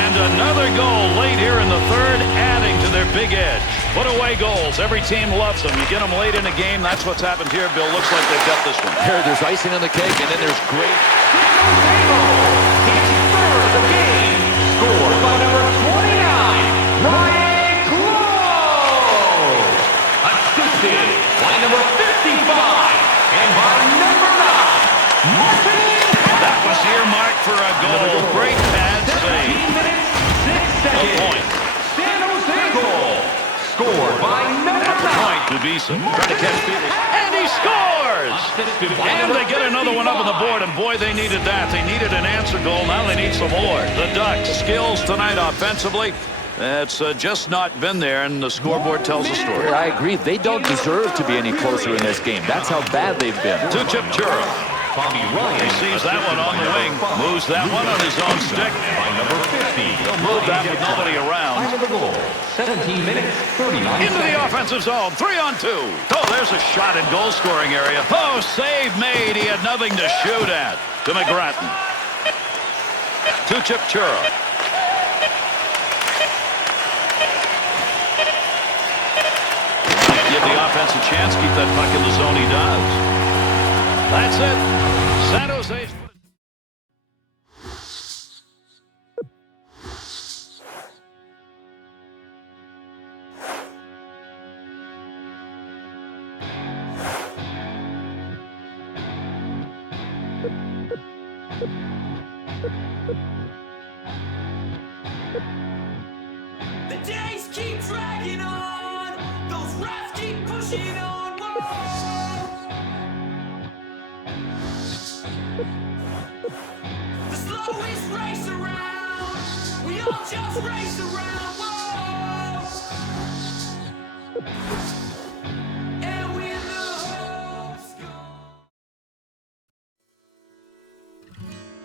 And another goal late here in the third, adding to their big edge. Put away goals. Every team loves them. You get them late in a game. That's what's happened here, Bill. Looks like they've got this one. There's icing on the cake, and then there's great. His third of the game. Scored by number 29, Ryan Clough. Assisted by number 55 and by number 9, Martin. That was earmarked for a goal. Great pad 17 save. minutes, 6 A seconds. point. San Jose goal. Scored by number 9. Point to Beeson. Trying to catch people. And he scores! Assisted by And number they get another one up on the 55. board, and boy, they needed that. They needed an answer goal. Now they need some more. The Ducks' skills tonight offensively, it's just not been there, and the scoreboard tells a story. I agree. They don't deserve to be any closer in this game. That's how bad they've been. To Chipchura. Bobby Ryan Receives that one on the wing. Moves that one on his own stick. by number 50. He'll move that with nobody around. Time of the goal. 17 minutes, 39 Into the seconds. offensive zone. 3-on-2. Oh, there's a shot in goal-scoring area. Oh, save made. He had nothing to shoot at. To McGrattan. To Chipchura. Give the offense a chance. Keep that puck in the zone. He does. That's it. San Jose's... The days keep dragging on. Those refs keep pushing on. The slowest race around. We all just race around. Whoa. And when the hope's gone.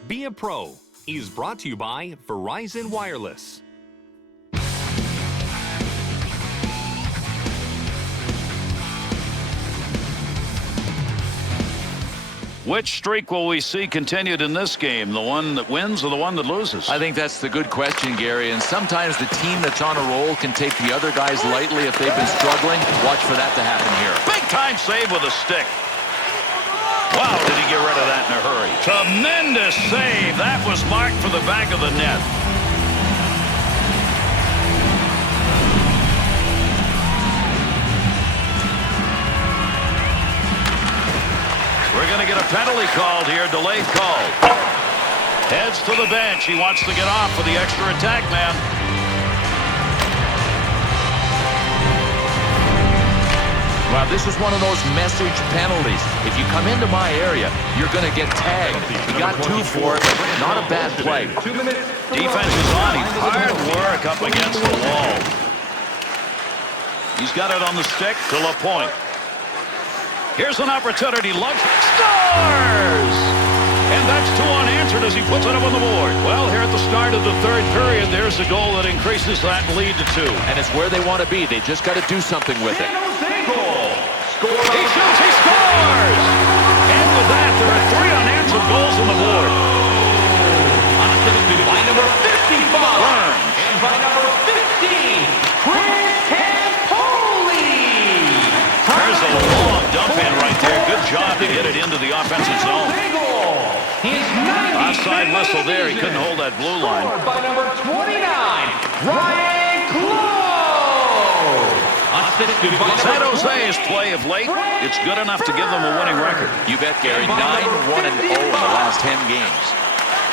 Be a Pro is brought to you by Verizon Wireless. Which streak will we see continued in this game? The one that wins or the one that loses? I think that's the good question, Gary. And sometimes the team that's on a roll can take the other guys lightly if they've been struggling. Watch for that to happen here. Big time save with a stick. Wow, did he get rid of that in a hurry. Tremendous save. That was marked for the back of the net. We're going to get a penalty called here, delayed call. Heads to the bench. He wants to get off for the extra attack man. Well, this is one of those message penalties. If you come into my area, you're going to get tagged. He got 2 for it, but not a bad play. 2 minutes. Defense is on. He's hard work up against the wall. He's got it on the stick to LaPointe. Here's an opportunity. Lunch scores! And that's 2 unanswered as he puts it up on the board. Well, here at the start of the third period, there's a goal that increases that lead to 2. And it's where they want to be. They just got to do something with it. San Jose goal. Score. He shoots, he scores! And with that, there are 3 unanswered goals on the board. Assisted by number 55 Burns. and by number 15, Chris Campoli. There's a long dump in right there. Good job to get it into the offensive zone. His 90th Offside whistle there. He couldn't hold that blue line. Scored by number 29, Ryan Clough. Assisted by San number Jose's play of late, it's good enough to give them a winning record. You bet, Gary. 9-1-0 in the last 10 games.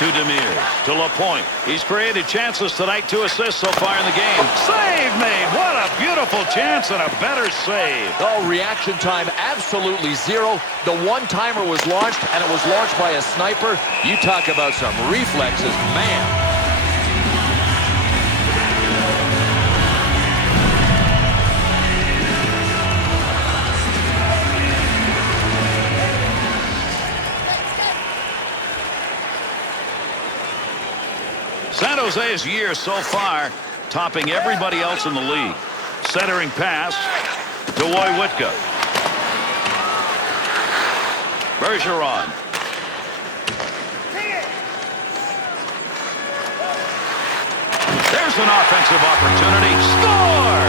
To Demir, to LaPointe. He's created chances tonight, 2 assists so far in the game. Save made. What a beautiful chance and a better save. Oh, reaction time absolutely zero. The one-timer was launched, and it was launched by a sniper. You talk about some reflexes, man. San Jose's year so far, topping everybody else in the league. Centering pass to Woywitka. Bergeron. There's an offensive opportunity. Score!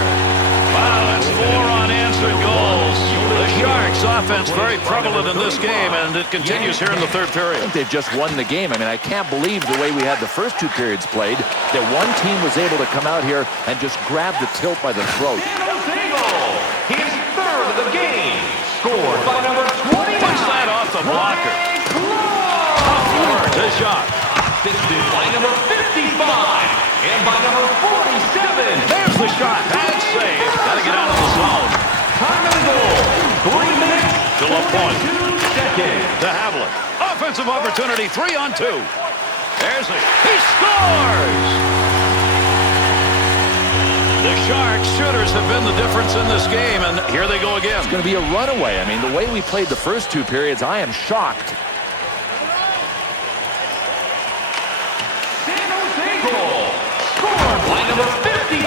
Wow, that's 4 unanswered goals. The Sharks' offense very prevalent in this game, and it continues here in the third period. I think they've just won the game. I mean, I can't believe the way we had the first 2 periods played, that one team was able to come out here and just grab the tilt by the throat. His third of the game. Scored by number 29. Puts that off the blocker. Up forward to shot. Assisted by number 55. And by number 47. There's the shot. Bad save. Got to get out of the zone. Time of the goal. 3 minutes. To LaPointe. 22 seconds. To Havlat. Offensive opportunity. 3-on-2. There's a... He scores! The Sharks shooters have been the difference in this game, and here they go again. It's going to be a runaway. I mean, the way we played the first 2 periods, I am shocked. San Jose goal. Scored by number 55.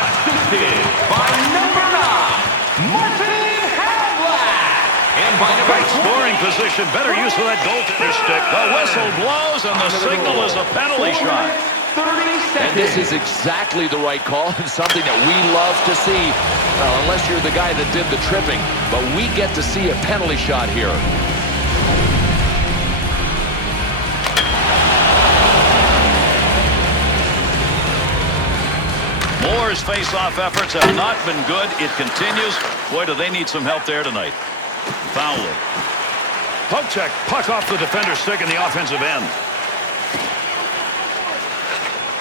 Assisted by number 9. Martin Havlat. And by number Great scoring position. Better use of that goaltender stick. The whistle blows, and the signal is a penalty shot. 30 seconds. And this is exactly the right call and something that we love to see. Well, unless you're the guy that did the tripping. But we get to see a penalty shot here. Moore's face-off efforts have not been good. It continues. Boy, do they need some help there tonight. Fowler. Poke check. Puck off the defender's stick in the offensive end.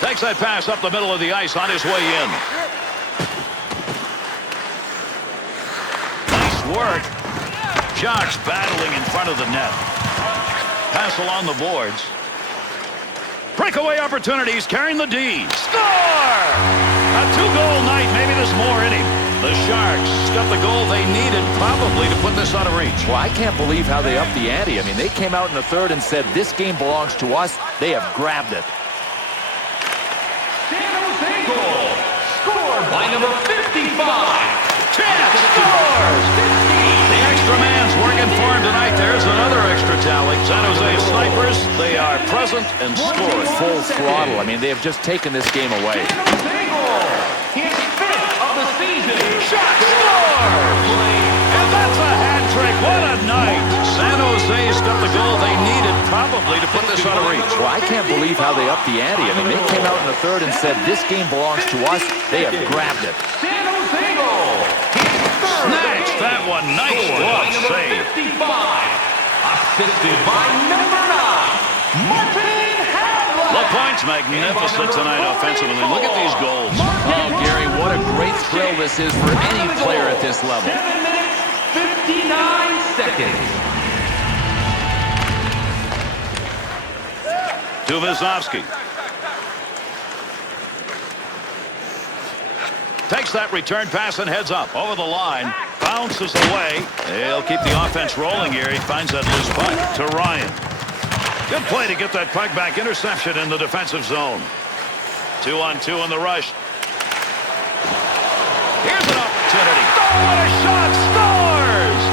Takes that pass up the middle of the ice on his way in. Nice work. Sharks battling in front of the net. Pass along the boards. Breakaway opportunities carrying the D. Score! A 2-goal night. Maybe there's more in him. The Sharks got the goal they needed probably to put this out of reach. Well, I can't believe how they upped the ante. I mean, they came out in the third and said, this game belongs to us. They have grabbed it. San Jose goal. Scored by number 55. Chance scores! The extra man's working for him tonight. There's another extra tally. San Jose Snipers, they are present and scoring. Full throttle. I mean, they have just taken this game away. San Jose goal. His 5th of the season. Shot scores! And that's a hat trick. What a night. San Jose's got the goal they needed probably to put this out of reach. Well, I can't believe how they upped the ante. I mean, they came out in the third and said, this game belongs to us. They have grabbed it. San Jose goal. His 3rd. Snatched that one. Nice glove save. 55. Assisted by number 9. Martin Havlat. LaPointe's magnificent tonight offensively. Look at these goals. Oh, Gary, what a great thrill this is for any player at this level. 7 minutes, 59 seconds. To Wisniewski. Takes that return pass and heads up over the line. Bounces away. They'll keep the offense rolling here. He finds that loose puck to Ryan. Good play to get that puck back. Interception in the defensive zone. 2-on-2 in the rush. Here's an opportunity. Oh, what a shot! Scores!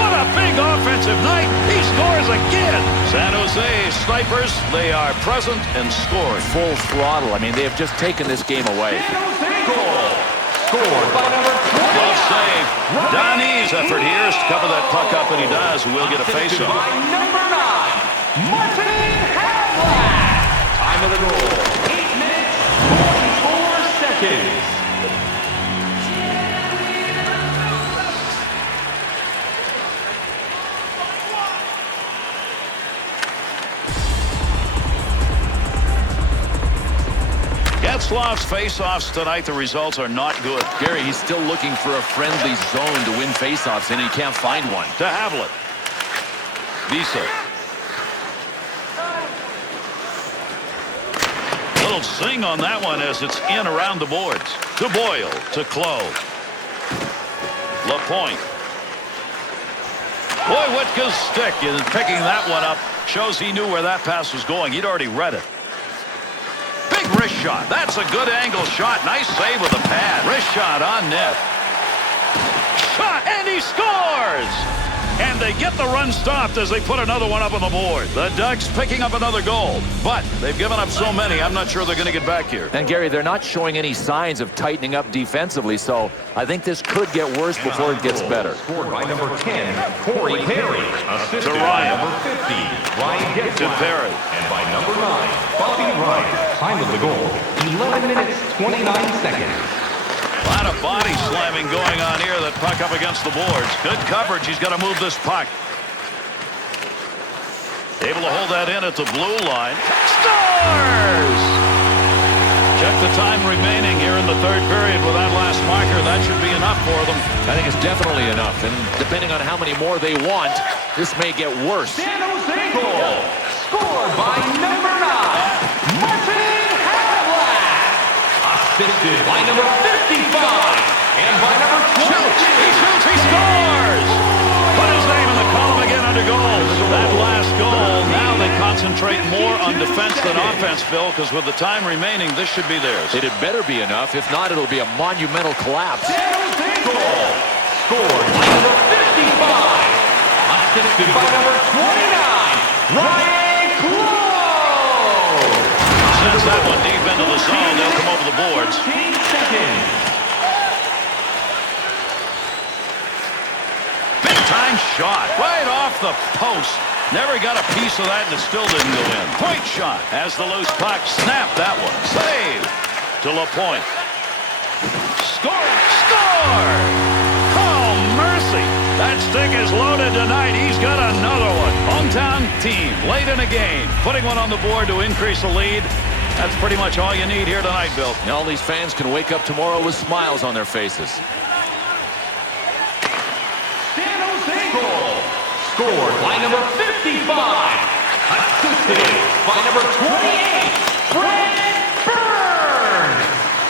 What a big offensive night. He scores again. San Jose Snipers, they are present and scoring. Full throttle. I mean, they have just taken this game away. San Jose goal. Scored by number 20. Well save. Donnie's effort here is to cover that puck up, and he does. We'll get a Assisted face-off. by number 9. Martin Havlat. Time of the goal. 8 minutes, 44 seconds. Slavs' face-offs tonight, the results are not good. Gary, he's still looking for a friendly zone to win face-offs, and he can't find one. To Havlet. Visa. Little zing on that one as it's in around the boards. To Boyle. To Clough. LaPointe. Boy, Whitka's stick in picking that one up shows he knew where that pass was going. He'd already read it. Big wrist shot. That's a good angle shot. Nice save with the pad. Wrist shot on net. Shot, and he scores! And they get the run stopped as they put another one up on the board. The Ducks picking up another goal. But they've given up so many, I'm not sure they're going to get back here. And, Gary, they're not showing any signs of tightening up defensively, so I think this could get worse before it gets better. Scored by number 10, Corey Perry. Assisted To by Ryan. number 50, Ryan Getzlaff. To Perry. And by number 9, Bobby Ryan. Time of the goal, 11 minutes, 29 seconds. A lot of body slamming going on here. That puck up against the boards. Good coverage. He's got to move this puck. Able to hold that in at the blue line. Scores! Check the time remaining here in the third period with that last marker. That should be enough for them. I think it's definitely enough, and depending on how many more they want, this may get worse. San Jose goal. Scored by number 9, Martin Havlat. Assisted by number 55 and by number 22. He shoots, he scores! Put his name in the column again under goals. That last goal, now they concentrate more on defense than offense, Bill, because with the time remaining, this should be theirs. It had better be enough. If not, it'll be a monumental collapse. San Jose goal. Scored by number 55. Assisted by number 29, Ryan Clough. Sends that one deep into the zone. They'll come over the boards. 15 seconds. Big-time shot right off the post. Never got a piece of that, and it still didn't go in. Point shot as the loose puck. Snap that one. Save to LaPointe. Score! Score! Oh, mercy. That stick is loaded tonight. He's got another one. Hometown team late in a game, putting one on the board to increase the lead. That's pretty much all you need here tonight, Bill. And all these fans can wake up tomorrow with smiles on their faces. San Jose goal. Scored by number 55. Assisted by number 28, Fred Burns.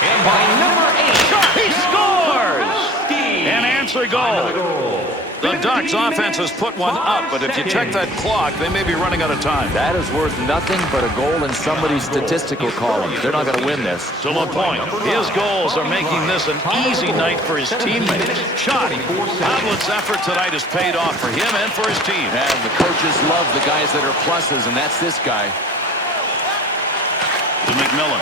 And by number 8, He scores! An answer goal. The Ducks offense has put one up, but if you check that clock, they may be running out of time. That is worth nothing but a goal in somebody's statistical column. They're not going to win this. To LaPointe. His goals are making this an easy night for his teammates. Shot. Havlet's effort tonight has paid off for him and for his team. And the coaches love the guys that are pluses, and that's this guy. To McMillan.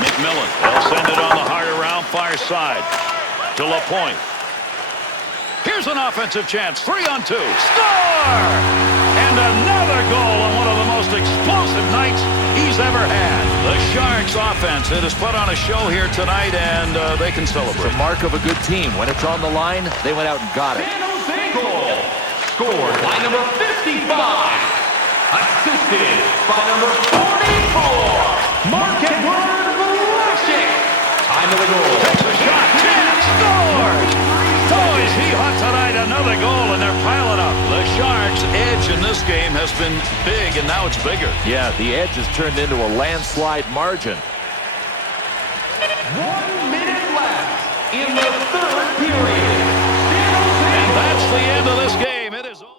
McMillan. They'll send it on the hard around far side. To LaPointe. Here's an offensive chance. 3-on-2. Score! And another goal on one of the most explosive nights he's ever had. The Sharks offense, it has put on a show here tonight, and they can celebrate. It's a mark of a good team. When it's on the line, they went out and got it. San Jose goal. Scored by number 55. Assisted by number 44, Mark-Edward Vlasic. Time of the goal. Takes a shot. Chance. Scores! Boy, is he hot tonight. Another goal, and they're piling up. The Sharks' edge in this game has been big, and now it's bigger. Yeah, the edge has turned into a landslide margin. 1 minute left in the third period. And that's the end of this game. It is over.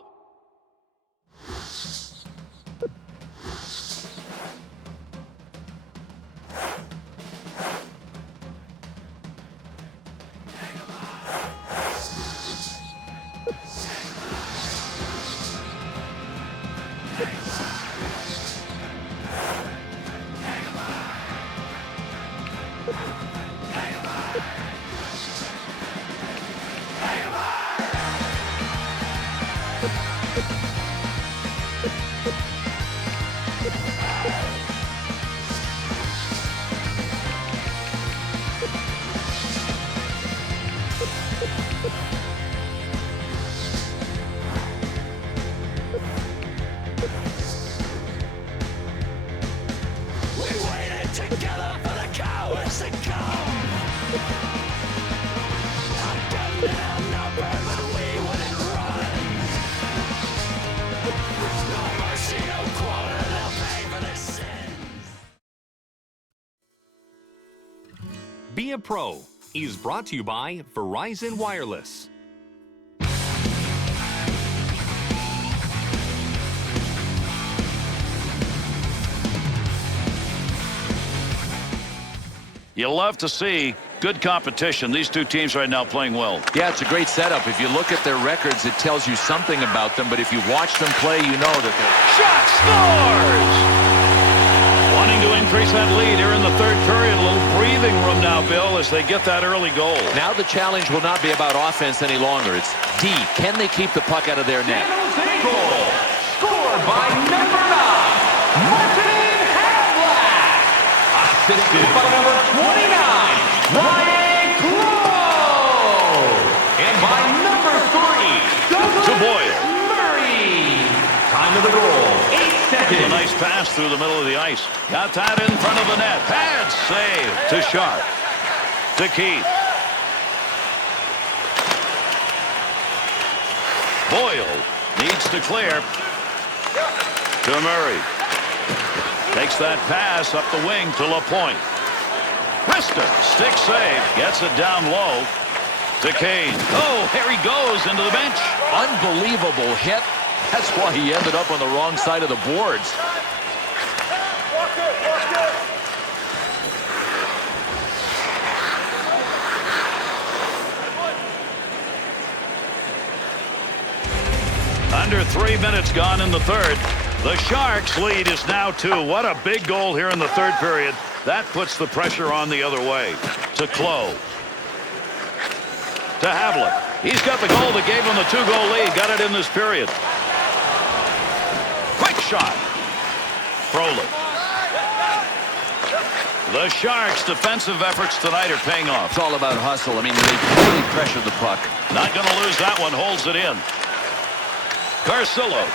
Be a Pro is brought to you by Verizon Wireless. You love to see good competition. These two teams right now playing well. Yeah, it's a great setup. If you look at their records, it tells you something about them. But if you watch them play, you know that they're... Shot scores! Wanting to increase that lead here in the third period. A little breathing room now, Bill, as they get that early goal. Now the challenge will not be about offense any longer. It's D. Can they keep the puck out of their net? Goal scored by number 9, Martin Havlat. Assisted by number 29, Ryan Crow. And by number 3, Douglas Boyle. Murray. Time of the goal, 8 seconds. A nice pass through the middle of the ice. Got that in front of the net. Pad save to Sharp. To Keith. Boyle needs to clear. To Murray. Takes that pass up the wing to LaPointe. Wristed. Stick save. Gets it down low. To Kane. Oh, here he goes into the bench. Unbelievable hit. That's why he ended up on the wrong side of the boards. Under 3 minutes gone in the third. The Sharks' lead is now 2. What a big goal here in the third period. That puts the pressure on the other way. To Clough. To Havlat. He's got the goal that gave him the 2-goal lead. Got it in this period. Quick shot. Frolik. The Sharks' defensive efforts tonight are paying off. It's all about hustle. I mean, they really pressured the puck. Not going to lose that one. Holds it in. Carcillo.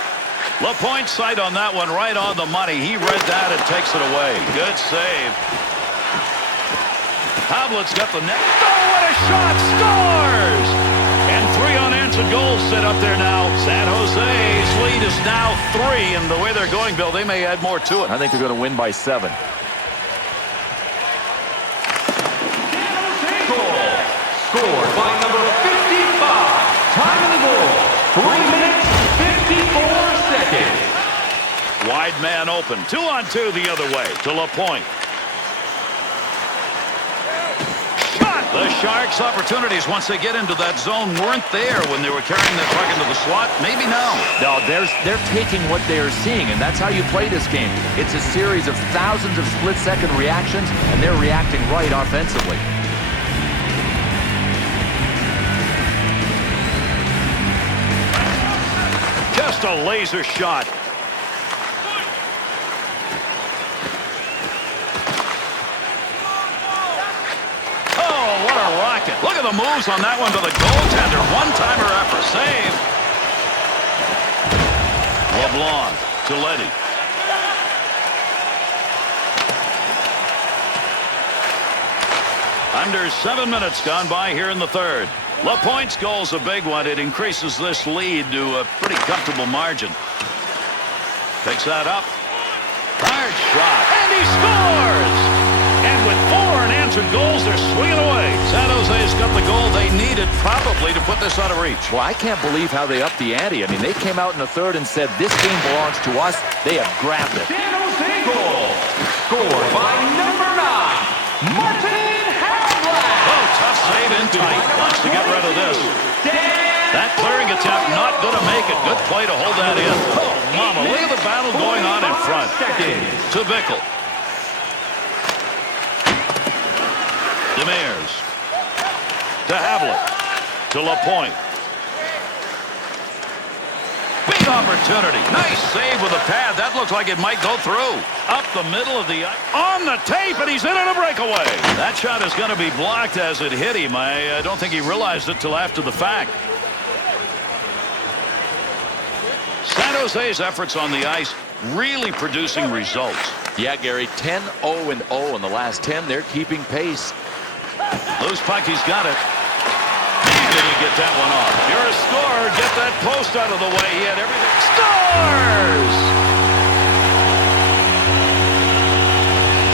LaPointe sight on that one, right on the money. He read that and takes it away. Good save. Havlat's got the net. Oh, what a shot! Scores! And 3 unanswered goals sit up there now. San Jose's lead is now 3, and the way they're going, Bill, they may add more to it. I think they're going to win by 7. goal scored by number 55. Time of the goal, 3 minutes, 54 seconds. Wide man open. 2-on-2 the other way to LaPointe. Shot! The Sharks' opportunities once they get into that zone weren't there when they were carrying the puck into the slot. Maybe now. No, they're taking what they are seeing, and that's how you play this game. It's a series of thousands of split-second reactions, and they're reacting right offensively. Just a laser shot. Oh, what a rocket. Look at the moves on that one to the goaltender. One-timer effort. Save. LeBlanc to Letty. Under 7 minutes gone by here in the third. LaPointe's goal's a big one. It increases this lead to a pretty comfortable margin. Picks that up. Hard shot. And he scores! And with 4 unanswered goals, they're swinging away. San Jose's got the goal they needed probably to put this out of reach. Well, I can't believe how they upped the ante. I mean, they came out in the third and said, this game belongs to us. They have grabbed it. San Jose goal scored by number 9, Martin Havlat. Oh, tough save in tight. Wants to get rid of this. That clearing attempt not going to make it. Good play to hold that in. Oh, mama, look at the battle going on in front. To Bickle. Demers. To Havlat. To LaPointe. Big opportunity. Nice save with a pad. That looked like it might go through. Up the middle of the ice. On the tape, and he's in on a breakaway. That shot is going to be blocked as it hit him. I don't think he realized it till after the fact. San Jose's efforts on the ice really producing results. Yeah, Gary, 10-0-0 in the last 10. They're keeping pace. Loose puck, he's got it. And did he get that one off? You're a scorer. Get that post out of the way. He had everything. Scores!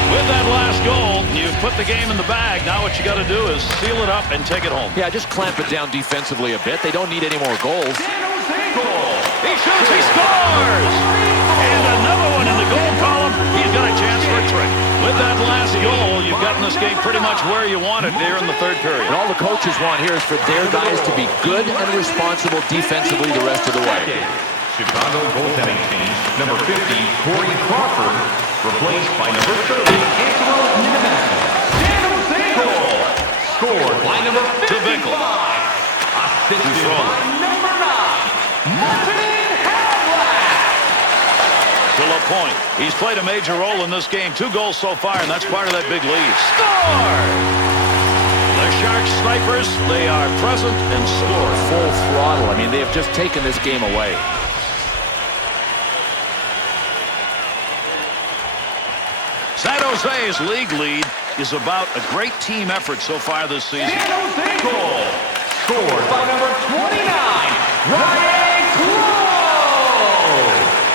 With that last goal, you've put the game in the bag. Now what you got to do is seal it up and take it home. Yeah, just clamp it down defensively a bit. They don't need any more goals. He shoots, he scores! And another one in the goal column. He's got a chance for a trick. With that last goal, you've gotten this game pretty much where you want it here in the third period. And all the coaches want here is for their guys to be good and responsible defensively the rest of the way. Chicago goaltending change. Number 50, Corey Crawford, replaced by number 30, Angelo Niedermacher. San Jose goal. Scored by number 55. Assisted by number 9, Martin Havlat. To LaPointe. He's played a major role in this game. 2 goals so far, and that's part of that big lead. Score! The Sharks snipers, they are present and score. Full throttle. I mean, they have just taken this game away. San Jose's league lead is about a great team effort so far this season. San Jose goal. Scored by number 29, Ryan Clough.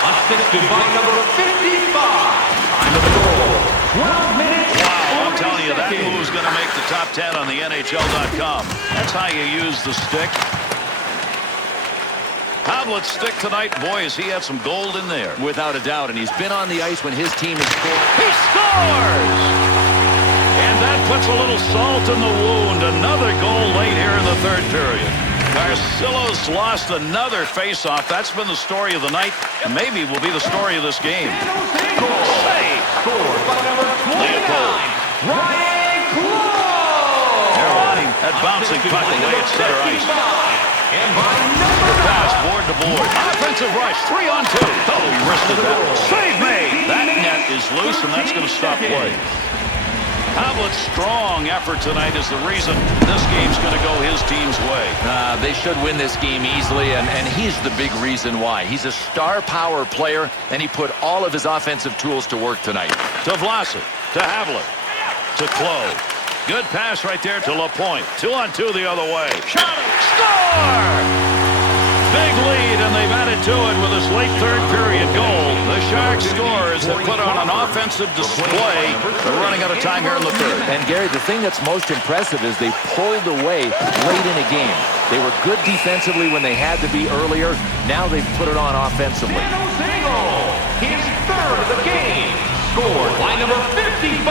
Assisted by number 55. Time of the goal. 12 minutes. Wow, I'm telling you, that move's going to make the top 10 on the NHL.com. That's how you use the stick. Havlat's stick tonight, boy, has he had some gold in there. Without a doubt, and he's been on the ice when his team has scored. He scores! And that puts a little salt in the wound. Another goal late here in the third period. Garcilo's lost another faceoff. That's been the story of the night, and maybe will be the story of this game. Save! Scored by number 29, Ryan Clough. They're on him. That bouncing puck away at center ice. And by number 9. Pass board to board. Offensive rush. 3-on-2. Oh, he wristed that. Save made. That net is loose, and that's going to stop play. Havlat's strong effort tonight is the reason this game's going to go his team's way. They should win this game easily, and he's the big reason why. He's a star power player, and he put all of his offensive tools to work tonight. To Vlasic. To Havlat. To Clough. Good pass right there to LaPointe. 2-on-2 the other way. Shot him. Score! Big lead, and they've added to it with this late third period goal. The Sharks scorers have put on an offensive display. They're running out of time here in the third. And Gary, the thing that's most impressive is they pulled away late in a game. They were good defensively when they had to be earlier. Now they've put it on offensively. San Jose goal. His third of the game. Scored by number 55.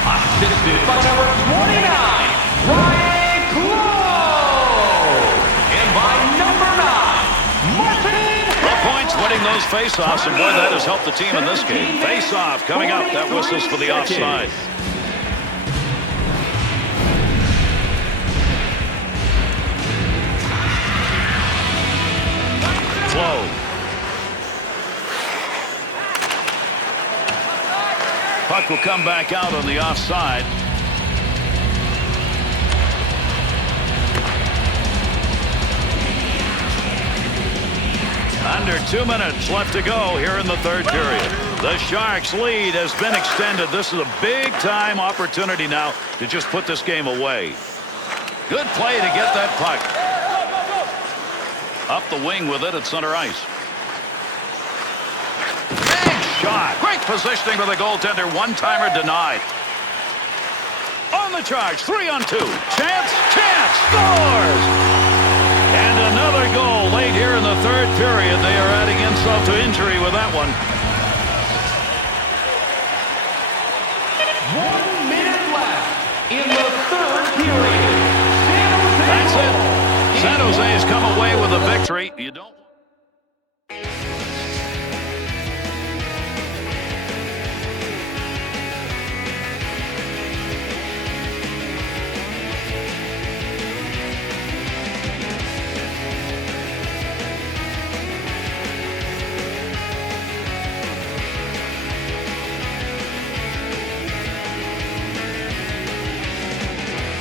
Assisted by number 29, Ryan Clough. And by number 9, Martin. LaPointe's winning those faceoffs, and boy, that has helped the team in this game. Faceoff coming up. That whistles for the offside. Clough. Puck will come back out on the offside. Under 2 minutes left to go here in the third period. The Sharks' lead has been extended. This is a big-time opportunity now to just put this game away. Good play to get that puck. Up the wing with it at center ice. Shot. Great positioning for the goaltender. One-timer denied. On the charge. 3-on-2. Chance. Chance. Scores. And another goal late here in the third period. They are adding insult to injury with that one. 1 minute left in the third period. San Jose. That's it. San Jose has come away with a victory. You don't.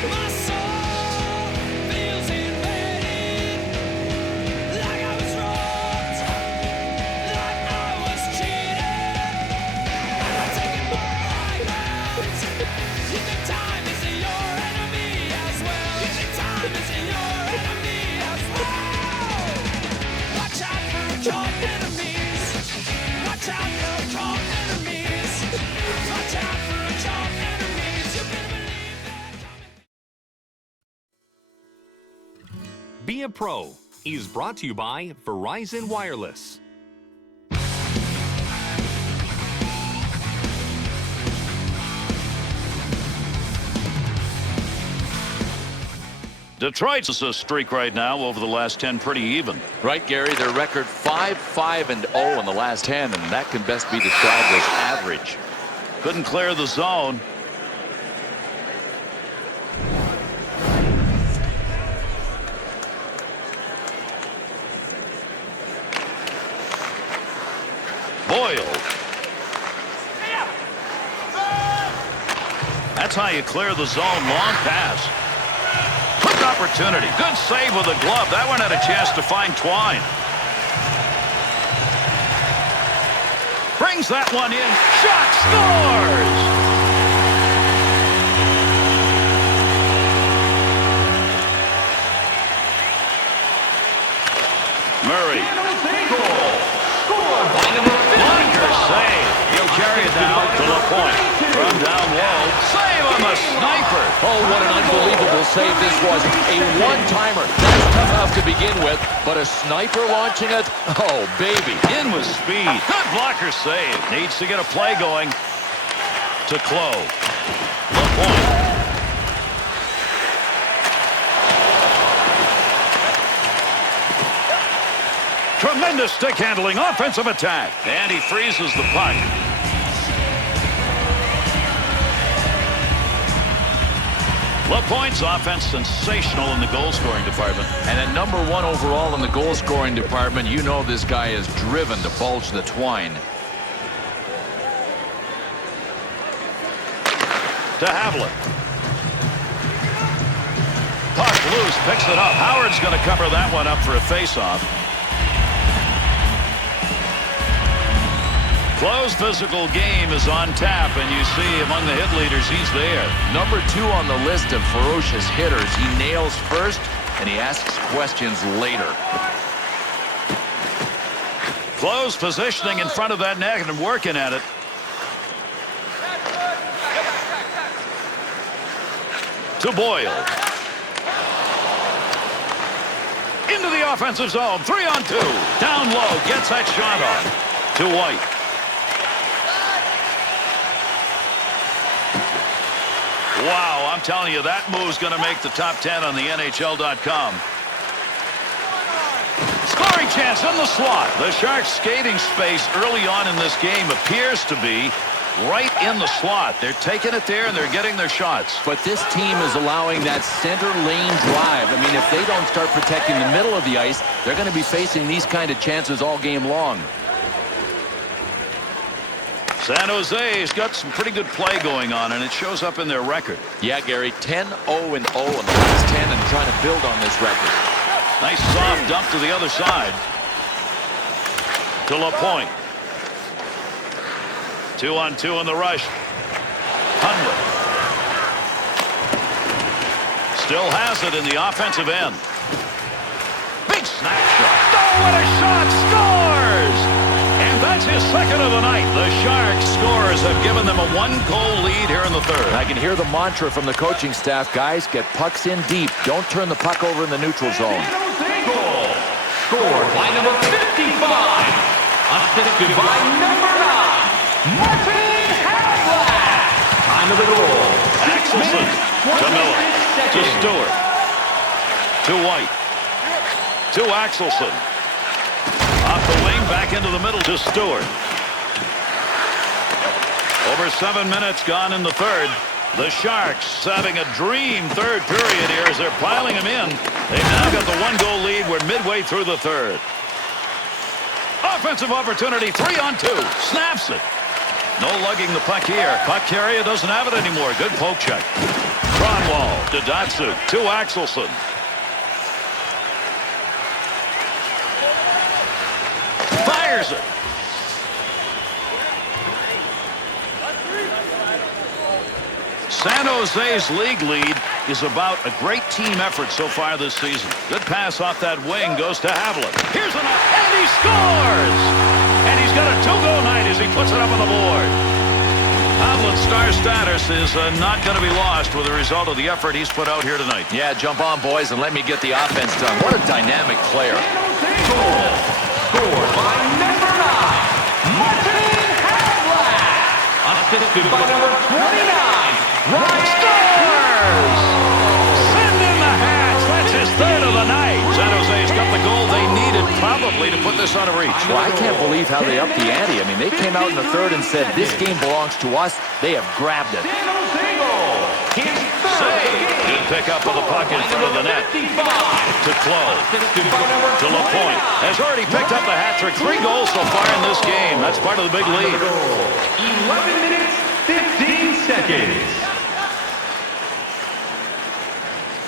My soul feels invaded, like I was wrong. Be a Pro is brought to you by Verizon Wireless. Detroit's a streak right now over the last 10, pretty even. Right, Gary, their record 5-5-0 in the last 10, and that can best be described as average. Couldn't clear the zone. Boyle. That's how you clear the zone. Long pass. Quick opportunity. Good save with the glove. That one had a chance to find Twine. Brings that one in. Shot, scores! Murray. Blunder save. He'll carry it now to LaPointe. From down low. Save on the sniper. Oh, what an unbelievable save this was. A one-timer. That's tough enough to begin with, but a sniper launching it? Oh, baby. In with speed. Good blocker save. Needs to get a play going to Clow. LaPointe. Tremendous stick handling, offensive attack. And he freezes the puck. LaPointe's offense sensational in the goal-scoring department. And at number 1 overall in the goal-scoring department, you know this guy is driven to bulge the twine. To Havlat. Puck loose, picks it up. Howard's going to cover that one up for a face-off. Close physical game is on tap, and you see among the hit leaders, he's there. Number 2 on the list of ferocious hitters. He nails first, and he asks questions later. Close positioning in front of that net and working at it. To Boyle. Into the offensive zone. 3-on-2. Down low. Gets that shot on. To White. Wow, I'm telling you, that move's going to make the top 10 on the NHL.com. Scoring chance in the slot. The Sharks' skating space early on in this game appears to be right in the slot. They're taking it there, and they're getting their shots. But this team is allowing that center lane drive. I mean, if they don't start protecting the middle of the ice, they're going to be facing these kind of chances all game long. San Jose's got some pretty good play going on, and it shows up in their record. Yeah, Gary, 10-0-0 in the last 10 and trying to build on this record. Nice soft dump to the other side. To LaPointe. 2-on-2 in the rush. Hundley. Still has it in the offensive end. Big snapshot. Oh, what a shot! Scores! And that's his second of the night. The Sharks scorers have given them a 1-goal lead here in the third. I can hear the mantra from the coaching staff, guys, get pucks in deep. Don't turn the puck over in the neutral zone. Goal. Scored by number 55. Assisted by number 9, Martin Havlat. Time of the goal. Axelson. To Miller. To Stewart. To White. To Axelson. Off the wing, back into the middle to Stewart. Over 7 minutes gone in the third. The Sharks having a dream third period here as they're piling them in. They've now got the 1-goal lead. We're midway through the third. Offensive opportunity, 3-on-2. Snaps it. No lugging the puck here. Puck carrier doesn't have it anymore. Good poke check. Kronwall to Datsyuk. To Axelson. Fires it. San Jose's league lead is about a great team effort so far this season. Good pass off that wing goes to Havlat. Here's an and he scores! And he's got a 2-goal night as he puts it up on the board. Hovland's star status is not going to be lost with the result of the effort he's put out here tonight. Yeah, jump on, boys, and let me get the offense done. What a dynamic player. Goal scored by number 9, Martin Havlat. Assisted by number 29, Ryan Scores! Send in the hats. That's his third of the night. San Jose's got the goal they needed probably to put this on a reach. Well, I can't believe how they upped the ante. I mean, they came out in the third and said, this game belongs to us. They have grabbed it. San Jose goal. His third. Good pick up of the puck in front of the net. 55. To Close. To LaPointe. Has already picked up a hat-trick. 3 goals so far in this game. That's part of the big lead. 11 minutes, 15 seconds.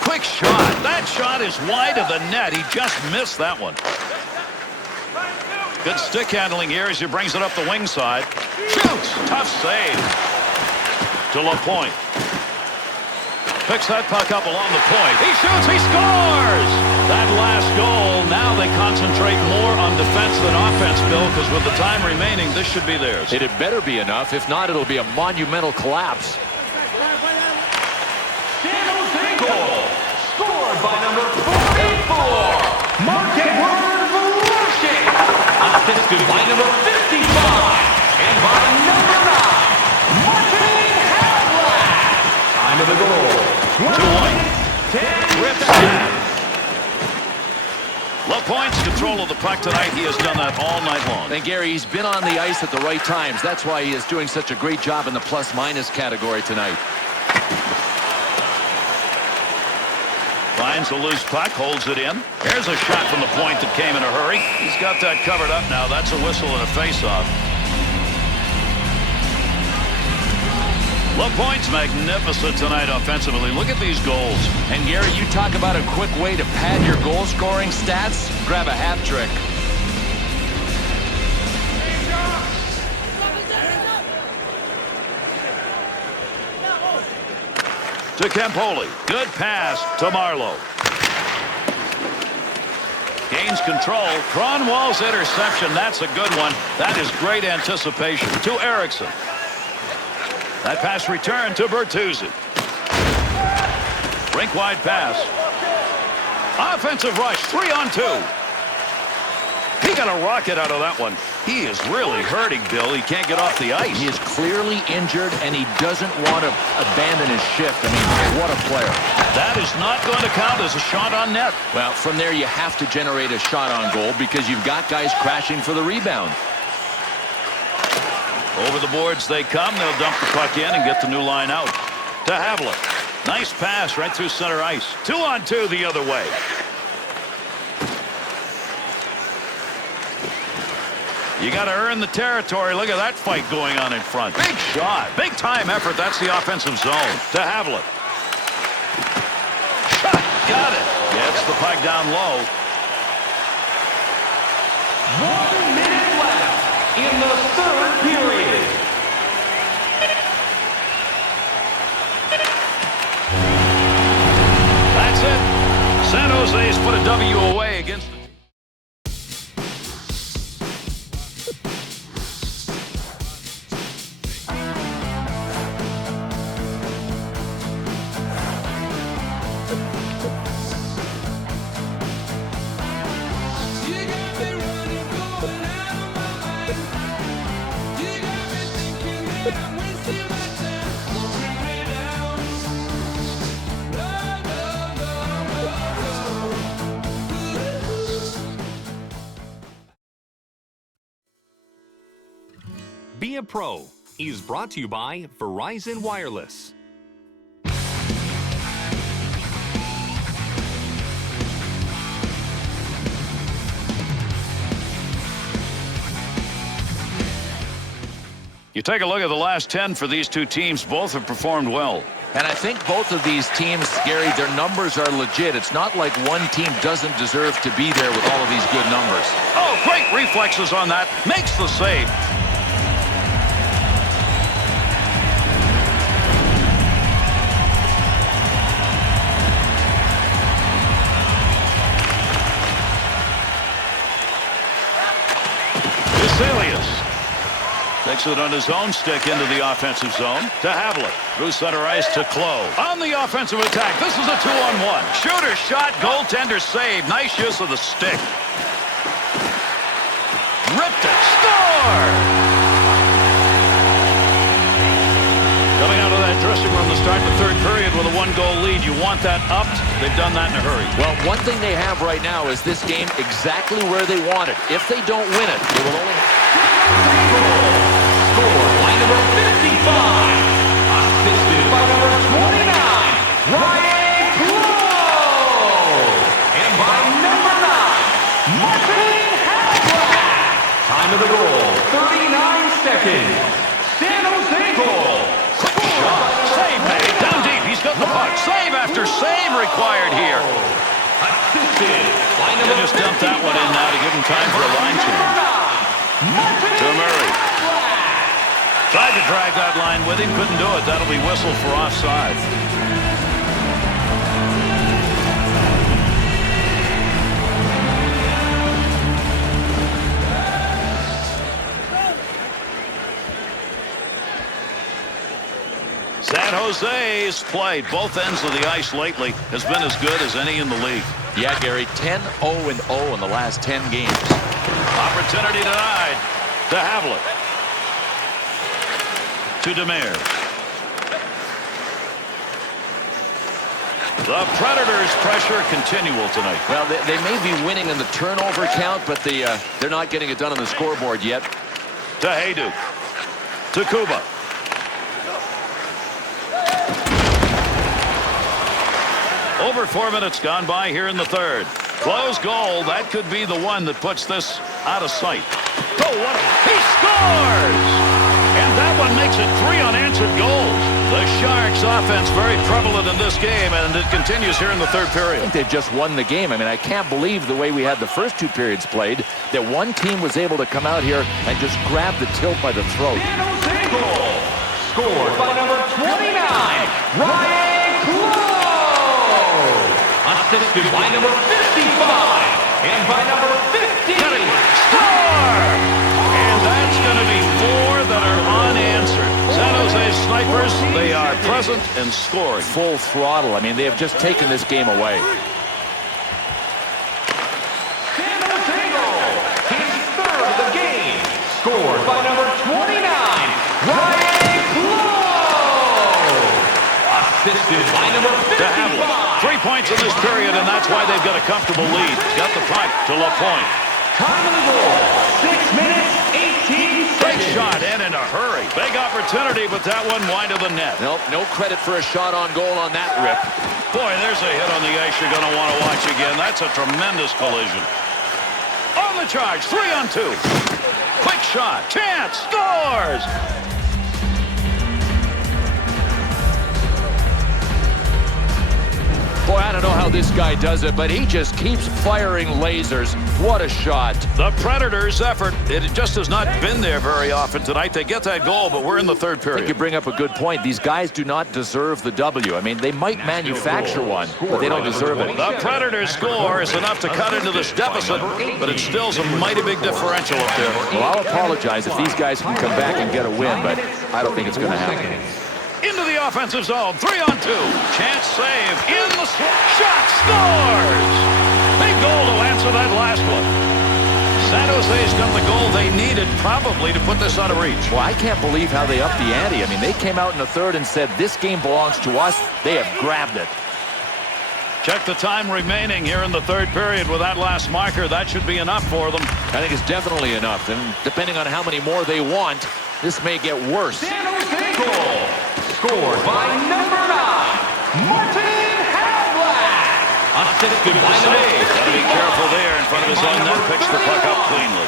Quick shot. That shot is wide of the net. He just missed that one. Good stick handling here as he brings it up the wing side. Shoots. Tough save. To LaPointe. Picks that puck up along the point. He shoots. He scores. That last goal. Now they concentrate more on defense than offense, Bill, because with the time remaining, this should be theirs. It had better be enough. If not, it'll be a monumental collapse. San Jose goal. Scored by number 44, Mark-Edward Vlasic. Assisted by number 55. And by number 9, Martin Havlat. Time of the goal. 2-1. Rips. LaPointe's control of the puck tonight. He has done that all night long. And Gary, he's been on the ice at the right times. That's why he is doing such a great job in the plus-minus category tonight. Finds a loose puck, holds it in. Here's a shot from the point that came in a hurry. He's got that covered up now. That's a whistle and a face-off. LaPointe's magnificent tonight offensively. Look at these goals. And Gary, you talk about a quick way to pad your goal-scoring stats. Grab a hat trick. To Campoli. Good pass to Marlowe. Gains control. Cronwall's interception. That's a good one. That is great anticipation. To Erickson. That pass returned to Bertuzzi. Rink-wide pass. Offensive rush. 3-on-2. He got a rocket out of that one. He is really hurting, Bill. He can't get off the ice. He is clearly injured, and he doesn't want to abandon his shift. I mean, what a player. That is not going to count as a shot on net. Well, from there, you have to generate a shot on goal because you've got guys crashing for the rebound. Over the boards they come. They'll dump the puck in and get the new line out. To Havlat. Nice pass right through center ice. 2-on-2 the other way. You got to earn the territory. Look at that fight going on in front. Big shot. Big time effort. That's the offensive zone. To Havlat. Shot. Got it. Gets the puck down low. 1 minute left in the third period. That's it. San Jose's put a W away against the... Be a Pro is brought to you by Verizon Wireless. You take a look at the last 10 for these two teams. Both have performed well. And I think both of these teams, Gary, their numbers are legit. It's not like one team doesn't deserve to be there with all of these good numbers. Oh, great reflexes on that. Makes the save. Takes it on his own stick into the offensive zone to Havlet. Through center ice to Clowe. On the offensive attack, this is a 2-on-1. Shooter shot, goaltender save. Nice use of the stick. Ripped it. Score! Coming out of that dressing room to start the third period with a 1-goal lead. You want that upped. They've done that in a hurry. Well, one thing they have right now is this game exactly where they want it. If they don't win it, they will only... Score by number 55. Assisted by number 29, Ryan Clowe. And by number 9, Martin Havlat. Time of the goal, 39 seconds. San Jose goal. Save made. Down deep. He's got the puck. Save after save required here. Assisted by They number just dumped that one in now to give him time for a line change. To Murray. Tried to drag that line with him. Couldn't do it. That'll be whistled for offside. San Jose's play, both ends of the ice lately, has been as good as any in the league. Yeah, Gary, 10-0-0 in the last 10 games. Opportunity denied to Havlet. To Demers. The Predators' pressure continual tonight. Well, they may be winning in the turnover count, but they're not getting it done on the scoreboard yet. To Hayduk. To Kuba. Over 4 minutes gone by here in the third. Close goal. That could be the one that puts this out of sight. Oh, what he scores! And that one makes it 3 unanswered goals. The Sharks' offense very prevalent in this game, and it continues here in the third I period. think they've just won the game. I mean, I can't believe the way we had the first 2 periods played, that one team was able to come out here and just grab the tilt by the throat. San Jose goal. Scored by number 29, Ryan Clowe. Assisted by number 55 and by number 50. Score! And that's going to be 4 that are unanswered. San Jose snipers, they are present and scoring. Full throttle. I mean, they have just taken this game away. San Jose goal. His third of the game. Scored by number 29, Ryan Clowe. Assisted by number 55. 3 points in this period, and that's why they've got a comfortable lead. Got the puck to LaPointe. Time of the goal, 6 minutes, 18 Great seconds. shot in a hurry. Big opportunity, but that one wide of the net. Nope, no credit for a shot on goal on that rip. Boy, there's a hit on the ice you're going to want to watch again. That's a tremendous collision. On the charge, 3-on-2. Quick shot, chance, scores! Boy, I don't know how this guy does it, but he just keeps firing lasers. What a shot. The Predators' effort, it just has not been there very often tonight. They get that goal, but we're in the third I think you period. bring up a good point. These guys do not deserve the W. I mean, they might manufacture one, but they don't deserve it. The Predators' score is enough to cut into this deficit, but it's still a mighty big differential up there. Well, I'll apologize if these guys can come back and get a win, but I don't think it's going to happen. Into the offensive zone, 3-on-2. Chance save, in the shot, scores! Big goal to answer that last one. San Jose's got the goal they needed probably to put this out of reach. Well, I can't believe how they upped the ante. I mean, they came out in the third and said, this game belongs to us. They have grabbed it. Check the time remaining here in the third period with that last marker. That should be enough for them. I think it's definitely enough, and depending on how many more they want, this may get worse. San Jose goal. Scored by number 9, Martin Havlat. Assisted by number 50. Got to be careful there in front of his own net. Picks the puck up cleanly.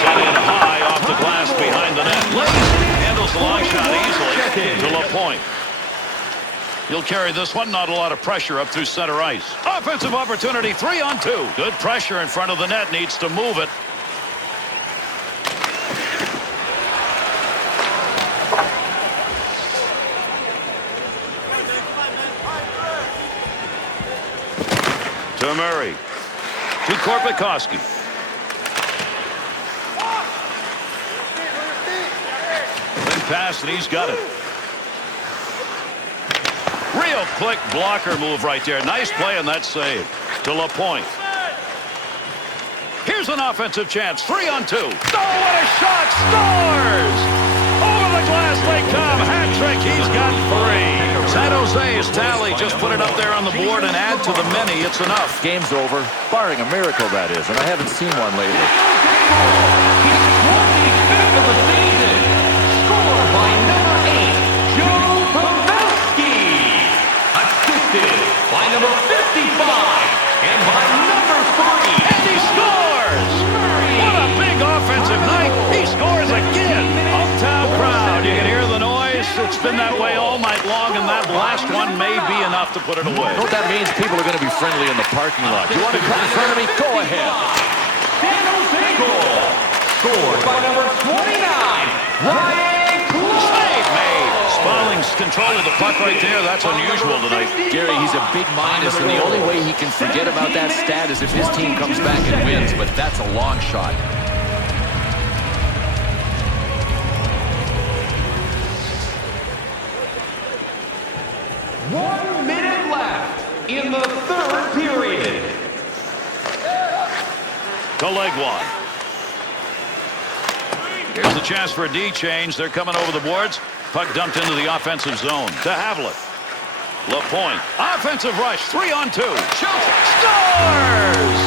Set in high off the glass behind the net. Handles the long shot easily to LaPointe. He'll carry this one. Not a lot of pressure up through center ice. Offensive opportunity, 3-on-2. Good pressure in front of the net. Needs to move it. To Murray. To Korpikoski. pass, and he's got it. Real quick blocker move right there. Nice play on that save to LaPointe. Here's an offensive chance. 3-on-2. Oh, what a shot! Scores! Over the glass they come. Hat trick. He's got 3. San Jose's tally just put it up there on the board and add to the many. It's enough. Game's over, barring a miracle, that is, and I haven't seen one lately. He's 25th of the season. Scored by number 8, Joe Pavelski. Assisted by number 55 and by number 3. And he scores! What a big offensive night. He scores again. Hometown crowd. You can hear the noise. It's been that way all night long, and that last one may be enough to put it away. You know what that means? People are going to be friendly in the parking lot. You want to come in front of me? Go ahead. San Jose goal. Scored by number 29, Ryan Clough. Save made. Spalling's controlling the puck right there. That's unusual tonight. Gary, he's a big minus, and the only way he can forget about that stat is if his team comes back and wins, but that's a long shot. One minute left in the third period. To Legwand. Here's the chance for a D change. They're coming over the boards. Puck dumped into the offensive zone. To Havlet. LaPointe. Offensive rush. 3-on-2. Shoots. Scores!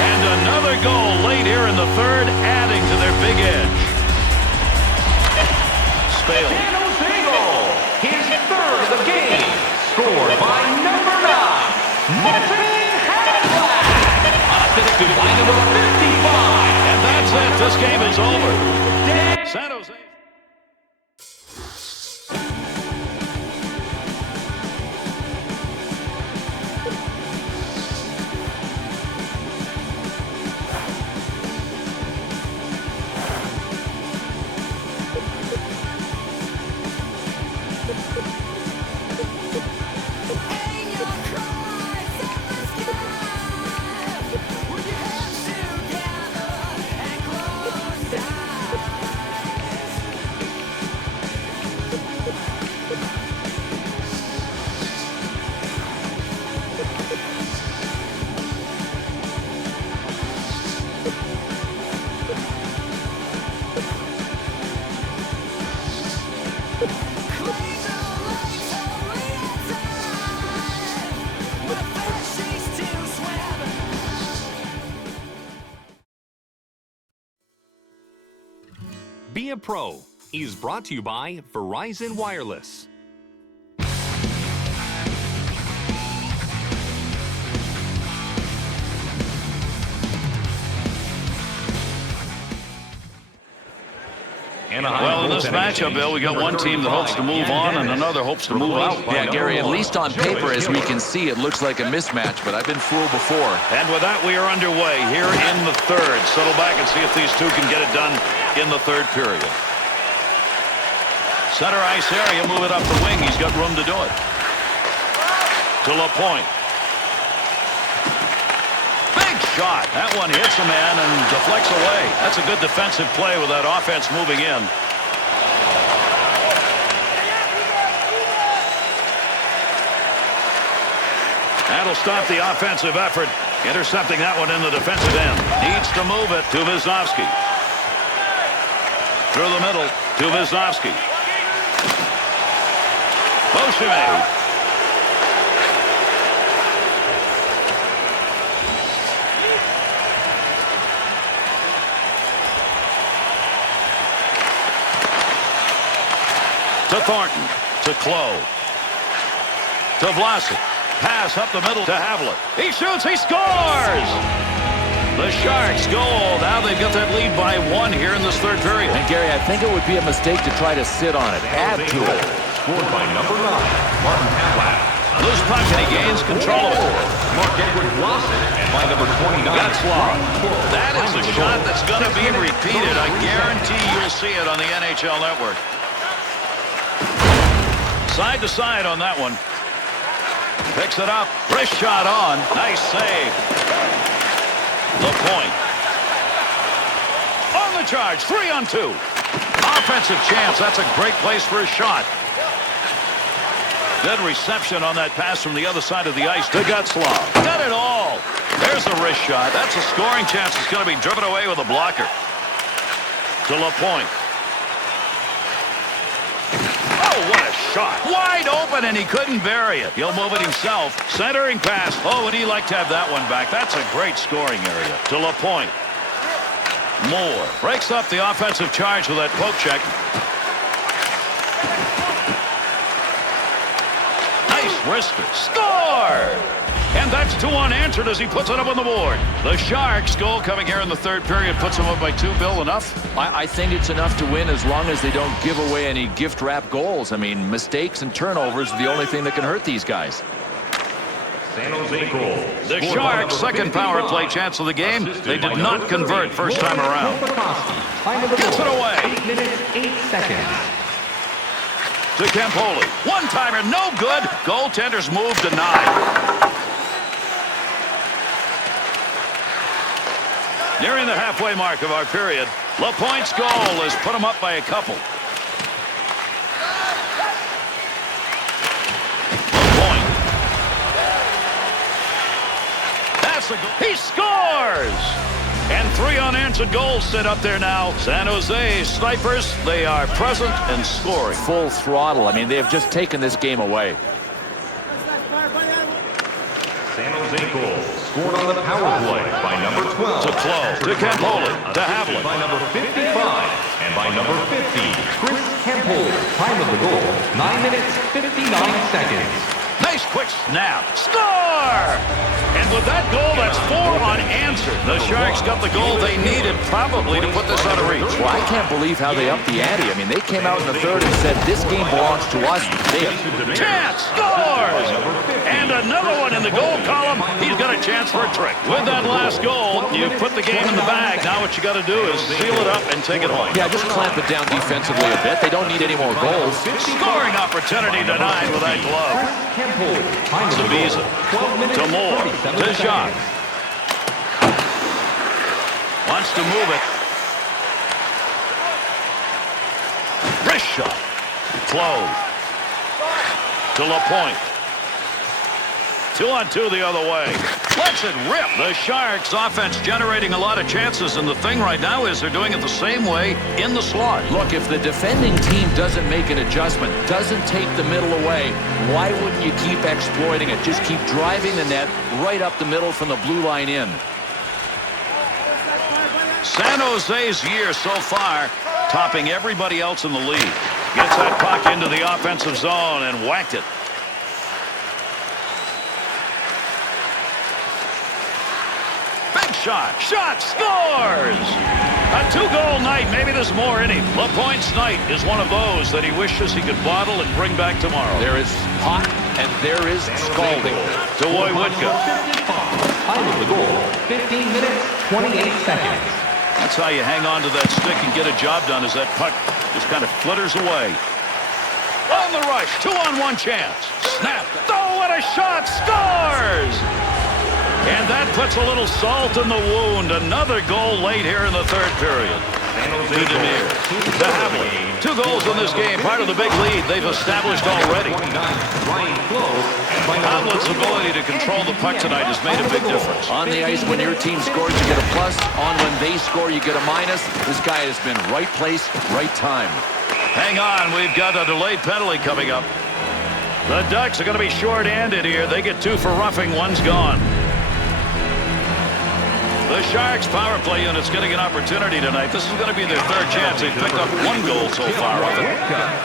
And another goal late here in the third, adding to their big edge. Spale. San Jose goal. His third of the game. Scored by number 9, Martin Havlat. Assisted by number 55. And that's it. This game is over. San Jose. Be a Pro is brought to you by Verizon Wireless. Well, in this matchup, Bill, we got one team that hopes to move on and another hopes to move out. Yeah, Gary, at least on paper, as we can see, it looks like a mismatch, but I've been fooled before. And with that, we are underway here in the third. Settle back and see if these two can get it done in the third period. Center ice area, move it up the wing. He's got room to do it. To LaPointe. Big shot. That one hits a man and deflects away. That's a good defensive play with that offense moving in. That'll stop the offensive effort. Intercepting that one in the defensive end. Needs to move it to Wisnowski. Through the middle to Wisnowski. Motion made. To Thornton. To Clough. To Vlasic. Pass up the middle to Havlet. He shoots. He scores! The Sharks goal. Now they've got that lead by 1 here in this third period. And, Gary, I think it would be a mistake to try to sit on it. Add to it. Scored by number 9, Martin Havlat. Loose puck, and he gains control of it. Mark-Edward Vlasic by number 29. Getzky. That is a shot that's going to be repeated. I guarantee you'll see it on the NHL Network. Side to side on that one. Picks it up. Wrist shot on. Nice save. LaPointe. On the charge. 3-on-2. Offensive chance. That's a great place for a shot. Good reception on that pass from the other side of the ice to Getzky. Got it all. There's a wrist shot. That's a scoring chance. It's going to be driven away with a blocker. To LaPointe. Oh, what a shot. Wide open, and he couldn't bury it. He'll move it himself. Centering pass. Oh, would he like to have that one back? That's a great scoring area. To LaPointe. Moore breaks up the offensive charge with that poke check. Nice wrister. Score! And that's 2 unanswered as he puts it up on the board. The Sharks' goal coming here in the third period puts them up by 2. Bill, enough? I think it's enough to win as long as they don't give away any gift-wrap goals. I mean, mistakes and turnovers are the only thing that can hurt these guys. San Jose goal. The Sharks' second power play chance of the game. They did not convert first time around. Gets it away. 8 minutes, 8 seconds. To Campoli. One-timer, no good. Goaltender's move denied. Nearing the halfway mark of our period. LaPointe's goal has put him up by a couple. LaPointe. That's a goal. He scores! And 3 unanswered goals sit up there now. San Jose Snipers, they are present and scoring. Full throttle. I mean, they have just taken this game away. San Jose goal. Scored on the power play by number 12. To Flo. To Campoli. To Havlin. By number 55. And by number 50, Chris Campoli. Time of the goal, 9 minutes, 59 seconds. Nice quick snap. Score! And with that goal, that's 4 unanswered. The Sharks got the goal they needed probably to put this out of reach. Well, I can't believe how they upped the ante. I mean, they came out in the third and said, this game belongs to us. Chance scores! And another one in the goal column. He's got a chance for a trick. With that last goal, you put the game in the bag. Now what you got to do is seal it up and take it home. Yeah, just clamp it down defensively a bit. They don't need any more goals. Scoring opportunity denied with that glove. Zabiza. To Moore. To Jacques. Wants to move it. Wrist shot. Close. To LaPointe. 2-on-2 the other way. Lets it rip. The Sharks offense generating a lot of chances, and the thing right now is they're doing it the same way in the slot. Look, if the defending team doesn't make an adjustment, doesn't take the middle away, why wouldn't you keep exploiting it? Just keep driving the net right up the middle from the blue line in. San Jose's year so far, topping everybody else in the league. Gets that puck into the offensive zone and whacked it. Big shot. Shot. Scores! A 2-goal night. Maybe there's more in him. LaPointe's night is one of those that he wishes he could bottle and bring back tomorrow. There is hot and there is scalding. To Woywoodka. Time of the goal, 15 minutes, 28 seconds. That's how you hang on to that stick and get a job done, as that puck just kind of flitters away. On the rush. 2-on-1 chance. Snap. Oh, what a shot. Scores! And that puts a little salt in the wound. Another goal late here in the third period. To Demir. To Havlin. 2 goals in this game. Part of the big lead they've established already. Havlin's ability to control the puck tonight has made a big difference. On the ice, when your team scores, you get a plus. On when they score, you get a minus. This guy has been right place, right time. Hang on. We've got a delayed penalty coming up. The Ducks are going to be short-handed here. They get 2 for roughing. One's gone. The Sharks power play unit's getting an opportunity tonight. This is going to be their third chance. They've picked up 1 goal so far.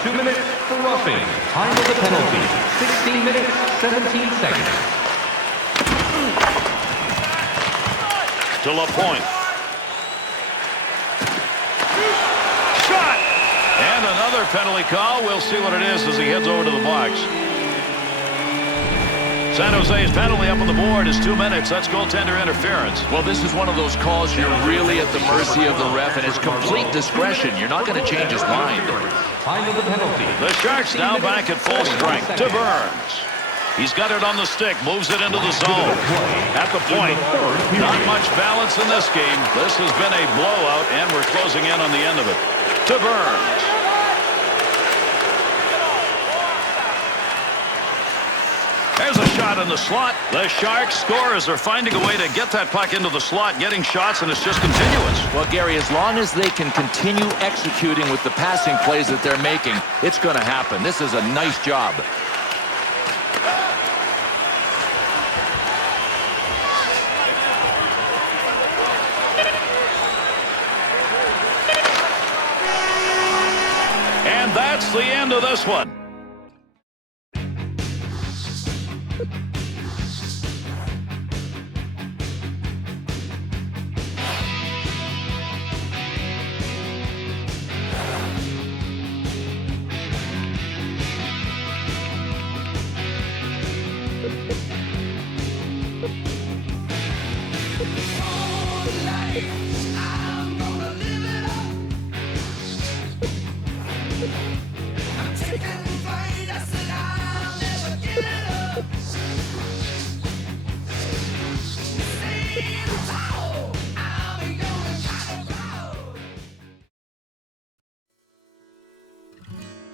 2 minutes for roughing. Time of the penalty, 16 minutes, 17 seconds. To LaPointe. Shot! And another penalty call. We'll see what it is as he heads over to the box. San Jose's penalty up on the board is 2 minutes. That's goaltender interference. Well, this is one of those calls you're really at the mercy of the ref, and it's complete discretion. You're not going to change his mind. Time of the penalty. The Sharks now back at full strength. To Burns. He's got it on the stick. Moves it into the zone. At the point. Not much balance in this game. This has been a blowout, and we're closing in on the end of it. to Burns. There's a shot in the slot. The Sharks score as they're finding a way to get that puck into the slot, getting shots, and it's just continuous. Well, Gary, as long as they can continue executing with the passing plays that they're making, it's going to happen. This is a nice job. And that's the end of this one.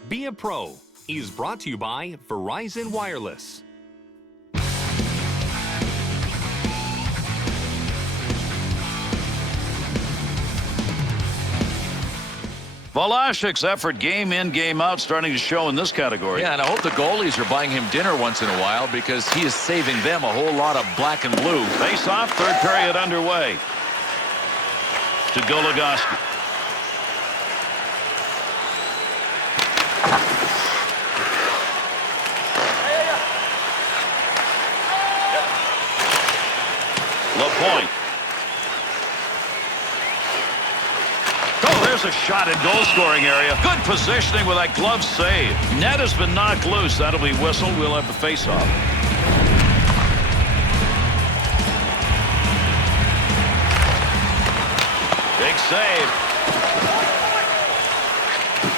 Be a Pro is brought to you by Verizon Wireless. Volashik's effort game in, game out starting to show in this category. Yeah, and I hope the goalies are buying him dinner once in a while because he is saving them a whole lot of black and blue. Face off, third period underway. To Goligoski. LaPointe. Oh, there's a shot in goal-scoring area. Good positioning with that glove save. Net has been knocked loose. That'll be whistled. We'll have the face-off. Big save.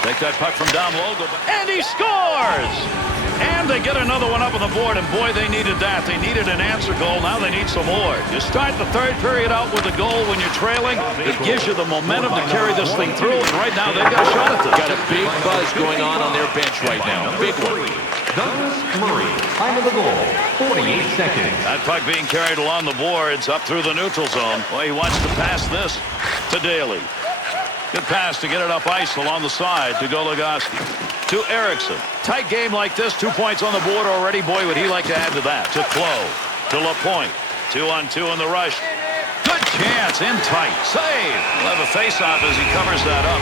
Take that puck from down low. And he scores! And they get another one up on the board, and boy, they needed that. They needed an answer goal. Now they need some more. You start the third period out with a goal when you're trailing. It gives you the momentum to carry this thing through, and right now they've got a shot at this. Got a big buzz going on their bench right now. Big one. Douglas Murray, time of the goal, 48 seconds. That puck being carried along the boards up through the neutral zone. Well, he wants to pass this to Daly. Good pass to get it up ice along the side to Goligoski. To Erickson. Tight game like this, 2 points on the board already. Boy, would he like to add to that. To Clough. To LaPointe. 2-on-2 in the rush. Good chance. In tight. Save. We'll have a face-off as he covers that up.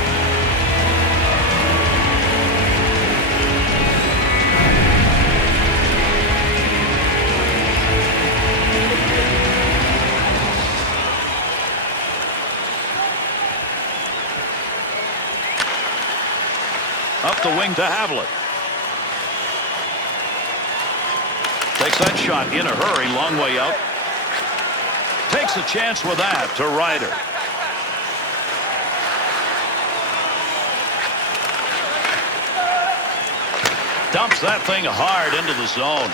Up the wing to Havlet. Takes that shot in a hurry, long way out. Takes a chance with that to Ryder. Dumps that thing hard into the zone.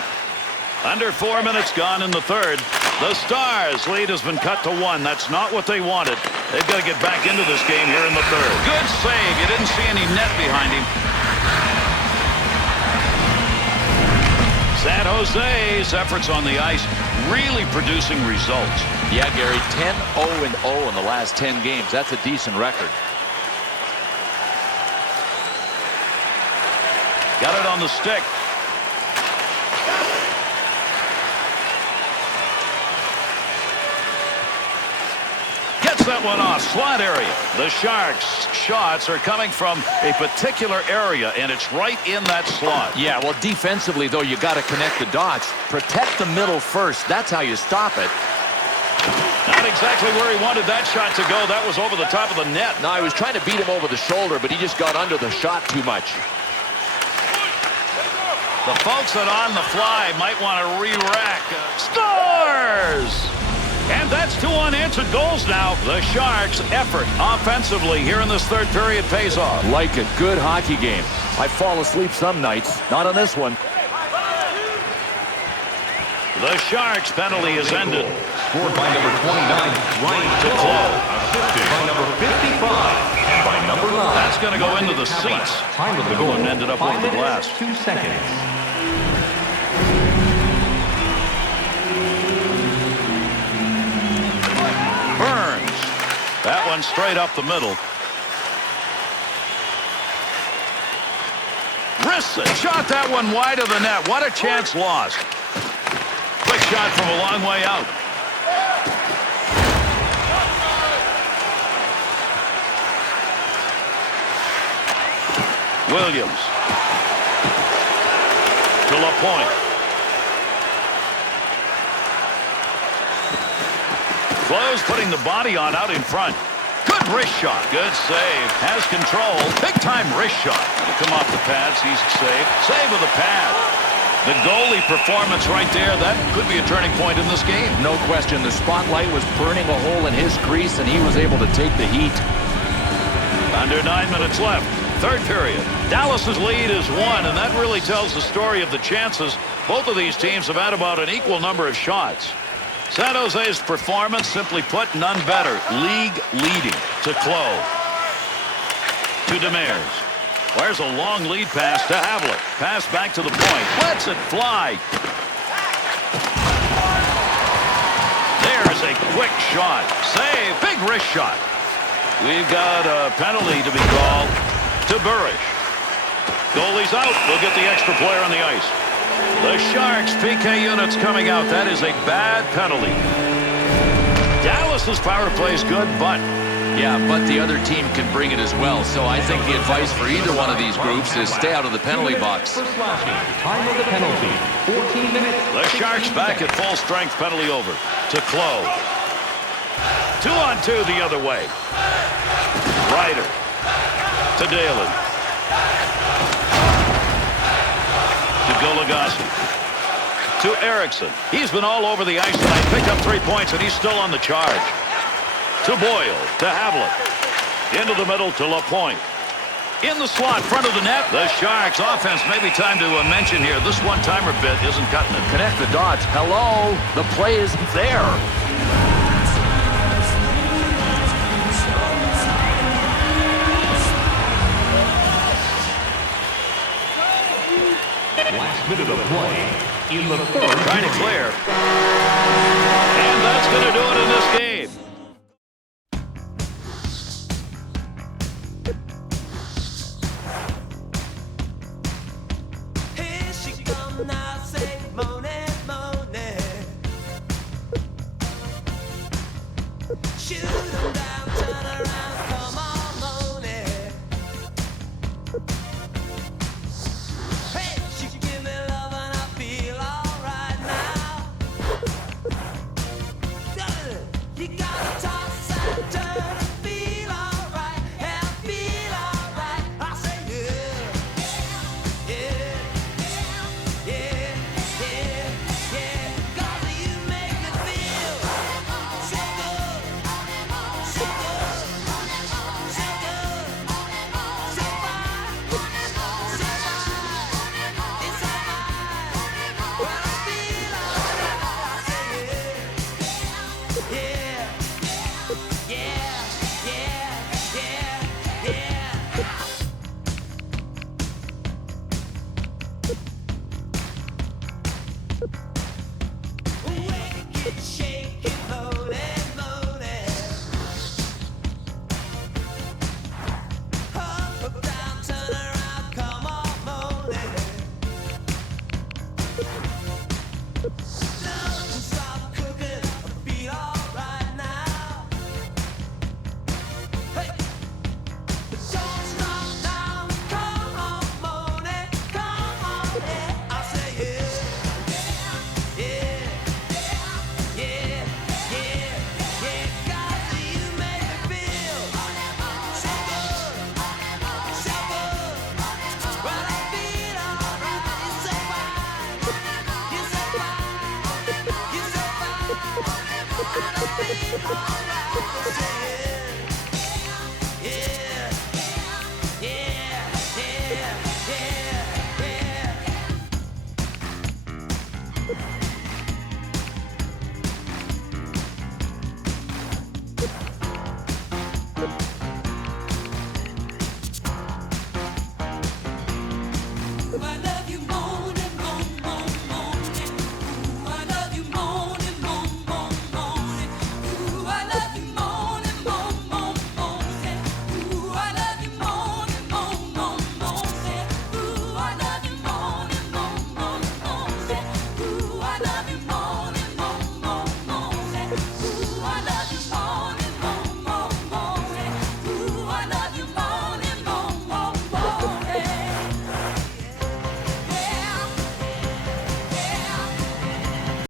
Under 4 minutes gone in the third. The Stars' lead has been cut to 1. That's not what they wanted. They've got to get back into this game here in the third. Good save. You didn't see any net behind him. San Jose's efforts on the ice really producing results. Yeah, Gary, 10-0-0 in the last 10 games. That's a decent record. Got it on the stick. Gets that one off. Slot area. The Sharks' shots are coming from a particular area, and it's right in that slot. Yeah, well, defensively, though, you got to connect the dots. Protect the middle first. That's how you stop it. Not exactly where he wanted that shot to go. That was over the top of the net. No, I was trying to beat him over the shoulder, but he just got under the shot too much. The folks that On the Fly might want to re-rack. Scores! And that's 2 unanswered goals now. The Sharks' effort offensively here in this third period pays off. Like a good hockey game. I fall asleep some nights. Not on this one. The Sharks' penalty is ended. Scored by number 29, Ryan To Clough. Assisted by number 55 and by number number 9. That's going to go into the seats. Time of the The goal, one ended up 5 over the minutes, glass. 2 seconds. Burns. That one straight up the middle. Wrists it. Shot that one wide of the net. What a chance lost. Quick shot from a long way out. Williams. To LaPointe. Close, putting the body on out in front. Good wrist shot. Good save. Has control. Big-time wrist shot. It'll come off the pads. Easy save. Save with the pad. The goalie performance right there, that could be a turning point in this game. No question, the spotlight was burning a hole in his crease, and he was able to take the heat. Under 9 minutes left. Third period. Dallas's lead is 1, and that really tells the story of the chances. Both of these teams have had about an equal number of shots. San Jose's performance, simply put, none better. League leading to Clove. To Demers. Where's a long lead pass to Havlet. Pass back to the point. Lets it fly. There's a quick shot. Save. Big wrist shot. We've got a penalty to be called to Burrish. Goalie's out. We'll get the extra player on the ice. The Sharks PK units coming out. That is a bad penalty. Dallas's power play is good, but the other team can bring it as well. So I think the advice for either one of these groups is stay out of the penalty box. For slashing. Time of the penalty, 14 minutes. the Sharks back at full strength. Penalty over to Clove. 2-on-2 the other way. Ryder to Daly. To Goligoski. To Erickson. He's been all over the ice tonight. Picked up 3 points, and he's still on the charge. To Boyle. To Havlet. Into the middle to LaPointe. In the slot, front of the net. The Sharks offense, maybe time to mention here. This one-timer bit isn't cutting it. Connect the dots. Hello, the play isn't there. Last minute of play in the third. Trying to clear. And that's going to do it in this game. Here she come now, say Monet, Monet. Shoot 'em down, turn around, come on, Monet. Hey, she give me love and I feel alright now. You gotta toss and turn and feel alright, and feel alright. I say yeah, yeah, yeah, yeah, yeah. 'Cause you make me feel so good, so good, so good, so fine, so fine. It's alright when I feel alright. I say yeah, yeah, yeah, yeah, yeah, yeah. Wicked, shaky, moaning, moaning. Up, down, turn around, come on, moaning. Don't stop cooking, I feel alright now. Hey, don't stop now, come on, moaning, come on, yeah. I say yeah, yeah, yeah, yeah, yeah. 'Cause you make me feel so good, so good. When I feel alright, you're so fine, you're so fine, you're so fine. When I feel alright, I say yeah.